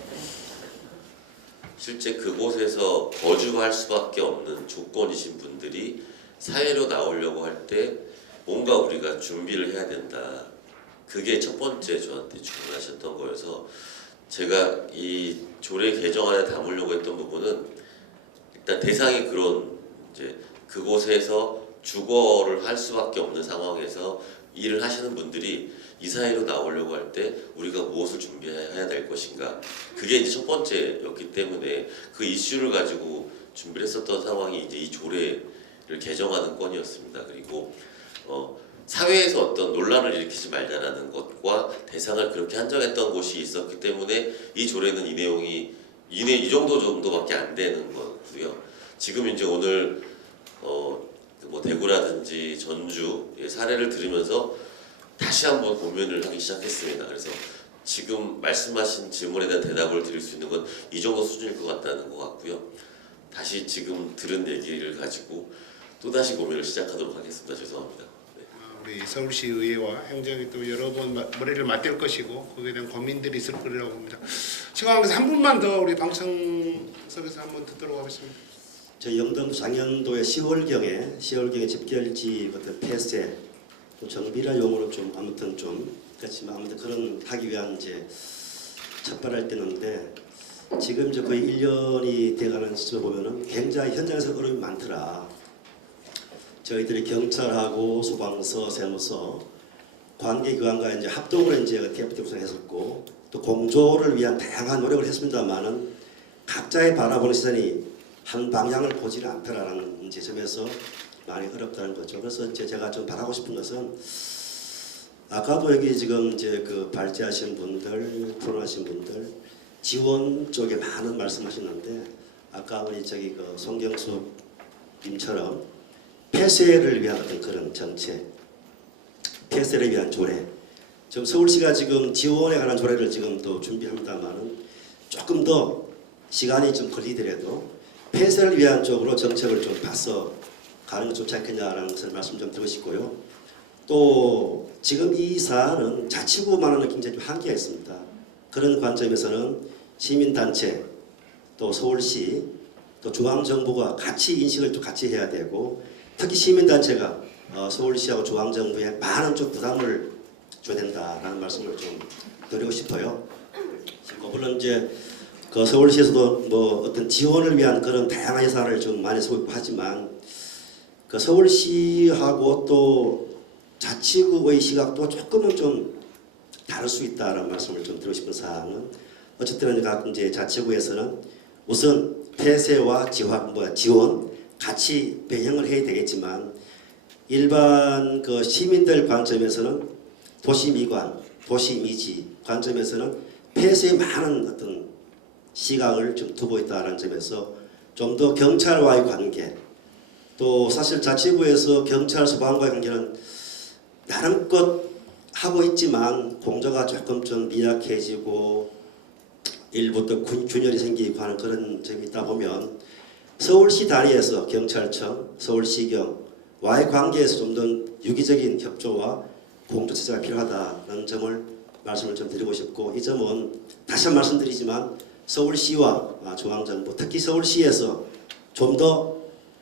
실제 그곳에서 거주할 수밖에 없는 조건이신 분들이 사회로 나오려고 할 때 뭔가 우리가 준비를 해야 된다. 그게 첫 번째 저한테 주문하셨던 거여서, 제가 이 조례 개정안에 담으려고 했던 부분은 일단 대상이 그런 이제 그곳에서 주거를 할 수밖에 없는 상황에서 일을 하시는 분들이 이 사회로 나오려고 할 때 우리가 무엇을 준비해야 될 것인가, 그게 이제 첫 번째였기 때문에 그 이슈를 가지고 준비를 했었던 상황이 이제 이 조례를 개정하는 건이었습니다. 그리고 사회에서 어떤 논란을 일으키지 말자라는 것과 대상을 그렇게 한정했던 곳이 있었기 때문에 이 조례는 이 내용이 이 정도밖에 안 되는 거고요. 지금 이제 오늘 뭐 대구라든지 전주 사례를 들으면서 다시 한번 고민을 하기 시작했습니다. 그래서 지금 말씀하신 질문에 대한 대답을 드릴 수 있는 건 이 정도 수준일 것 같다는 것 같고요. 다시 지금 들은 얘기를 가지고 또다시 고민을 시작하도록 하겠습니다. 죄송합니다. 우리 서울시 의회와 행정이 또 여러 번 머리를 맞댈 것이고 거기에 대한 고민들이 있을 거라고 봅니다. 시간 관계에서 한 분만 더 우리 방청석에서 한번 듣도록 하겠습니다. 저희 영등포 작년도에 10월경에 집결지 어떤 폐쇄, 정비라 용어로 좀 아무튼 좀 그렇지만 아무튼 그런 하기 위한 이제 첫발할 때는데, 지금 이제 거의 1년이 돼가는 시점 보면은 굉장히 현장에서 어려움이 많더라. 저희들이 경찰하고 소방서, 세무서, 관계기관과 이제 합동으로 이제 TFT 구성했었고, 또 공조를 위한 다양한 노력을 했습니다만은 각자의 바라보는 시선이 한 방향을 보지는 않더라라는 이제 점에서 많이 어렵다는 거죠. 그래서 이제 제가 좀 바라고 싶은 것은, 아까도 여기 지금 이제 그 발제하신 분들, 토론하신 분들 지원 쪽에 많은 말씀하셨는데, 아까 우리 저기 그 송경수 님처럼 폐쇄를 위한 어떤 그런 정책, 폐쇄를 위한 조례, 지금 서울시가 지금 지원에 관한 조례를 지금 또 준비합니다만은 조금 더 시간이 좀 걸리더라도 폐쇄를 위한 쪽으로 정책을 좀 봐서 가는 게 좋지 않겠냐라는 것을 말씀 좀 드리고 싶고요. 또 지금 이 사안은 자치구만으로는 굉장히 좀 한계가 있습니다. 그런 관점에서는 시민단체, 또 서울시, 또 중앙정부가 같이 인식을 또 같이 해야 되고, 특히 시민단체가 서울시하고 중앙정부에 많은 좀 부담을 줘야 된다라는 말씀을 좀 드리고 싶어요. 물론 이제 그 서울시에서도 뭐 어떤 지원을 위한 그런 다양한 예산을 좀 많이 쓰고 하지만, 그 서울시하고 또 자치구의 시각도 조금은 좀 다를 수 있다라는 말씀을 좀 드리고 싶은 사항은, 어쨌든 각 이제 자치구에서는 우선 폐쇄와 지원 같이 병행을 해야 되겠지만 일반 그 시민들 관점에서는 도시미관, 도시미지 관점에서는 폐쇄에 많은 어떤 시각을 좀 두고 있다는 점에서 좀 더 경찰과의 관계, 또 사실 자치구에서 경찰 소방과의 관계는 나름껏 하고 있지만 공조가 조금 좀 미약해지고 일부 또 균열이 생기고 하는 그런 점이 있다 보면 서울시 단위에서 경찰청, 서울시경와의 관계에서 좀 더 유기적인 협조와 공조 체제가 필요하다는 점을 말씀을 좀 드리고 싶고, 이 점은 다시 한 번 말씀드리지만 서울시와 중앙정부, 특히 서울시에서 좀 더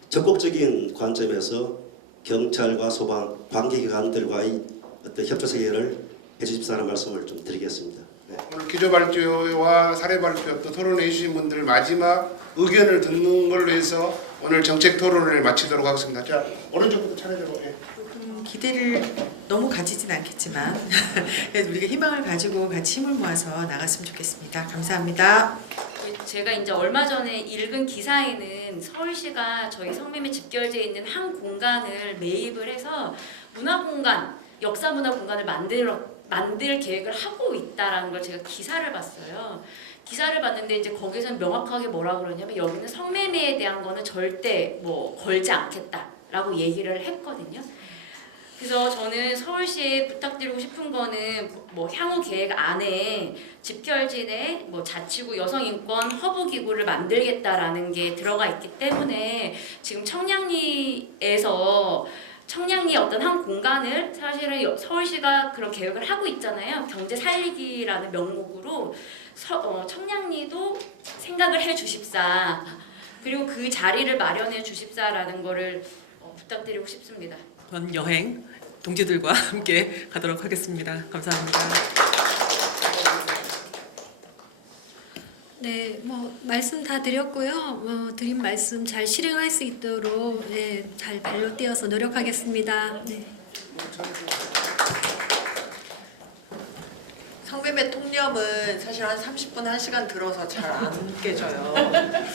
적극적인 관점에서 경찰과 소방, 관계기관들과의 어떤 협조 체계를 해주십사는 말씀을 좀 드리겠습니다. 네. 오늘 기조 발표와 사례 발표 또 토론해 주신 분들 마지막 의견을 듣는 걸로 해서 오늘 정책 토론을 마치도록 하겠습니다. 자, 오른쪽부터 차례대로. 예. 기대를 너무 가지진 않겠지만 그래도 우리가 희망을 가지고 같이 힘을 모아서 나갔으면 좋겠습니다. 감사합니다. 제가 이제 얼마 전에 읽은 기사에는 서울시가 저희 성매매 집결지에 있는 한 공간을 매입을 해서 문화공간, 역사문화공간을 만들 계획을 하고 있다라는 걸 제가 기사를 봤어요. 기사를 봤는데 이제 거기서는 명확하게 뭐라 그러냐면 여기는 성매매에 대한 거는 절대 뭐 걸지 않겠다라고 얘기를 했거든요. 그래서 저는 서울시에 부탁드리고 싶은 거는 뭐 향후 계획 안에 집결지 내 뭐 자치구 여성인권 허브기구를 만들겠다라는 게 들어가 있기 때문에 지금 청량리 어떤 한 공간을 사실은 서울시가 그런 계획을 하고 있잖아요. 경제 살리기라는 명목으로 청량리도 생각을 해 주십사, 그리고 그 자리를 마련해 주십사라는 거를 부탁드리고 싶습니다. 전 여행 동지들과 함께 가도록 하겠습니다. 감사합니다. 네, 뭐 말씀 다 드렸고요. 드린 말씀 잘 실행할 수 있도록 네, 잘 발로 뛰어서 노력하겠습니다. 네. 성매매 통념은 사실 한 30분, 1시간 들어서 잘 안 깨져요.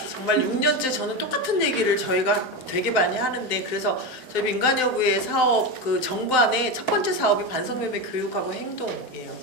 정말 6년째 저는 똑같은 얘기를 저희가 되게 많이 하는데, 그래서 저희 민간여부의 사업 그 정관의 첫 번째 사업이 반성매매 교육하고 행동이에요.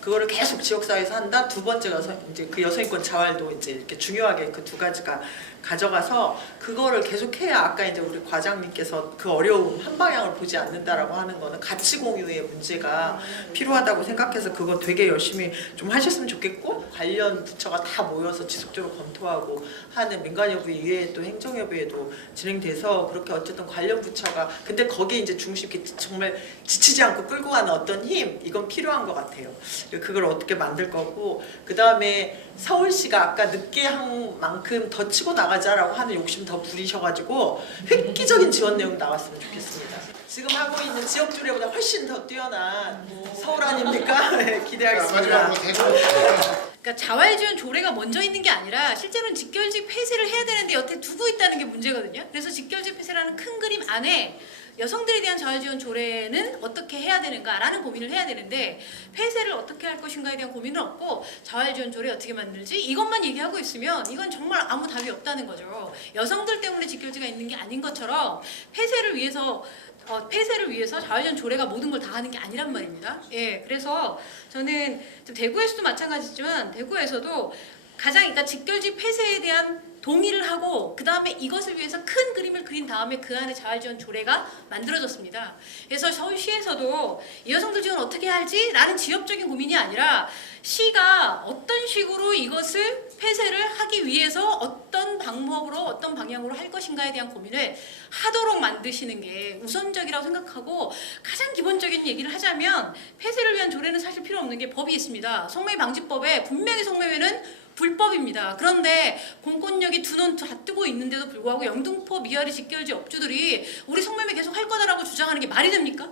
그거를 계속 지역사회에서 한다. 두 번째가 이제 그 여성인권 자활도 이제 이렇게 중요하게 그 두 가지가 가져가서 그거를 계속해야, 아까 이제 우리 과장님께서 그 어려움 한 방향을 보지 않는다라고 하는 거는 가치 공유의 문제가 필요하다고 생각해서 그거 되게 열심히 좀 하셨으면 좋겠고, 관련 부처가 다 모여서 지속적으로 검토하고 하는 민간여부 이외에도 행정여부에도 진행돼서 그렇게 어쨌든 관련 부처가, 근데 거기에 이제 중심 있게 정말 지치지 않고 끌고 가는 어떤 힘, 이건 필요한 것 같아요. 그걸 어떻게 만들 거고, 그 다음에 서울시가 아까 늦게 한 만큼 더 치고 나가자라고 하는 욕심 더 부리셔가지고 획기적인 지원 내용 나왔으면 좋겠습니다. 지금 하고 있는 지역 조례보다 훨씬 더 뛰어난 서울 아닙니까? 네, 기대하겠습니다. 그러니까 자활지원 조례가 먼저 있는 게 아니라 실제로는 직결지 폐쇄를 해야 되는데 여태 두고 있다는 게 문제거든요. 그래서 직결지 폐쇄라는 큰 그림 안에 여성들에 대한 자활지원 조례는 어떻게 해야 되는가라는 고민을 해야 되는데, 폐쇄를 어떻게 할 것인가에 대한 고민은 없고 자활지원 조례 어떻게 만들지 이것만 얘기하고 있으면 이건 정말 아무 답이 없다는 거죠. 여성들 때문에 직결지가 있는 게 아닌 것처럼 폐쇄를 위해서 자활지원 조례가 모든 걸 다 하는 게 아니란 말입니다. 예, 그래서 저는 대구에서도 마찬가지지만 대구에서도 그러니까 직결지 폐쇄에 대한 동의를 하고 그 다음에 이것을 위해서 큰 그림을 그린 다음에 그 안에 자활지원 조례가 만들어졌습니다. 그래서 서울시에서도 이 여성들 지원 어떻게 할지 라는 지역적인 고민이 아니라 시가 어떤 식으로 이것을 폐쇄를 하기 위해서 어떤 방법으로 어떤 방향으로 할 것인가에 대한 고민을 하도록 만드시는 게 우선적이라고 생각하고, 가장 기본적인 얘기를 하자면 폐쇄를 위한 조례는 사실 필요 없는 게 법이 있습니다. 성매매 방지법에 분명히 성매매는 불법입니다. 그런데 공권력이 두 눈 다 뜨고 있는데도 불구하고 영등포 미아리 직결지 업주들이 우리 성매매 계속 할 거다라고 주장하는 게 말이 됩니까?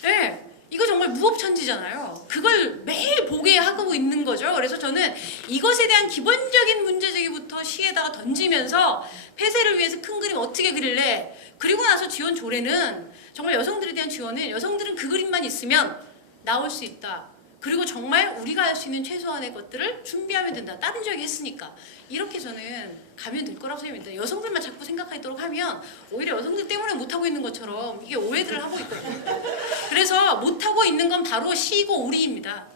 네, 이거 정말 무법천지잖아요. 그걸 매일 보게 하고 있는 거죠. 그래서 저는 이것에 대한 기본적인 문제제기부터 시에다가 던지면서 폐쇄를 위해서 큰 그림 어떻게 그릴래? 그리고 나서 지원 조례는 정말 여성들에 대한 지원은 여성들은 그 그림만 있으면 나올 수 있다. 그리고 정말 우리가 할 수 있는 최소한의 것들을 준비하면 된다. 다른 지역이 했으니까. 이렇게 저는 가면 될 거라고 생각합니다. 여성들만 자꾸 생각하도록 하면 오히려 여성들 때문에 못하고 있는 것처럼 이게 오해들을 하고 있거든요. 그래서 못하고 있는 건 바로 시고 우리입니다.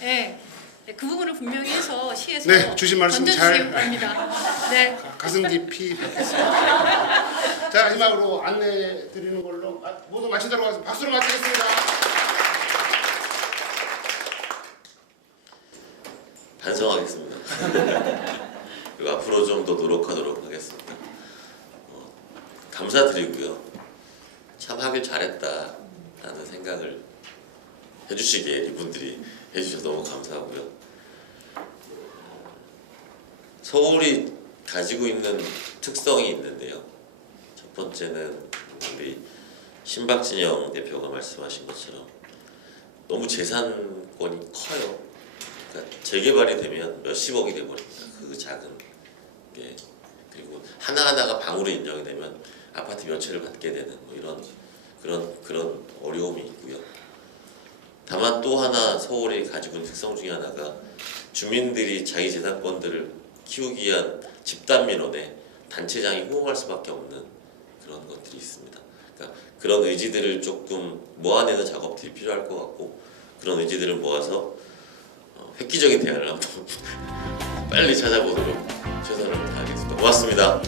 네. 네, 그 부분을 분명히 해서 시에서 네, 주신 말씀 던져주시기 잘 바랍니다. 네. 가슴 깊이 받겠습니다. 자, 마지막으로 안내 드리는 걸로 모두 마치도록 하겠습니다. 박수로 마치겠습니다. 반성하겠습니다. 그리고 앞으로 좀 더 노력하도록 하겠습니다. 감사드리고요. 참 하길 잘했다라는 생각을 해주시기에 이분들이 해주셔서 너무 감사하고요. 서울이 가지고 있는 특성이 있는데요. 첫 번째는 우리 신박진영 대표가 말씀하신 것처럼 너무 재산권이 커요. 그러니까 재개발이 되면 몇십억이 돼버립니다. 그 작은 게. 그리고 하나하나가 방으로 인정이 되면 아파트 몇 채를 받게 되는 뭐 그런 어려움이 있고요. 다만 또 하나 서울이 가지고 있는 특성 중에 하나가 주민들이 자기 재산권들을 키우기 위한 집단민원에 단체장이 호응할 수밖에 없는 그런 것들이 있습니다. 그러니까 그런 의지들을 조금 모아내는 작업들이 필요할 것 같고, 그런 의지들을 모아서 획기적인 대안을 한번 빨리 찾아보도록 최선을 다하겠습니다. 고맙습니다.